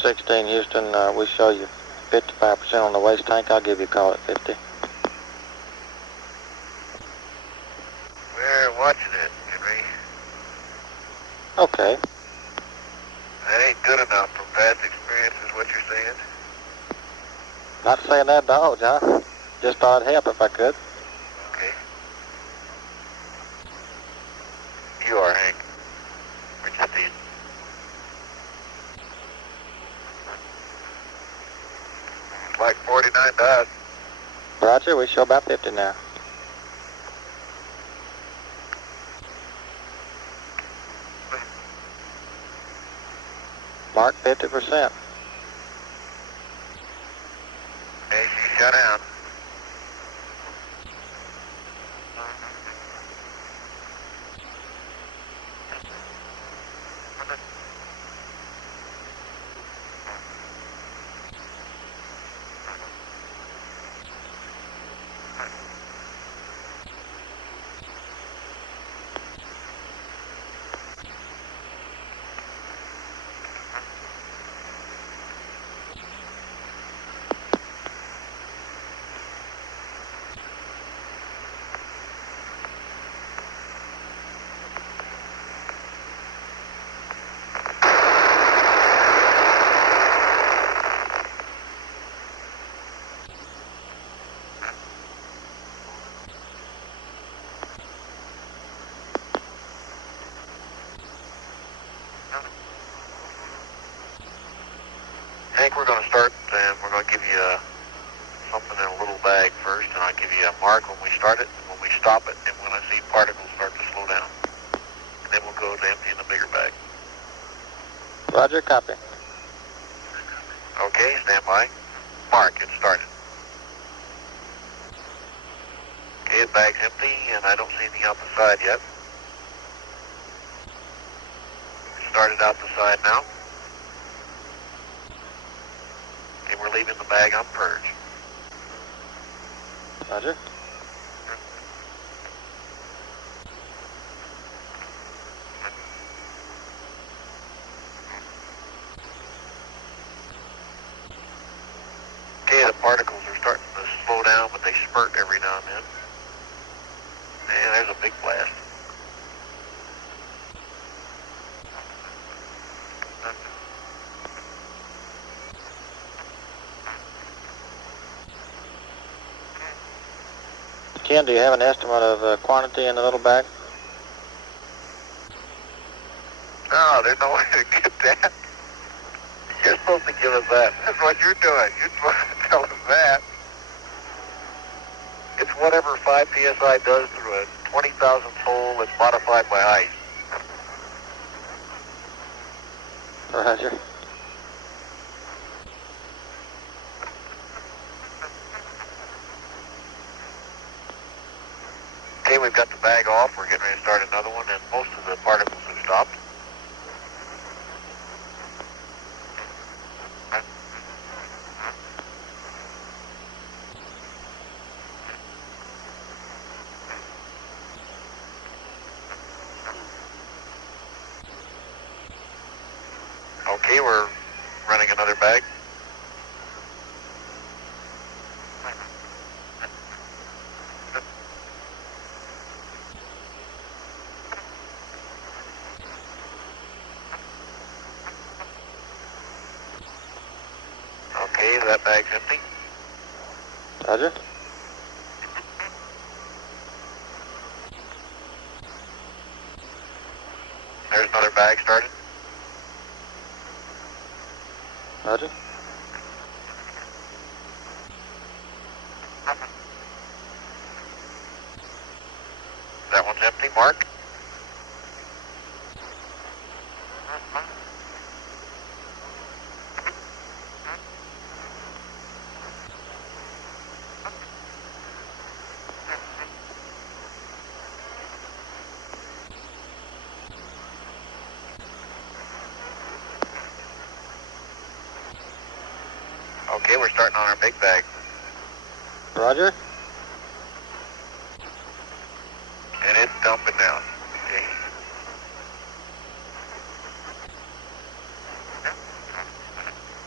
16 Houston, we show you 55% on the waste tank. I'll give you a call at 50. We're watching it, Henry. Okay. That ain't good enough from past experience is what you're saying? Not saying that, dog, John. Just thought I'd help if I could. Okay. You are, Hank. Richard. Like 49 dots. Roger, we show about 50 now. Mark 50%. Hey, she shut down. Hank, we're going to start, and we're going to give you something in a little bag first, and I'll give you a mark when we start it, when we stop it, and when I see particles start to slow down. And then we'll go to empty in the bigger bag. Roger, copy. Okay, stand by. Mark, it started. Okay, the bag's empty, and I don't see anything out the side yet. Started out the side now. Okay, we're leaving the bag on purge. Roger. Okay, the particles are starting to slow down, but they spurt every now and then. And there's a big blast. Ken, do you have an estimate of quantity in the little bag? No, there's no way to get that. You're supposed to give us that. That's what you're doing. You're supposed to tell us that. It's whatever 5 psi does through a 20,000 hole that's modified by ice. Roger. Okay, we've got the bag off. We're getting ready to start another one, and most of the particles have stopped. Okay, we're running another bag. Okay, that bag's empty. Roger. There's another bag started. Roger. That one's empty, Mark. Okay, we're starting on our big bag. Roger. And it's dumping down. Okay.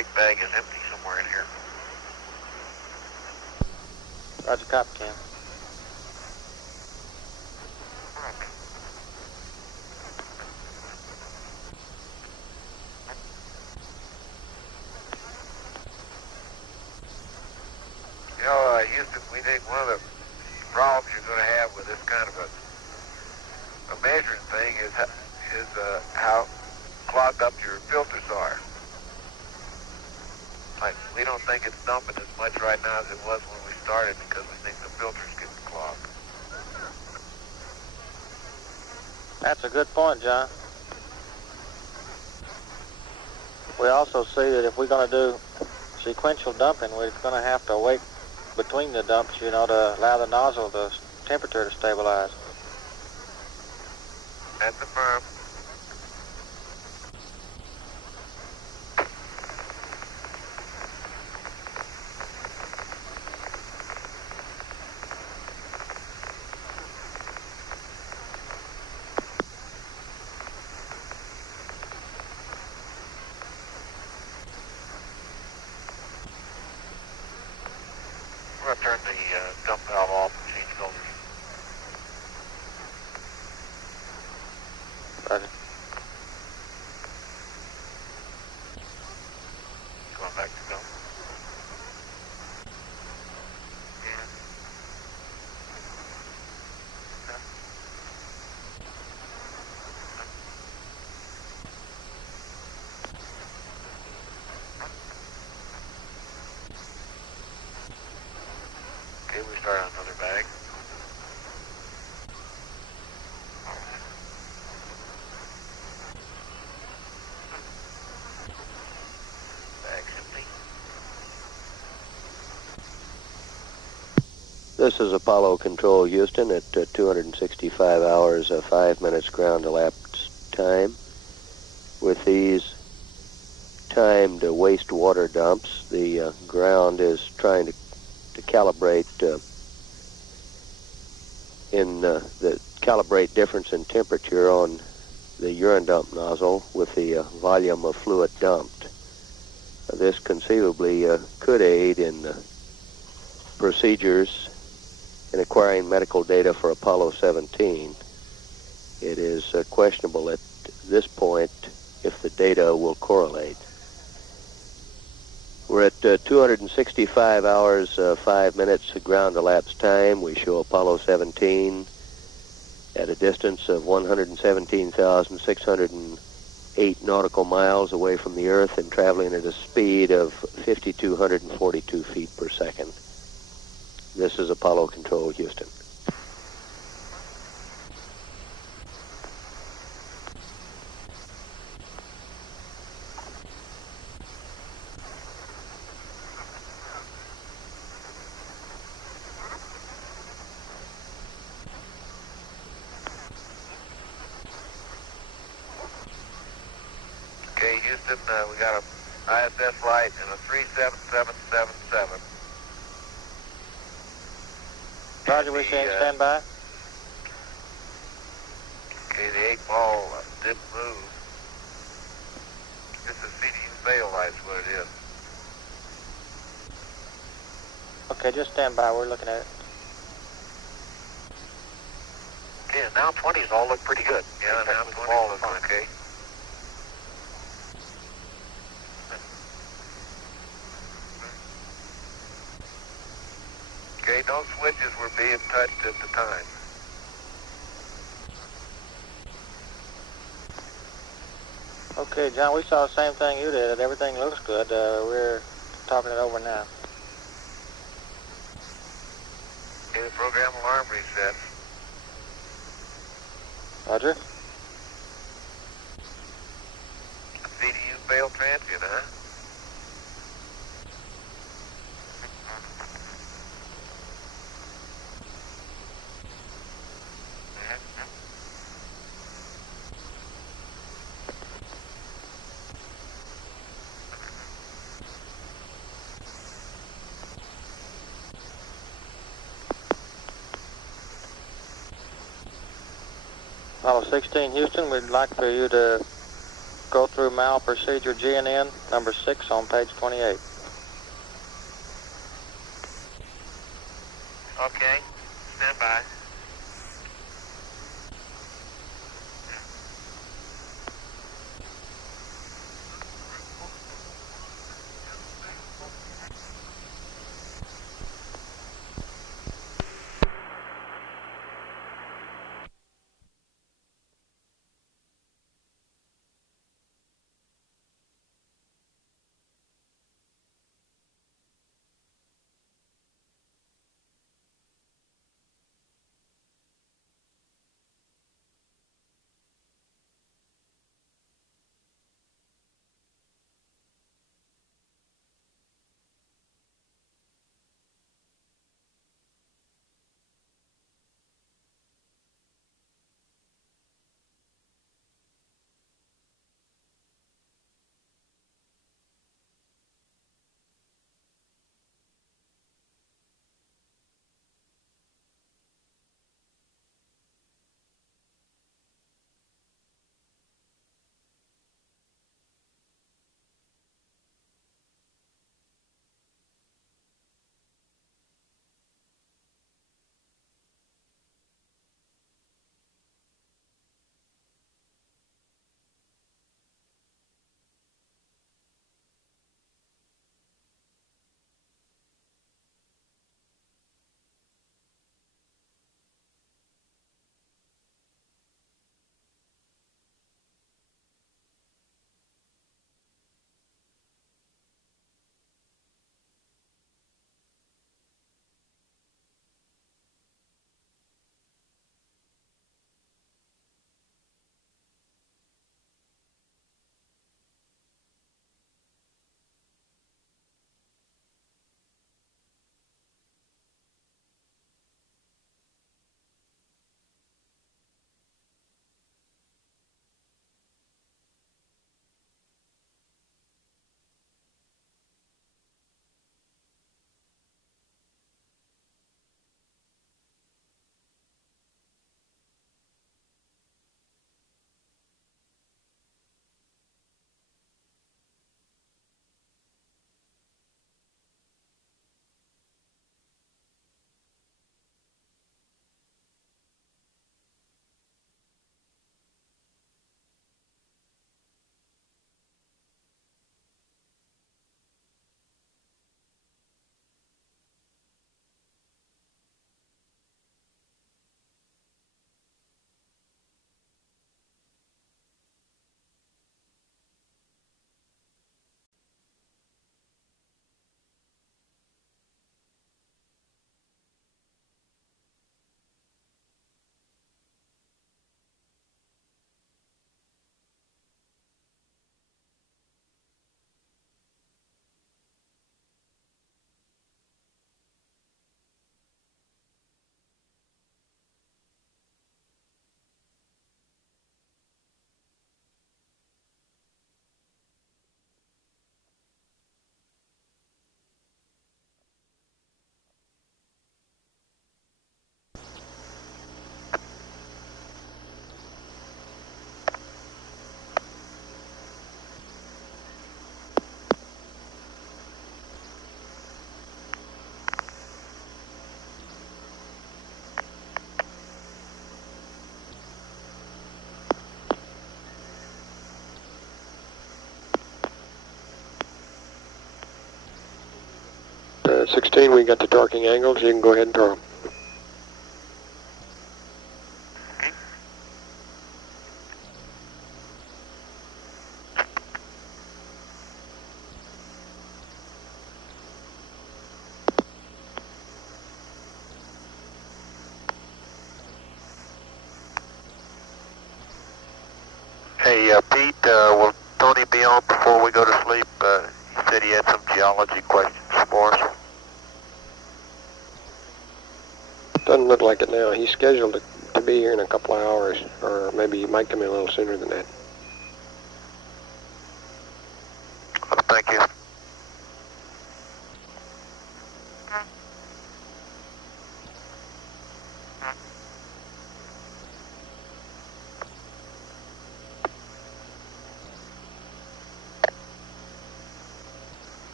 big bag is empty somewhere in here. Roger, copy, Cam. You know, Houston, we think one of the problems you're going to have with this kind of a measuring thing is how clogged up your filters are. Like, we don't think it's dumping as much right now as it was when we started because we think the filter's getting clogged. That's a good point, John. We also see that if we're going to do sequential dumping, we're going to have to wait between the dumps, you know, to allow the nozzle, the temperature to stabilize. That's the firm. We're going to turn the dump valve off and change filters. Roger. Going back to dump. Yeah. Okay, we start on another bag. Bag's empty. This is Apollo Control, Houston, at 265 hours, 5 minutes ground elapsed time. With these timed wastewater dumps, the ground is trying to calibrate calibrate difference in temperature on the urine dump nozzle with the volume of fluid dumped. This conceivably could aid in procedures in acquiring medical data for Apollo 17. It is questionable at this point if the data will correlate. We're at 265 hours, 5 minutes ground elapsed time. We show Apollo 17 at a distance of 117,608 nautical miles away from the Earth and traveling at a speed of 5,242 feet per second. This is Apollo Control, Houston. Okay, Houston, we got a ISS light and a 37777. Roger, we're saying stand by. Okay, the 8 ball didn't move. This is CDU fail light is what it is. Okay, just stand by. We're looking at it. Okay, now 20s all look pretty good. Yeah, now 20 all look okay. Okay, no switches were being touched at the time. Okay, John, we saw the same thing you did. Everything looks good. We're talking it over now. Okay, the program alarm resets. Roger. CDU failed transient, huh? Apollo 16, Houston, we'd like for you to go through mal procedure GNN number 6 on page 28. Okay, stand by. At 16, we got the torquing angles. You can go ahead and torque them. Hey, Pete, will Tony be on before we go to sleep? He said he had some geology questions for us. Doesn't look like it now. He's scheduled to be here in a couple of hours, or maybe he might come in a little sooner than that. Thank you.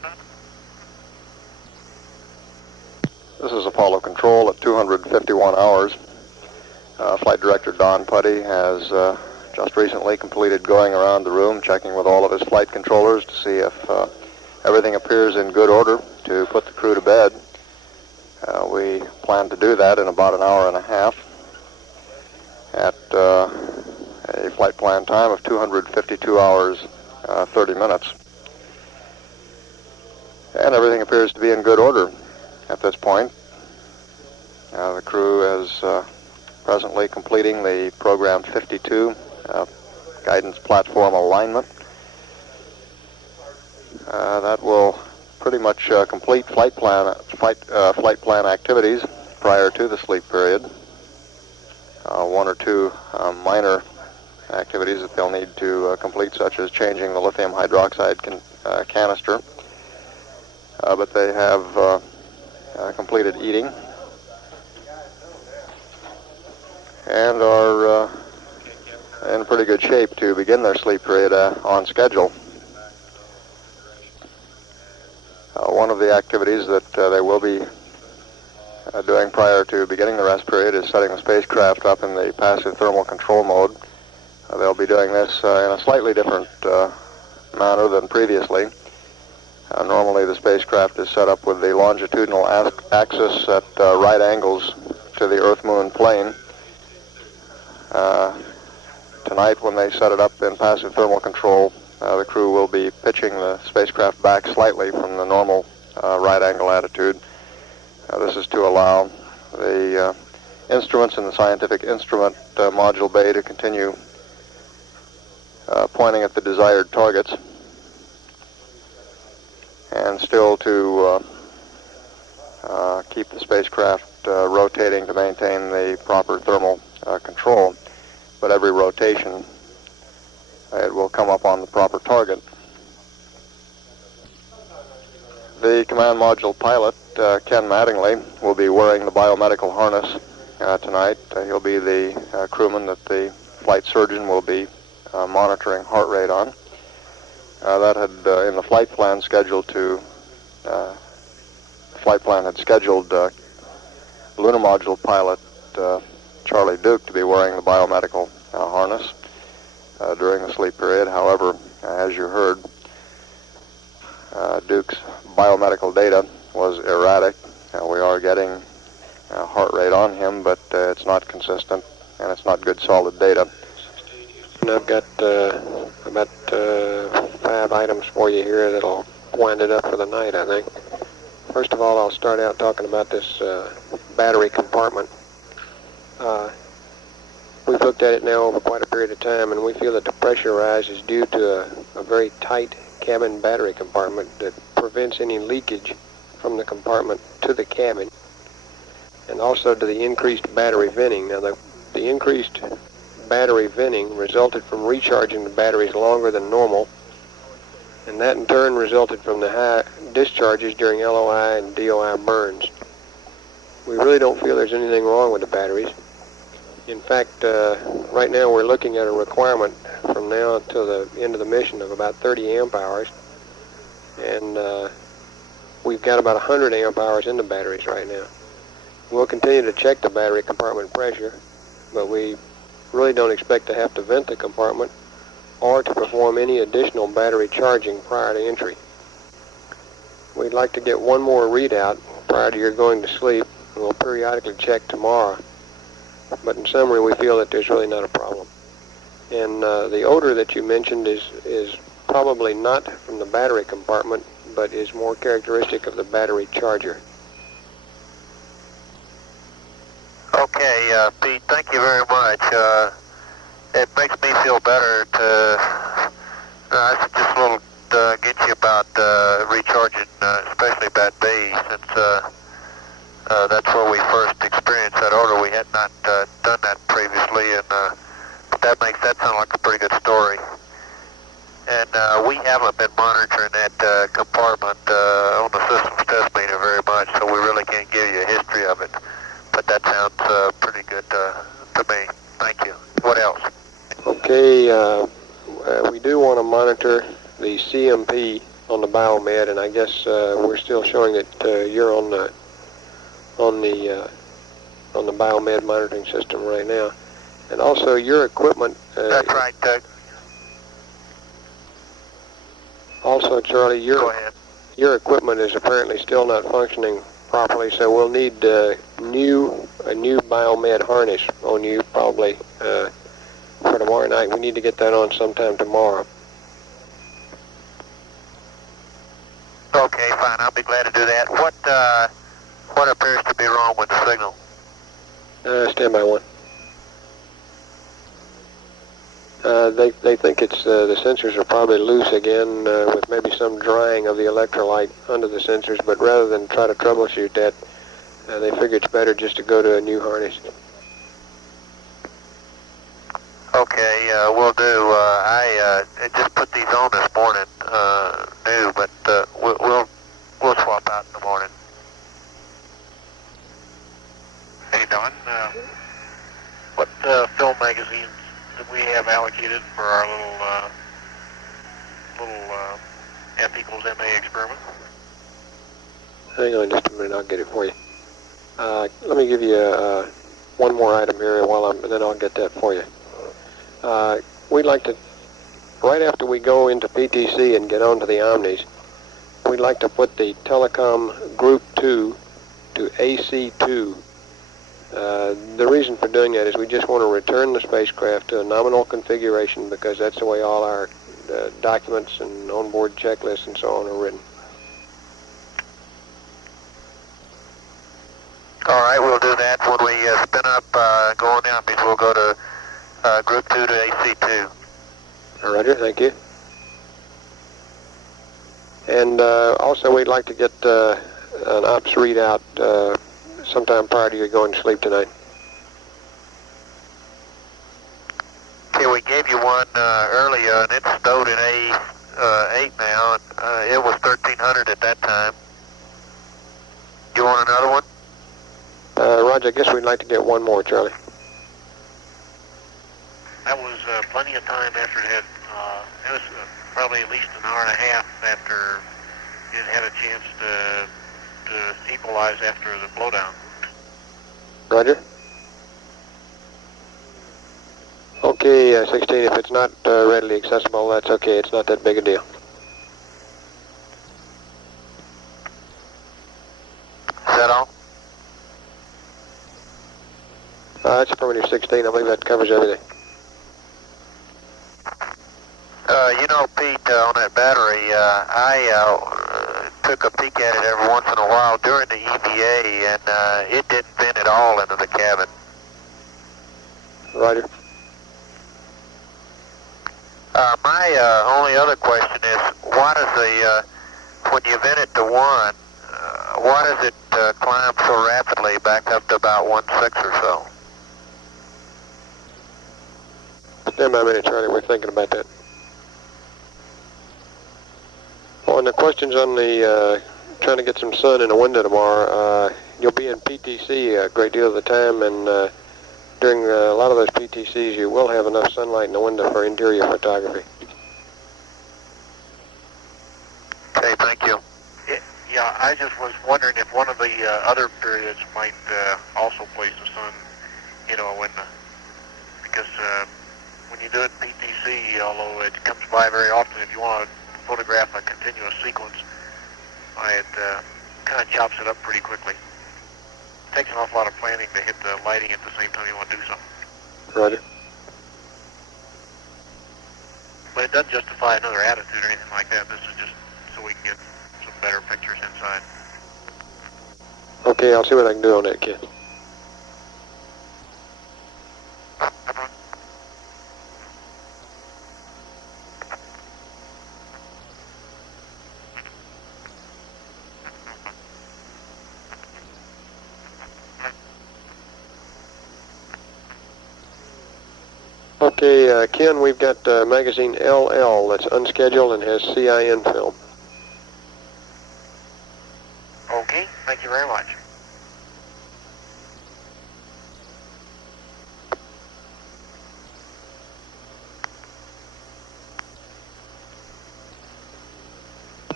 This is Apollo Control at 251 hours. Flight Director Don Putty has just recently completed going around the room, checking with all of his flight controllers to see if everything appears in good order to put the crew to bed. We plan to do that in about an hour and a half at a flight plan time of 252 hours, 30 minutes. And everything appears to be in good order at this point. The crew is presently completing the Program 52 guidance platform alignment. That will pretty much complete flight plan activities prior to the sleep period. One or two minor activities that they'll need to complete, such as changing the lithium hydroxide canister. But they have completed eating and are in pretty good shape to begin their sleep period on schedule. One of the activities that they will be doing prior to beginning the rest period is setting the spacecraft up in the passive thermal control mode. They'll be doing this in a slightly different manner than previously. Normally the spacecraft is set up with the longitudinal axis at right angles to the Earth-Moon plane. Tonight, when they set it up in passive thermal control, the crew will be pitching the spacecraft back slightly from the normal right angle attitude. This is to allow the instruments in the scientific instrument module bay to continue pointing at the desired targets, and still to keep the spacecraft rotating to maintain the proper thermal control. But every rotation, it will come up on the proper target. The command module pilot, Ken Mattingly, will be wearing the biomedical harness tonight. He'll be the crewman that the flight surgeon will be monitoring heart rate on. That had in the flight plan scheduled had scheduled lunar module pilot Charlie Duke to be wearing the biomedical harness during the sleep period. However, as you heard, Duke's biomedical data was erratic. We are getting heart rate on him, but it's not consistent and it's not good solid data. And I've got about 5 items for you here that'll wind it up for the night, I think. First of all, I'll start out talking about this battery compartment. We've looked at it now over quite a period of time, and we feel that the pressure rise is due to a very tight cabin battery compartment that prevents any leakage from the compartment to the cabin, and also to the increased battery venting. Now, the increased battery venting resulted from recharging the batteries longer than normal, and that in turn resulted from the high discharges during LOI and DOI burns. We really don't feel there's anything wrong with the batteries. In fact, right now we're looking at a requirement from now until the end of the mission of about 30 amp hours, and we've got about 100 amp hours in the batteries right now. We'll continue to check the battery compartment pressure, but we really don't expect to have to vent the compartment or to perform any additional battery charging prior to entry. We'd like to get one more readout prior to your going to sleep, and we'll periodically check tomorrow. But in summary, we feel that there's really not a problem. And the odor that you mentioned is probably not from the battery compartment, but is more characteristic of the battery charger. Okay, Pete, thank you very much. It makes me feel better to just a little get you about recharging, especially bad B, since that's where we first experienced that odor. We had not done that previously, and that makes that sound like a pretty good story. And we haven't been monitoring that compartment on the systems test meter very much, so we really can't give you a history of it. But that sounds pretty good to me. Thank you. What else? Okay, we do want to monitor the CMP on the biomed, and I guess we're still showing that you're on the biomed monitoring system right now. And also your equipment. That's right, Doug. Also, Charlie, Go ahead. your equipment is apparently still not functioning properly, so we'll need a new biomed harness on you probably for tomorrow night. We need to get that on sometime tomorrow. Okay, fine. I'll be glad to do that. What appears to be wrong with the signal? Stand by one. They think it's the sensors are probably loose again with maybe some drying of the electrolyte under the sensors, but rather than try to troubleshoot that, they figure it's better just to go to a new harness. Okay, will do. I just put these on this morning, new, but we'll swap out in the morning. Hey, Don, what film magazines do we have allocated for our little F equals MA experiment? Hang on just a minute, I'll get it for you. Let me give you one more item here and then I'll get that for you. We'd like to, right after we go into PTC and get onto the Omnis, we'd like to put the Telecom Group 2 to AC2. The reason for doing that is we just want to return the spacecraft to a nominal configuration because that's the way all our documents and onboard checklists and so on are written. All right, we'll do that. When we spin up, go on the Omnis, we'll go to Group 2 to AC2. Roger, thank you. And also we'd like to get an ops readout sometime prior to your going to sleep tonight. Okay, we gave you one earlier, and it's stowed in A8 now. And, it was 1300 at that time. You want another one? Roger, I guess we'd like to get one more, Charlie. That was plenty of time after it had, it was probably at least an hour and a half after it had a chance to equalize after the blowdown. Roger. Okay, 16, if it's not readily accessible, that's okay. It's not that big a deal. Is that all? That's affirmative 16. I believe that covers everything. You know, Pete, on that battery, I took a peek at it every once in a while during the EVA, and it didn't vent at all into the cabin. Roger. My only other question is, why does when you vent it to 1, why does it climb so rapidly back up to about 1.6 or so? Stand by a minute, Charlie. We're thinking about that. On the questions on the trying to get some sun in the window tomorrow, you'll be in PTC a great deal of the time, and during a lot of those PTCs, you will have enough sunlight in the window for interior photography. Okay, thank you. Yeah, I just was wondering if one of the other periods might also place the sun, you know, because when you do it in PTC, although it comes by very often, if you want to photograph a continuous sequence, it kind of chops it up pretty quickly. It takes an awful lot of planning to hit the lighting at the same time you want to do something. Roger. But it doesn't justify another attitude or anything like that. This is just so we can get some better pictures inside. Okay, I'll see what I can do on that, kid. Okay, Ken, we've got magazine LL that's unscheduled and has CIN film. Okay, thank you very much.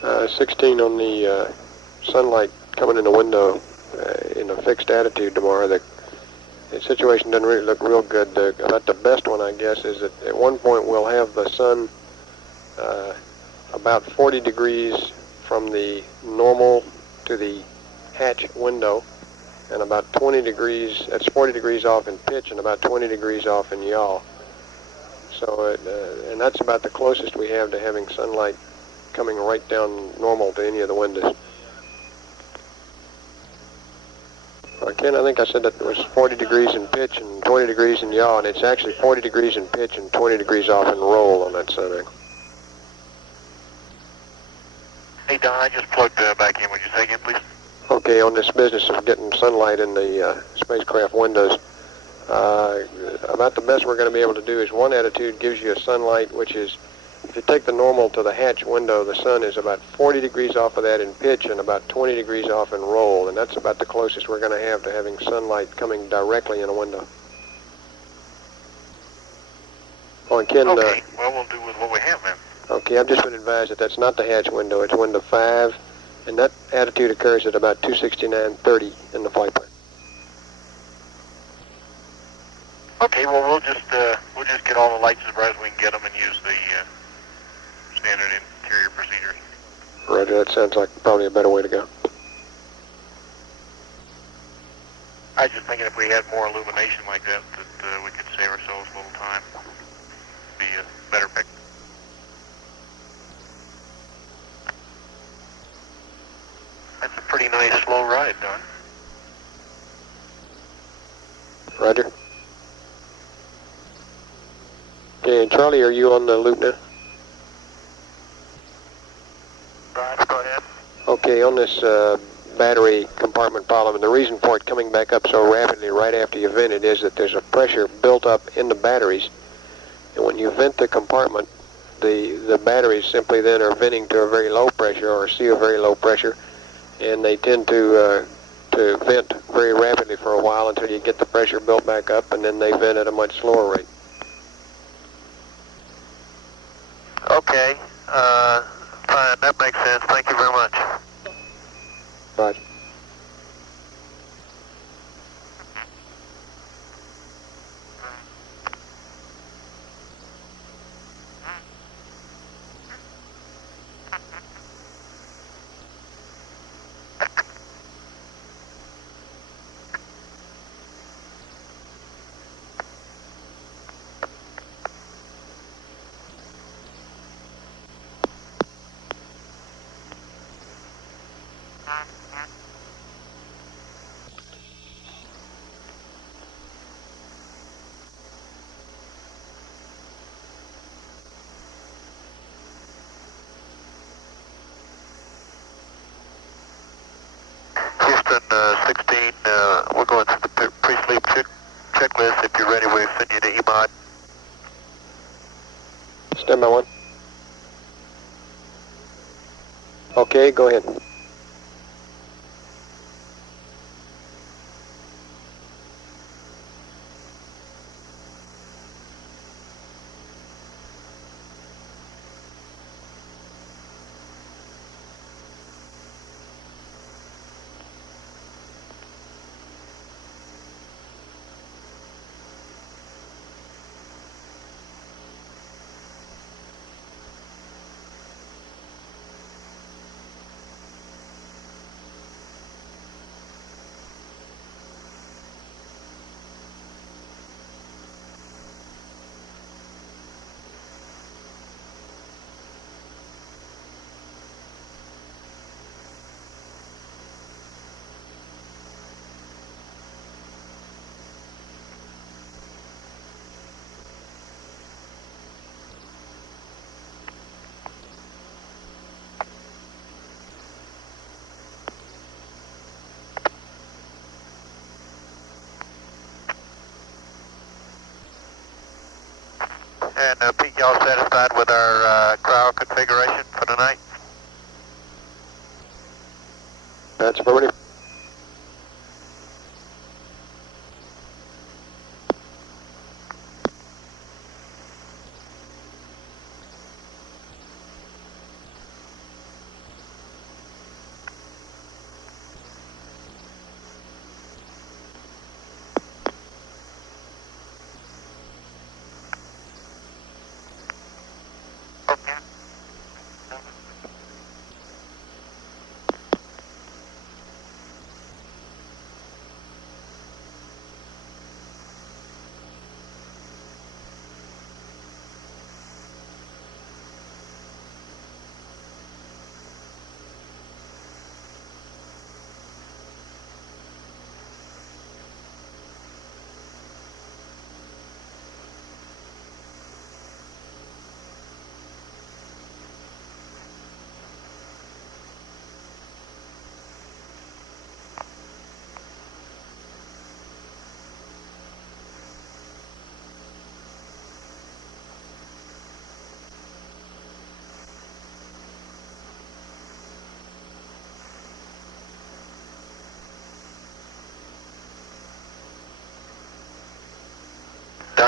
16 on the sunlight coming in the window in a fixed attitude tomorrow. The situation doesn't really look real good. About the best one, I guess, is that at one point we'll have the sun about 40 degrees from the normal to the hatch window, and about 20 degrees, that's 40 degrees off in pitch and about 20 degrees off in yaw. So, and that's about the closest we have to having sunlight coming right down normal to any of the windows. Ken, I think I said that it was 40 degrees in pitch and 20 degrees in yaw, and it's actually 40 degrees in pitch and 20 degrees off in roll on that sun angle. Hey, Don, I just plugged back in. Would you say again, please? Okay, on this business of getting sunlight in the spacecraft windows, about the best we're going to be able to do is one attitude gives you a sunlight which is, if you take the normal to the hatch window, the sun is about 40 degrees off of that in pitch and about 20 degrees off in roll, and that's about the closest we're going to have to having sunlight coming directly in a window. Oh, and Ken, okay, well, we'll do with what we have then. Okay, I've just been advised that that's not the hatch window, it's window 5, and that attitude occurs at about 269.30 in the flight plan. Okay, well, we'll just get all the lights as bright as we can get them and use the standard interior procedures. Roger, that sounds like probably a better way to go. I was just thinking if we had more illumination like that, we could save ourselves a little time. Be a better pick. That's a pretty nice slow ride, Don. Roger. Okay, and Charlie, are you on the loop now? Roger, go ahead. Okay, on this battery compartment problem, and the reason for it coming back up so rapidly right after you vent it is that there's a pressure built up in the batteries, and when you vent the compartment, the batteries simply then are venting to a very low pressure or see a very low pressure, and they tend to vent very rapidly for a while until you get the pressure built back up, and then they vent at a much slower rate. Okay, fine, that makes sense. Thank you very much. Right. Houston 16, we're going through the pre-sleep checklist. If you're ready, we'll send you to EMOD. Stand by 1. Okay, go ahead. And Pete, y'all satisfied with our cryo configuration for tonight? That's affirmative.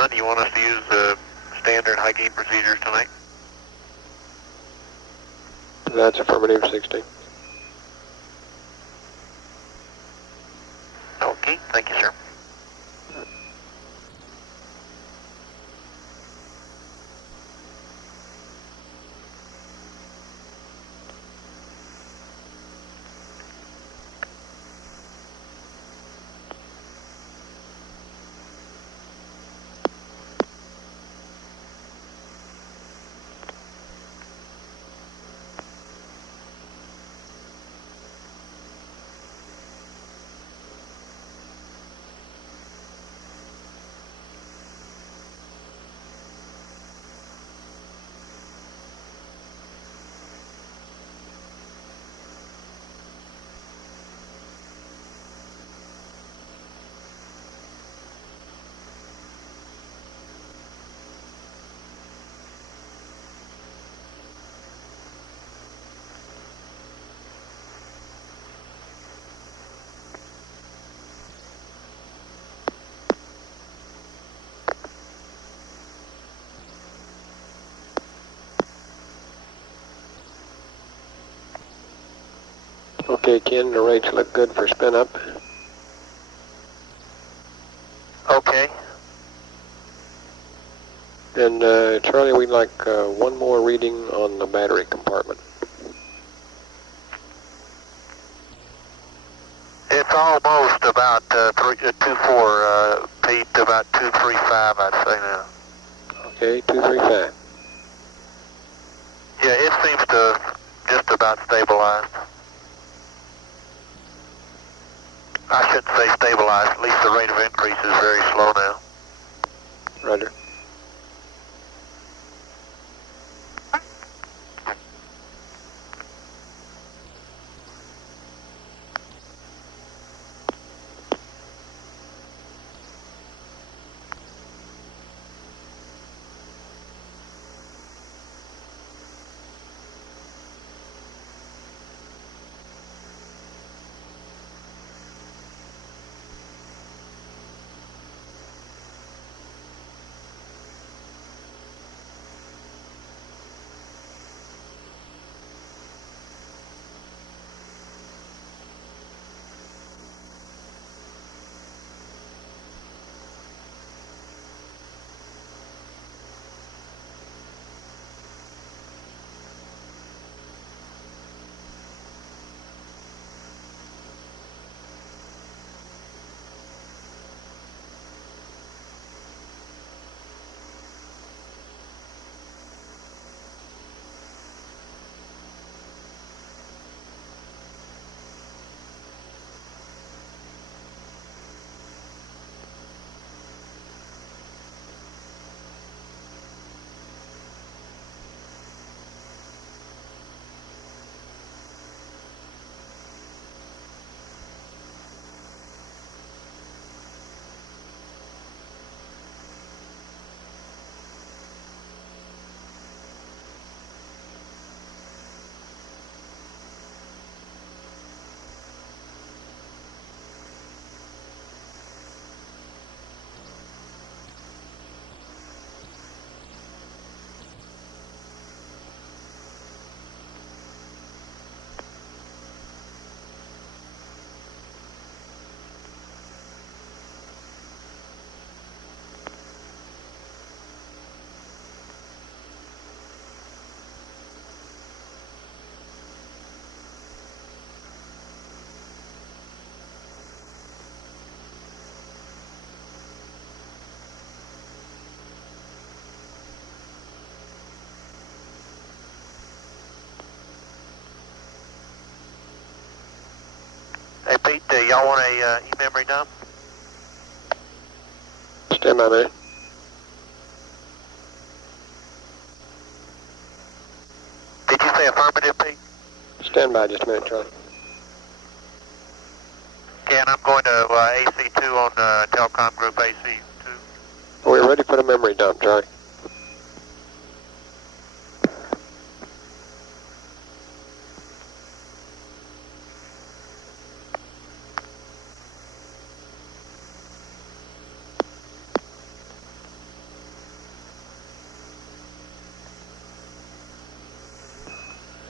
Don, you want us to use the standard high gain procedures tonight? That's affirmative, 16. Okay, thank you, sir. Okay, Ken, the rates look good for spin up. Okay. And Charlie, we'd like one more reading on the battery compartment. It's almost about 24, Pete, about 235, I'd say now. Okay, 235. Yeah, it seems to just about stabilize. I shouldn't say stabilize, at least the rate of increase is very slow now. Roger. Hey, Pete, y'all want a e-memory dump? Stand by, man. Did you say affirmative, Pete? Stand by just a minute, Charlie. Ken, I'm going to AC2 on Telecom Group AC2. We're ready for the memory dump, Charlie.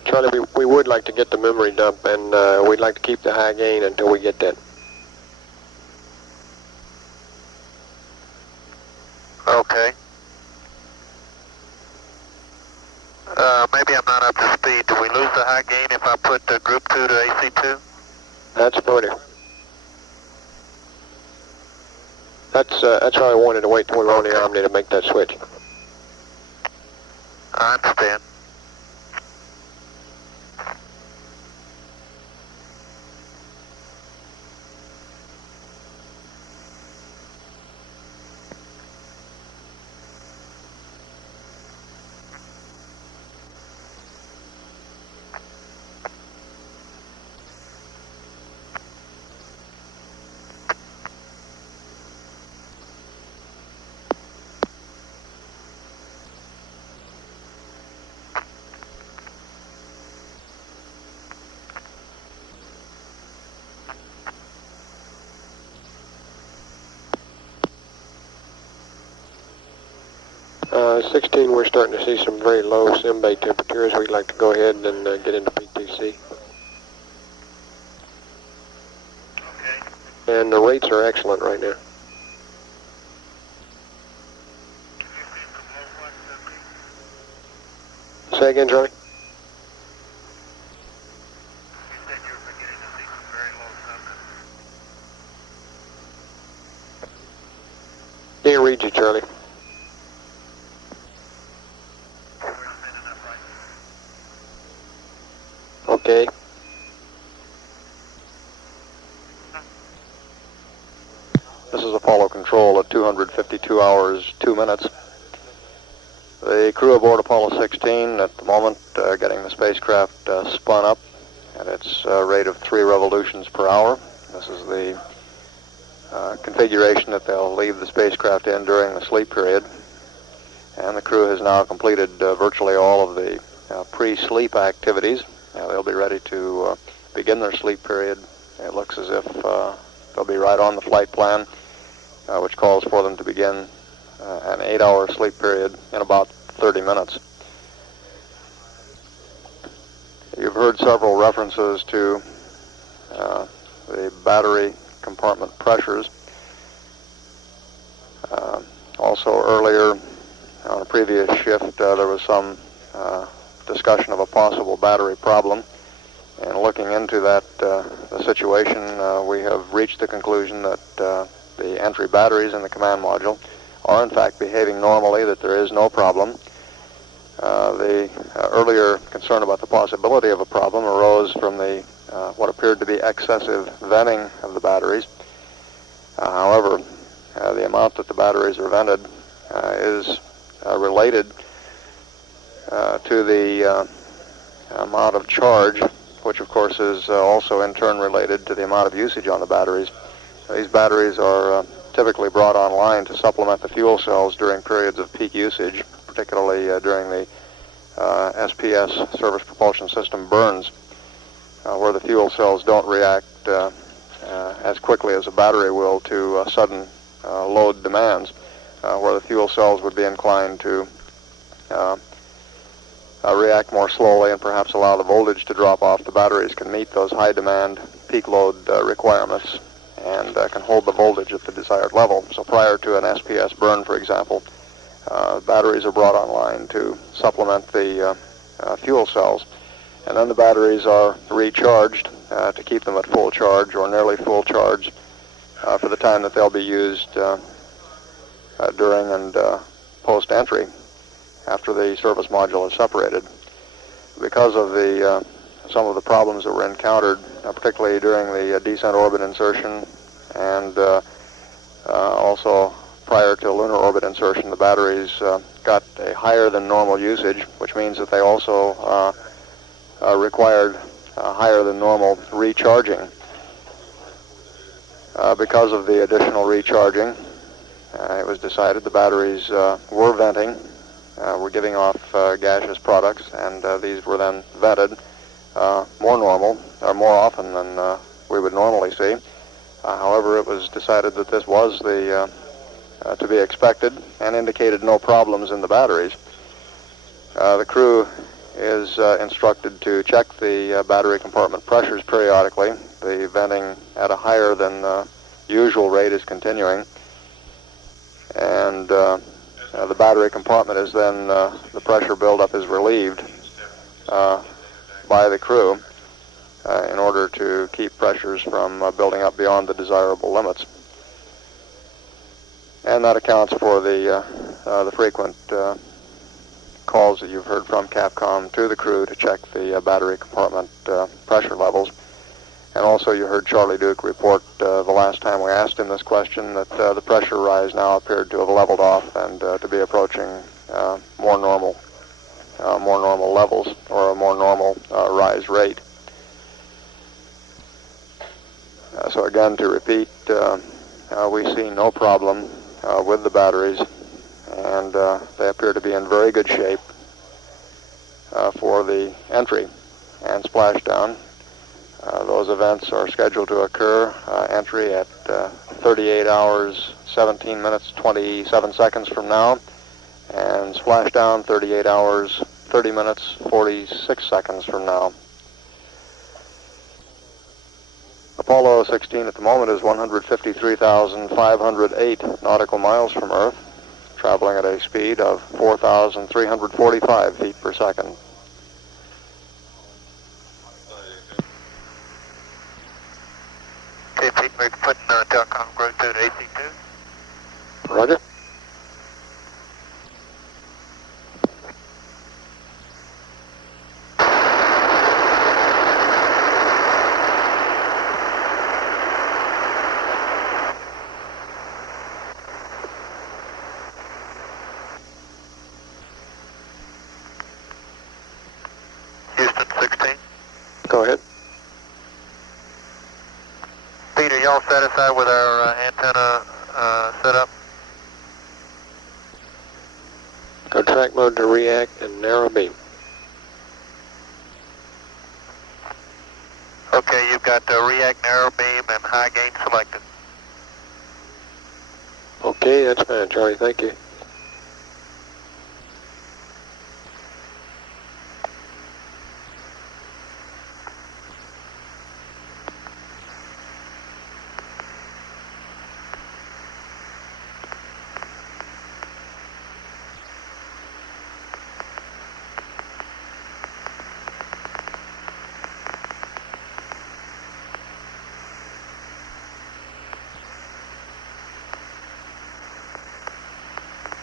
Charlie, we would like to get the memory dump, and we'd like to keep the high gain until we get that. Okay. Maybe I'm not up to speed. Do we lose the high gain if I put group 2 to AC2? That's plenty. That's why I wanted to wait till we were on the Omni to make that switch. I understand. Uh, 16, we're starting to see some very low sim bay temperatures. We'd like to go ahead and get into PTC. Okay. And the rates are excellent right now. Can you see the low what, Say again, Charlie? You said you were beginning to see some very low something. Can't read you, Charlie. We're spinning up right Okay. This is Apollo Control at 252 hours, 2 minutes. The crew aboard Apollo 16 at the moment getting the spacecraft spun up at its rate of 3 revolutions per hour. This is the configuration that they'll leave the spacecraft in during the sleep period. And the crew has now completed virtually all of the pre-sleep activities. Now they'll be ready to begin their sleep period. It looks as if they'll be right on the flight plan, which calls for them to begin an 8-hour sleep period in about 30 minutes. You've heard several references to the battery compartment pressures. Also earlier on a previous shift there was some discussion of a possible battery problem, and looking into that the situation, we have reached the conclusion that the entry batteries in the command module are in fact behaving normally, that there is no problem. The earlier concern about the possibility of a problem arose from the what appeared to be excessive venting of the batteries. However, the amount that the batteries are vented is related to the amount of charge, which of course is also in turn related to the amount of usage on the batteries. These batteries are typically brought online to supplement the fuel cells during periods of peak usage, particularly during the SPS, Service Propulsion System, burns, where the fuel cells don't react as quickly as a battery will to sudden load demands, where the fuel cells would be inclined to react more slowly and perhaps allow the voltage to drop off. The batteries can meet those high demand peak load requirements and can hold the voltage at the desired level. So prior to an SPS burn, for example, batteries are brought online to supplement the fuel cells, and then the batteries are recharged to keep them at full charge or nearly full charge for the time that they'll be used during and post-entry after the service module is separated. Because of the some of the problems that were encountered, particularly during the descent orbit insertion and also prior to lunar orbit insertion, the batteries got a higher than normal usage, which means that they also required higher than normal recharging. Because of the additional recharging, it was decided the batteries were venting, were giving off gaseous products, and these were then vented more often than we would normally see. However, it was decided that this was the to be expected and indicated no problems in the batteries. The crew is instructed to check the battery compartment pressures periodically. The venting at a higher than usual rate is continuing, and the battery compartment is then, the pressure buildup is relieved by the crew in order to keep pressures from building up beyond the desirable limits. And that accounts for the frequent calls that you've heard from Capcom to the crew to check the battery compartment pressure levels. And also you heard Charlie Duke report the last time we asked him this question that the pressure rise now appeared to have leveled off and to be approaching more normal levels, or a more normal rise rate. So again, to repeat, we see no problem with the batteries, and they appear to be in very good shape for the entry and splashdown. Those events are scheduled to occur, entry at 38 hours, 17 minutes, 27 seconds from now, and splashdown 38 hours, 30 minutes, 46 seconds from now. Apollo 16 at the moment is 153,508 nautical miles from Earth, traveling at a speed of 4,345 feet per second. Okay, Pete, we're putting telecom growth to AC2. Roger. Houston 16. Go ahead. Pete, are y'all satisfied with our antenna setup? Go track mode to react and narrow beam. Okay, you've got react, narrow beam, and high gain selected. Okay, that's fine, Charlie. Thank you.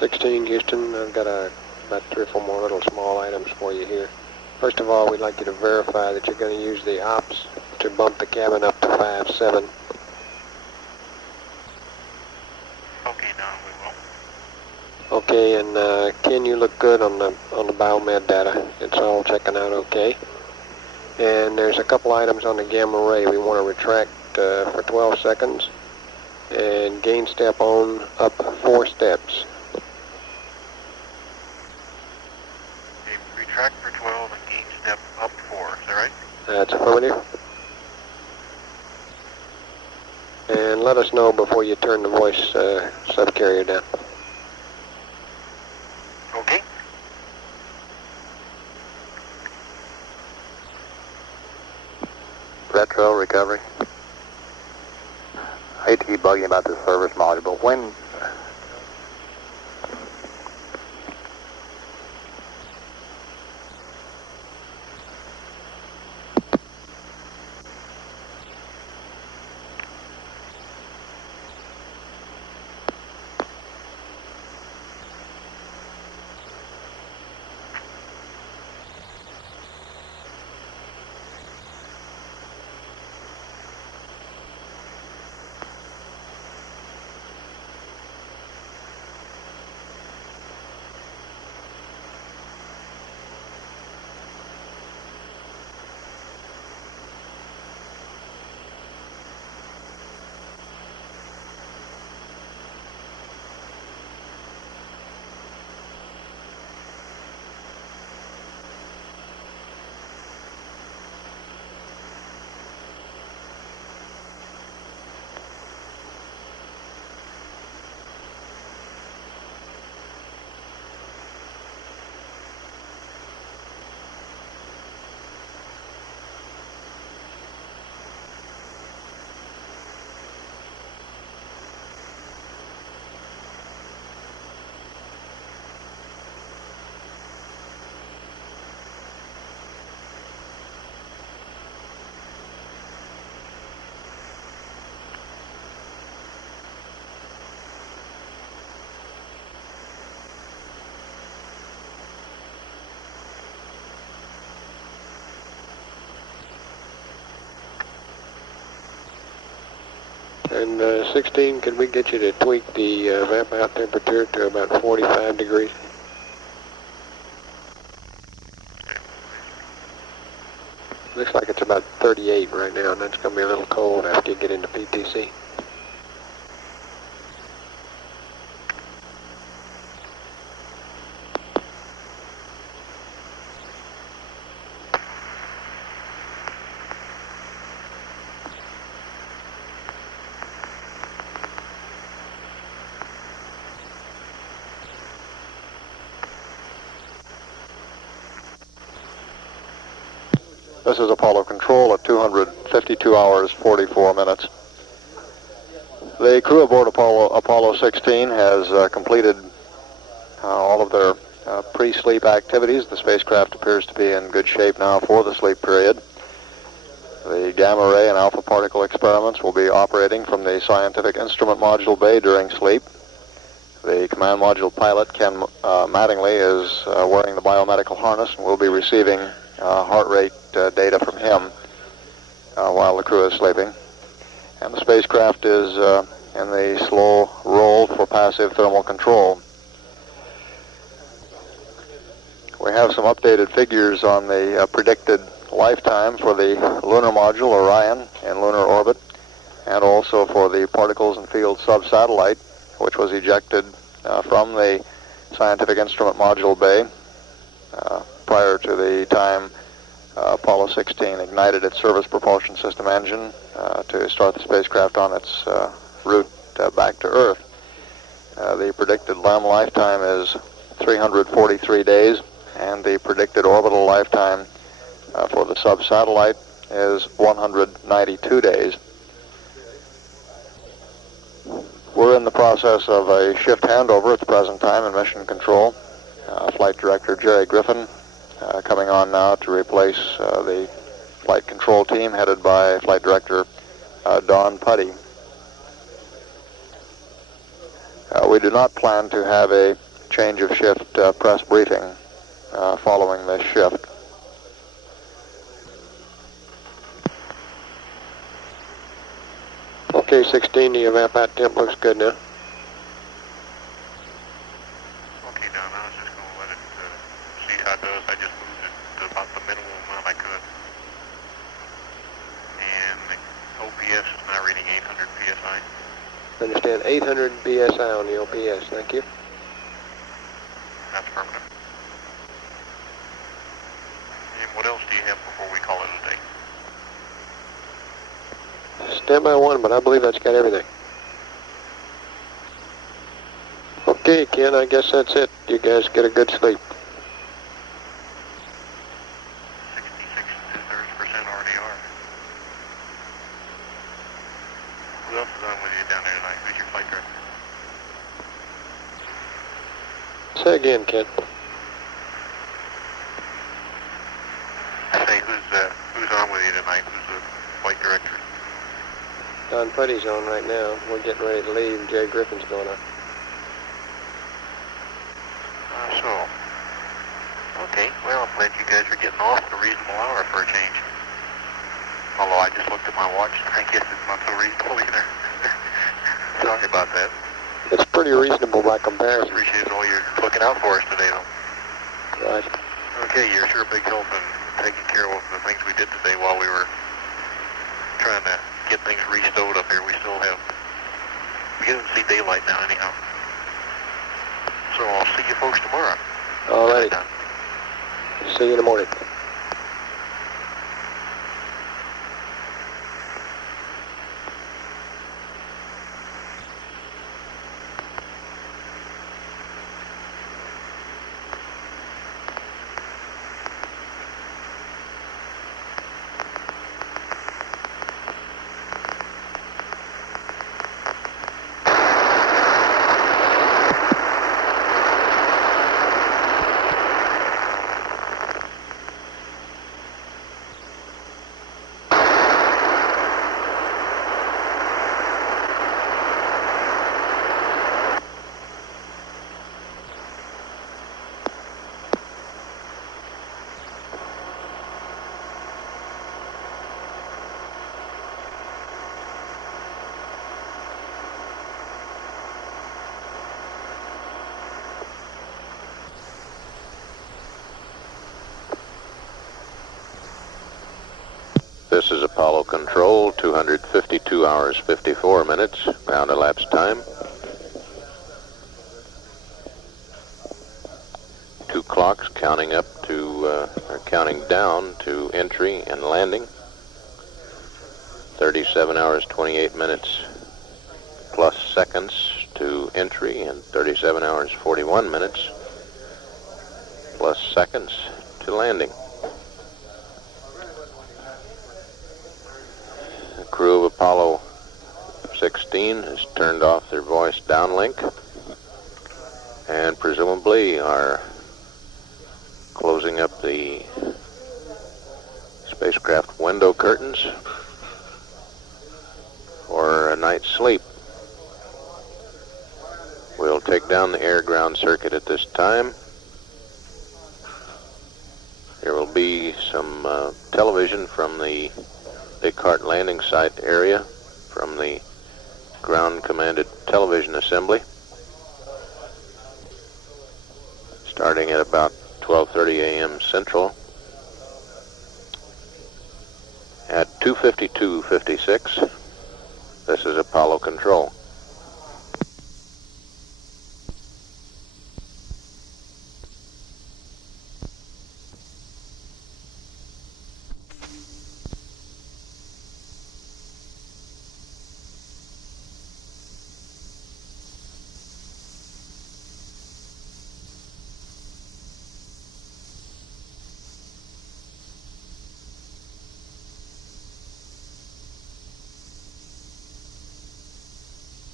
16, Houston. I've got about 3 or 4 more little small items for you here. First of all, we'd like you to verify that you're going to use the ops to bump the cabin up to 5.7. Okay, Don, we will. Okay, and Ken, you look good on the biomed data. It's all checking out okay. And there's a couple items on the gamma ray. We want to retract for 12 seconds and gain step on up 4 steps. Okay, retract for 12 and gain step up 4. Is that right? That's affirmative. And let us know before you turn the voice subcarrier down. Okay. Retro recovery. I hate to keep bugging about this service module, but when And 16, could we get you to tweak the vap out temperature to about 45 degrees? Looks like it's about 38 right now, and that's going to be a little cold after you get into PTC. This is Apollo Control at 252 hours, 44 minutes. The crew aboard Apollo 16 has completed all of their pre-sleep activities. The spacecraft appears to be in good shape now for the sleep period. The gamma ray and alpha particle experiments will be operating from the scientific instrument module bay during sleep. The command module pilot, Ken Mattingly, is wearing the biomedical harness and will be receiving heart rate data from him while the crew is sleeping. And the spacecraft is in the slow roll for passive thermal control. We have some updated figures on the predicted lifetime for the lunar module Orion in lunar orbit, and also for the particles and field sub-satellite, which was ejected from the scientific instrument module bay prior to the time Apollo 16 ignited its service propulsion system engine to start the spacecraft on its route back to Earth. The predicted LEM lifetime is 343 days, and the predicted orbital lifetime for the sub-satellite is 192 days. We're in the process of a shift handover at the present time in mission control. Flight Director Jerry Griffin coming on now to replace the flight control team headed by Flight Director Don Putty. We do not plan to have a change of shift press briefing following this shift. Okay, 16, the evap out temp looks good now. Okay, Don, I was just going to let it see how it does. I just moved it to about the minimum amount I could. And the OPS is now reading 800 PSI. Understand, 800 PSI on the OPS, thank you. That's permanent. And what else do you have before we call it a day? Stand by one, but I believe that's got everything. Okay, Ken, I guess that's it. You guys get a good sleep. 66 2/3% RDR. Who else is on with you down there tonight? Who's your flight director? Say again, Ken. I say, who's on with you tonight? Who's the flight director? Don Putty's on right now. We're getting ready to leave. Jerry Griffin's going on. So. Okay, well, I'm glad you guys are getting off at a reasonable hour for a change. Although I just looked at my watch, and I guess it's not so reasonable either. Sorry about that. It's pretty reasonable by I comparison. appreciate all you're looking out for us today, though. Right. Okay, you're sure a big help in taking care of the things we did today while we were trying to get things restowed up here. We didn't see daylight now anyhow. So I'll see you folks tomorrow. All right. See you in the morning. This is Apollo Control, 252 hours, 54 minutes, ground elapsed time. 2 clocks counting up to, or counting down to entry and landing. 37 hours, 28 minutes plus seconds to entry, and 37 hours, 41 minutes plus seconds to landing. The crew of Apollo 16 has turned off their voice downlink and presumably are closing up the spacecraft window curtains for a night's sleep. We'll take down the air-ground circuit at this time. There will be some television from the Descartes landing site area from the ground-commanded television assembly, starting at about 12:30 a.m. Central. At 2:52:56, this is Apollo Control.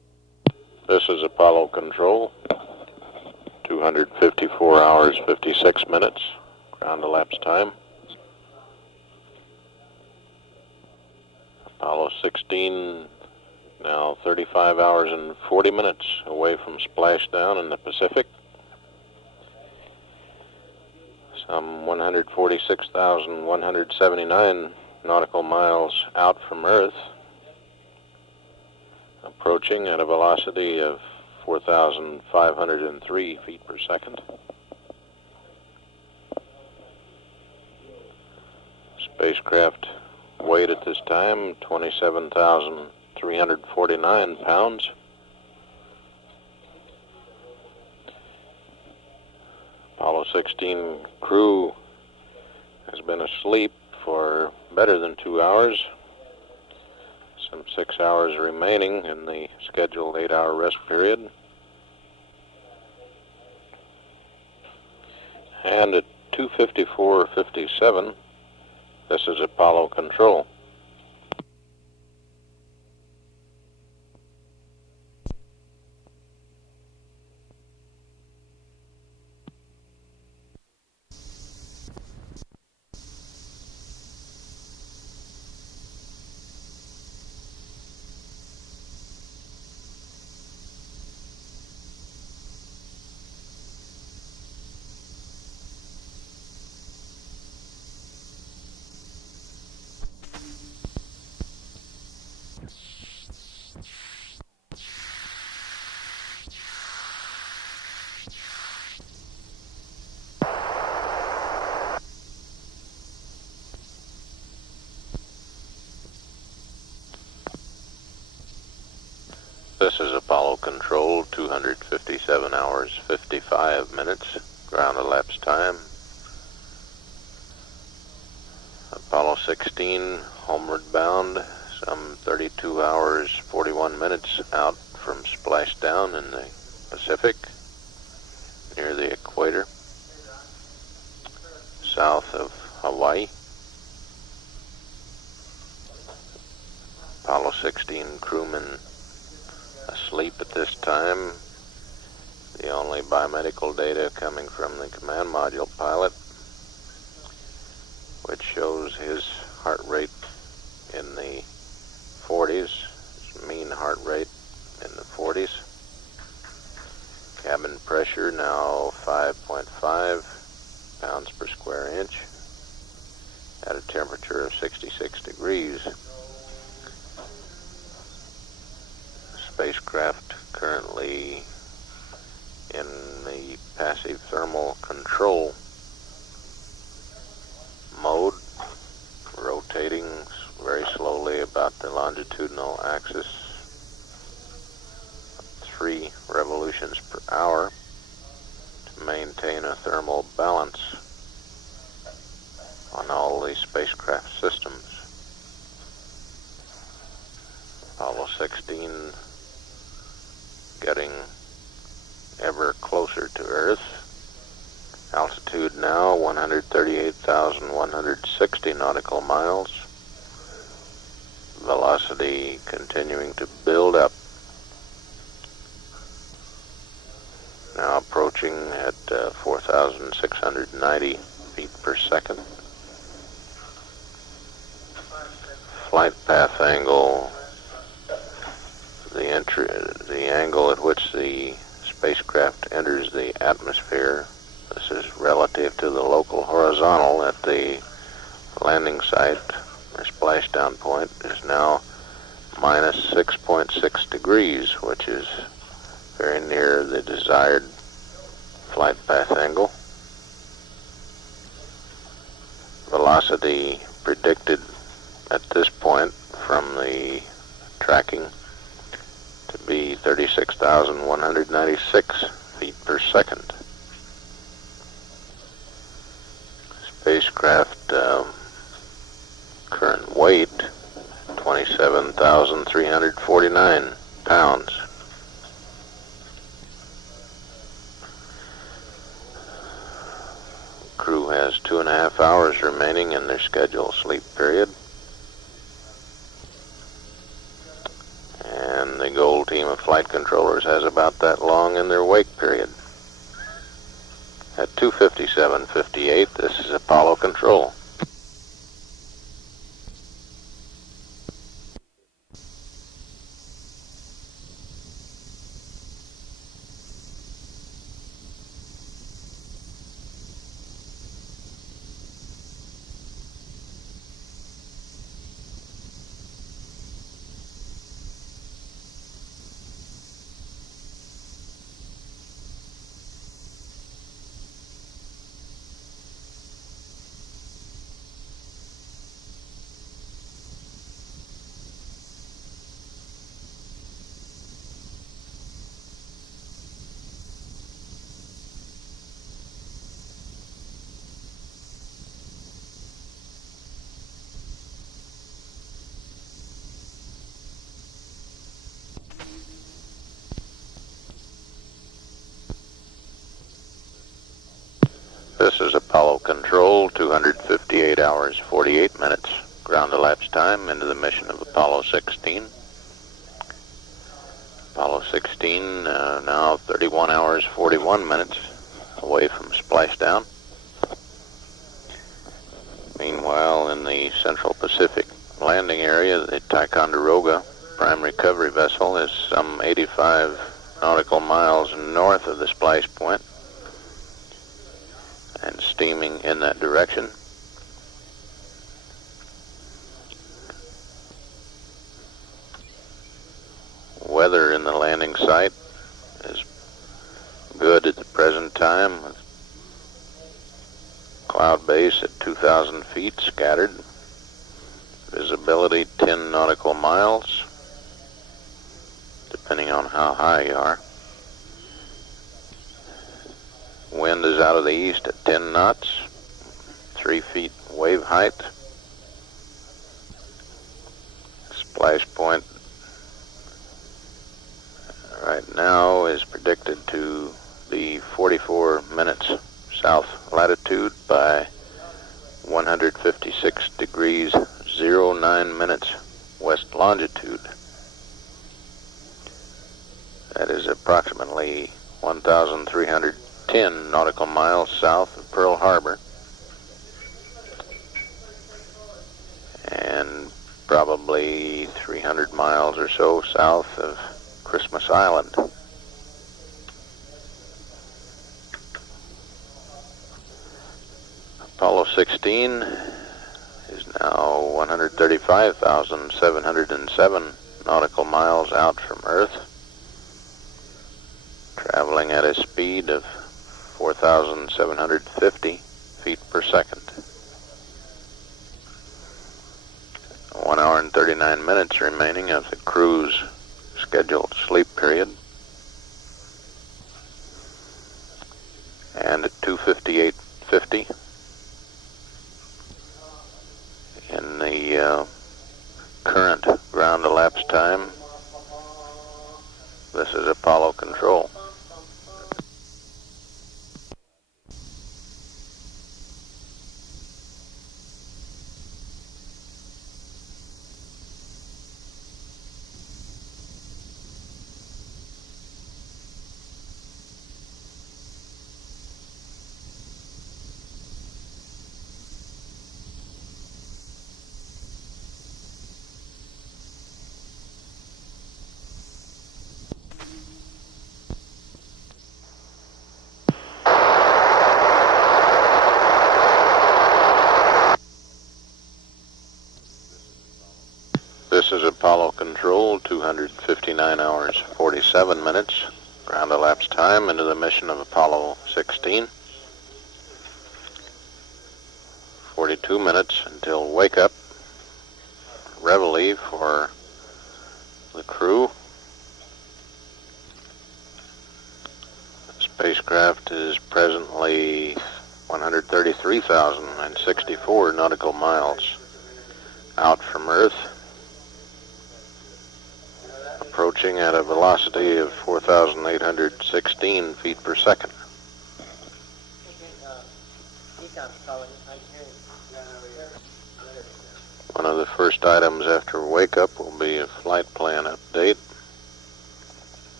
This is Apollo Control, 254 hours, 56 minutes, ground elapsed time. Apollo 16, now 35 hours and 40 minutes away from splashdown in the Pacific. Some 146,179 nautical miles out from Earth, approaching at a velocity of 4,503 feet per second. Spacecraft weight at this time, 27,349 pounds. Apollo 16 crew has been asleep for better than 2 hours. Some 6 hours remaining in the scheduled 8-hour rest period. And at 2:54:57, this is Apollo Control. This is Apollo Control, 257 hours, 55 minutes, ground elapsed time. Apollo 16, homeward bound, some 32 hours, 41 minutes out from splashdown in the Pacific, near the equator, south of Hawaii. Apollo 16 crewmen asleep at this time. The only biomedical data coming from the command module pilot, which shows his heart rate in the 40s, his mean heart rate in the 40s. Cabin pressure now 5.5 pounds per square inch at a temperature of 66 degrees. Spacecraft currently in the passive thermal control mode, rotating very slowly about the longitudinal axis, 3 revolutions per hour to maintain a thermal balance on all the spacecraft systems. Apollo 16 getting ever closer to Earth. Altitude now 138,160 nautical miles. Velocity continuing to build up. Now approaching at 4,690 feet per second. Flight path angle, the angle at which the spacecraft enters the atmosphere, this is relative to the local horizontal at the landing site or splashdown point, is now minus 6.6 degrees, which is very near the desired flight path angle. Velocity predicted at this point from the tracking to be 36,196 feet per second. Spacecraft current weight 27,349 pounds. Crew has 2.5 hours remaining in their scheduled sleep period. And the gold team of flight flight controllers has about that long in their wake period. At 2:57:58, this is Apollo Control. This is Apollo Control, 258 hours, 48 minutes, ground elapsed time into the mission of Apollo 16. Apollo 16 now 31 hours, 41 minutes away from splashdown. Meanwhile, in the Central Pacific landing area, the Ticonderoga prime recovery vessel is some 85 nautical miles north of the splash point and steaming in that direction. Weather in the landing site is good at the present time. Cloud base at 2,000 feet scattered. Visibility 10 nautical miles, depending on how high you are. Wind is out of the east at 10 knots, 3 feet wave height. Splash point right now is predicted to be 44 minutes south latitude by 156 degrees 09 minutes west longitude. That is approximately 1,310 nautical miles south of Pearl Harbor and probably 300 miles or so south of Christmas Island. Apollo 16 is now 135,707 nautical miles out from Earth, traveling at a speed of 4,750 feet per second. 1 hour and 39 minutes remaining of the crew's scheduled sleep period. And at 2:58:50 in the current ground elapsed time, this is Apollo Control. This is Apollo Control, 259 hours, 47 minutes, ground elapsed time into the mission of Apollo 16. 42 minutes until wake up, reveille for the crew. The spacecraft is presently 133,064 nautical miles out from Earth, approaching at a velocity of 4,816 feet per second. One of the first items after wake up will be a flight plan update.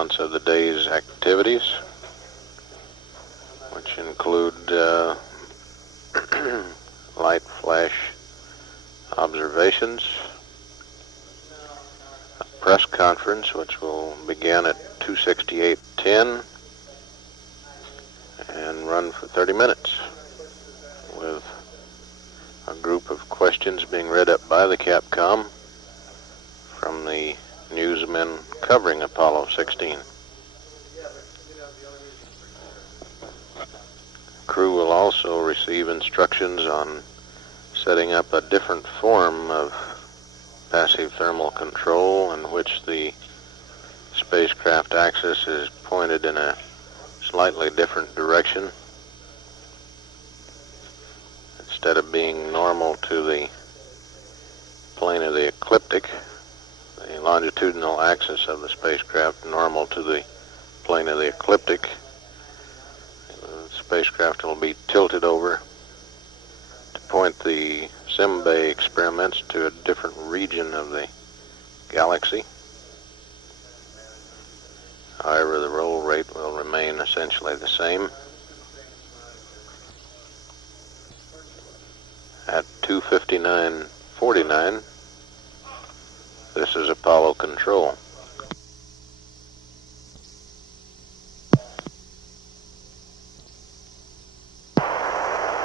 balance of the day's activities, which include light flash observations, a press conference which will begin at 2:68:10 and run for 30 minutes, with a group of questions being read up by the Capcom from the newsmen covering Apollo 16. Crew will also receive instructions on setting up a different form of passive thermal control in which the spacecraft axis is pointed in a slightly different direction. Instead of being normal to the plane of the ecliptic, the longitudinal axis of the spacecraft normal to the plane of the ecliptic, the spacecraft will be tilted over to point the SimBay experiments to a different region of the galaxy. However, the roll rate will remain essentially the same. At 2:59:49, this is Apollo control.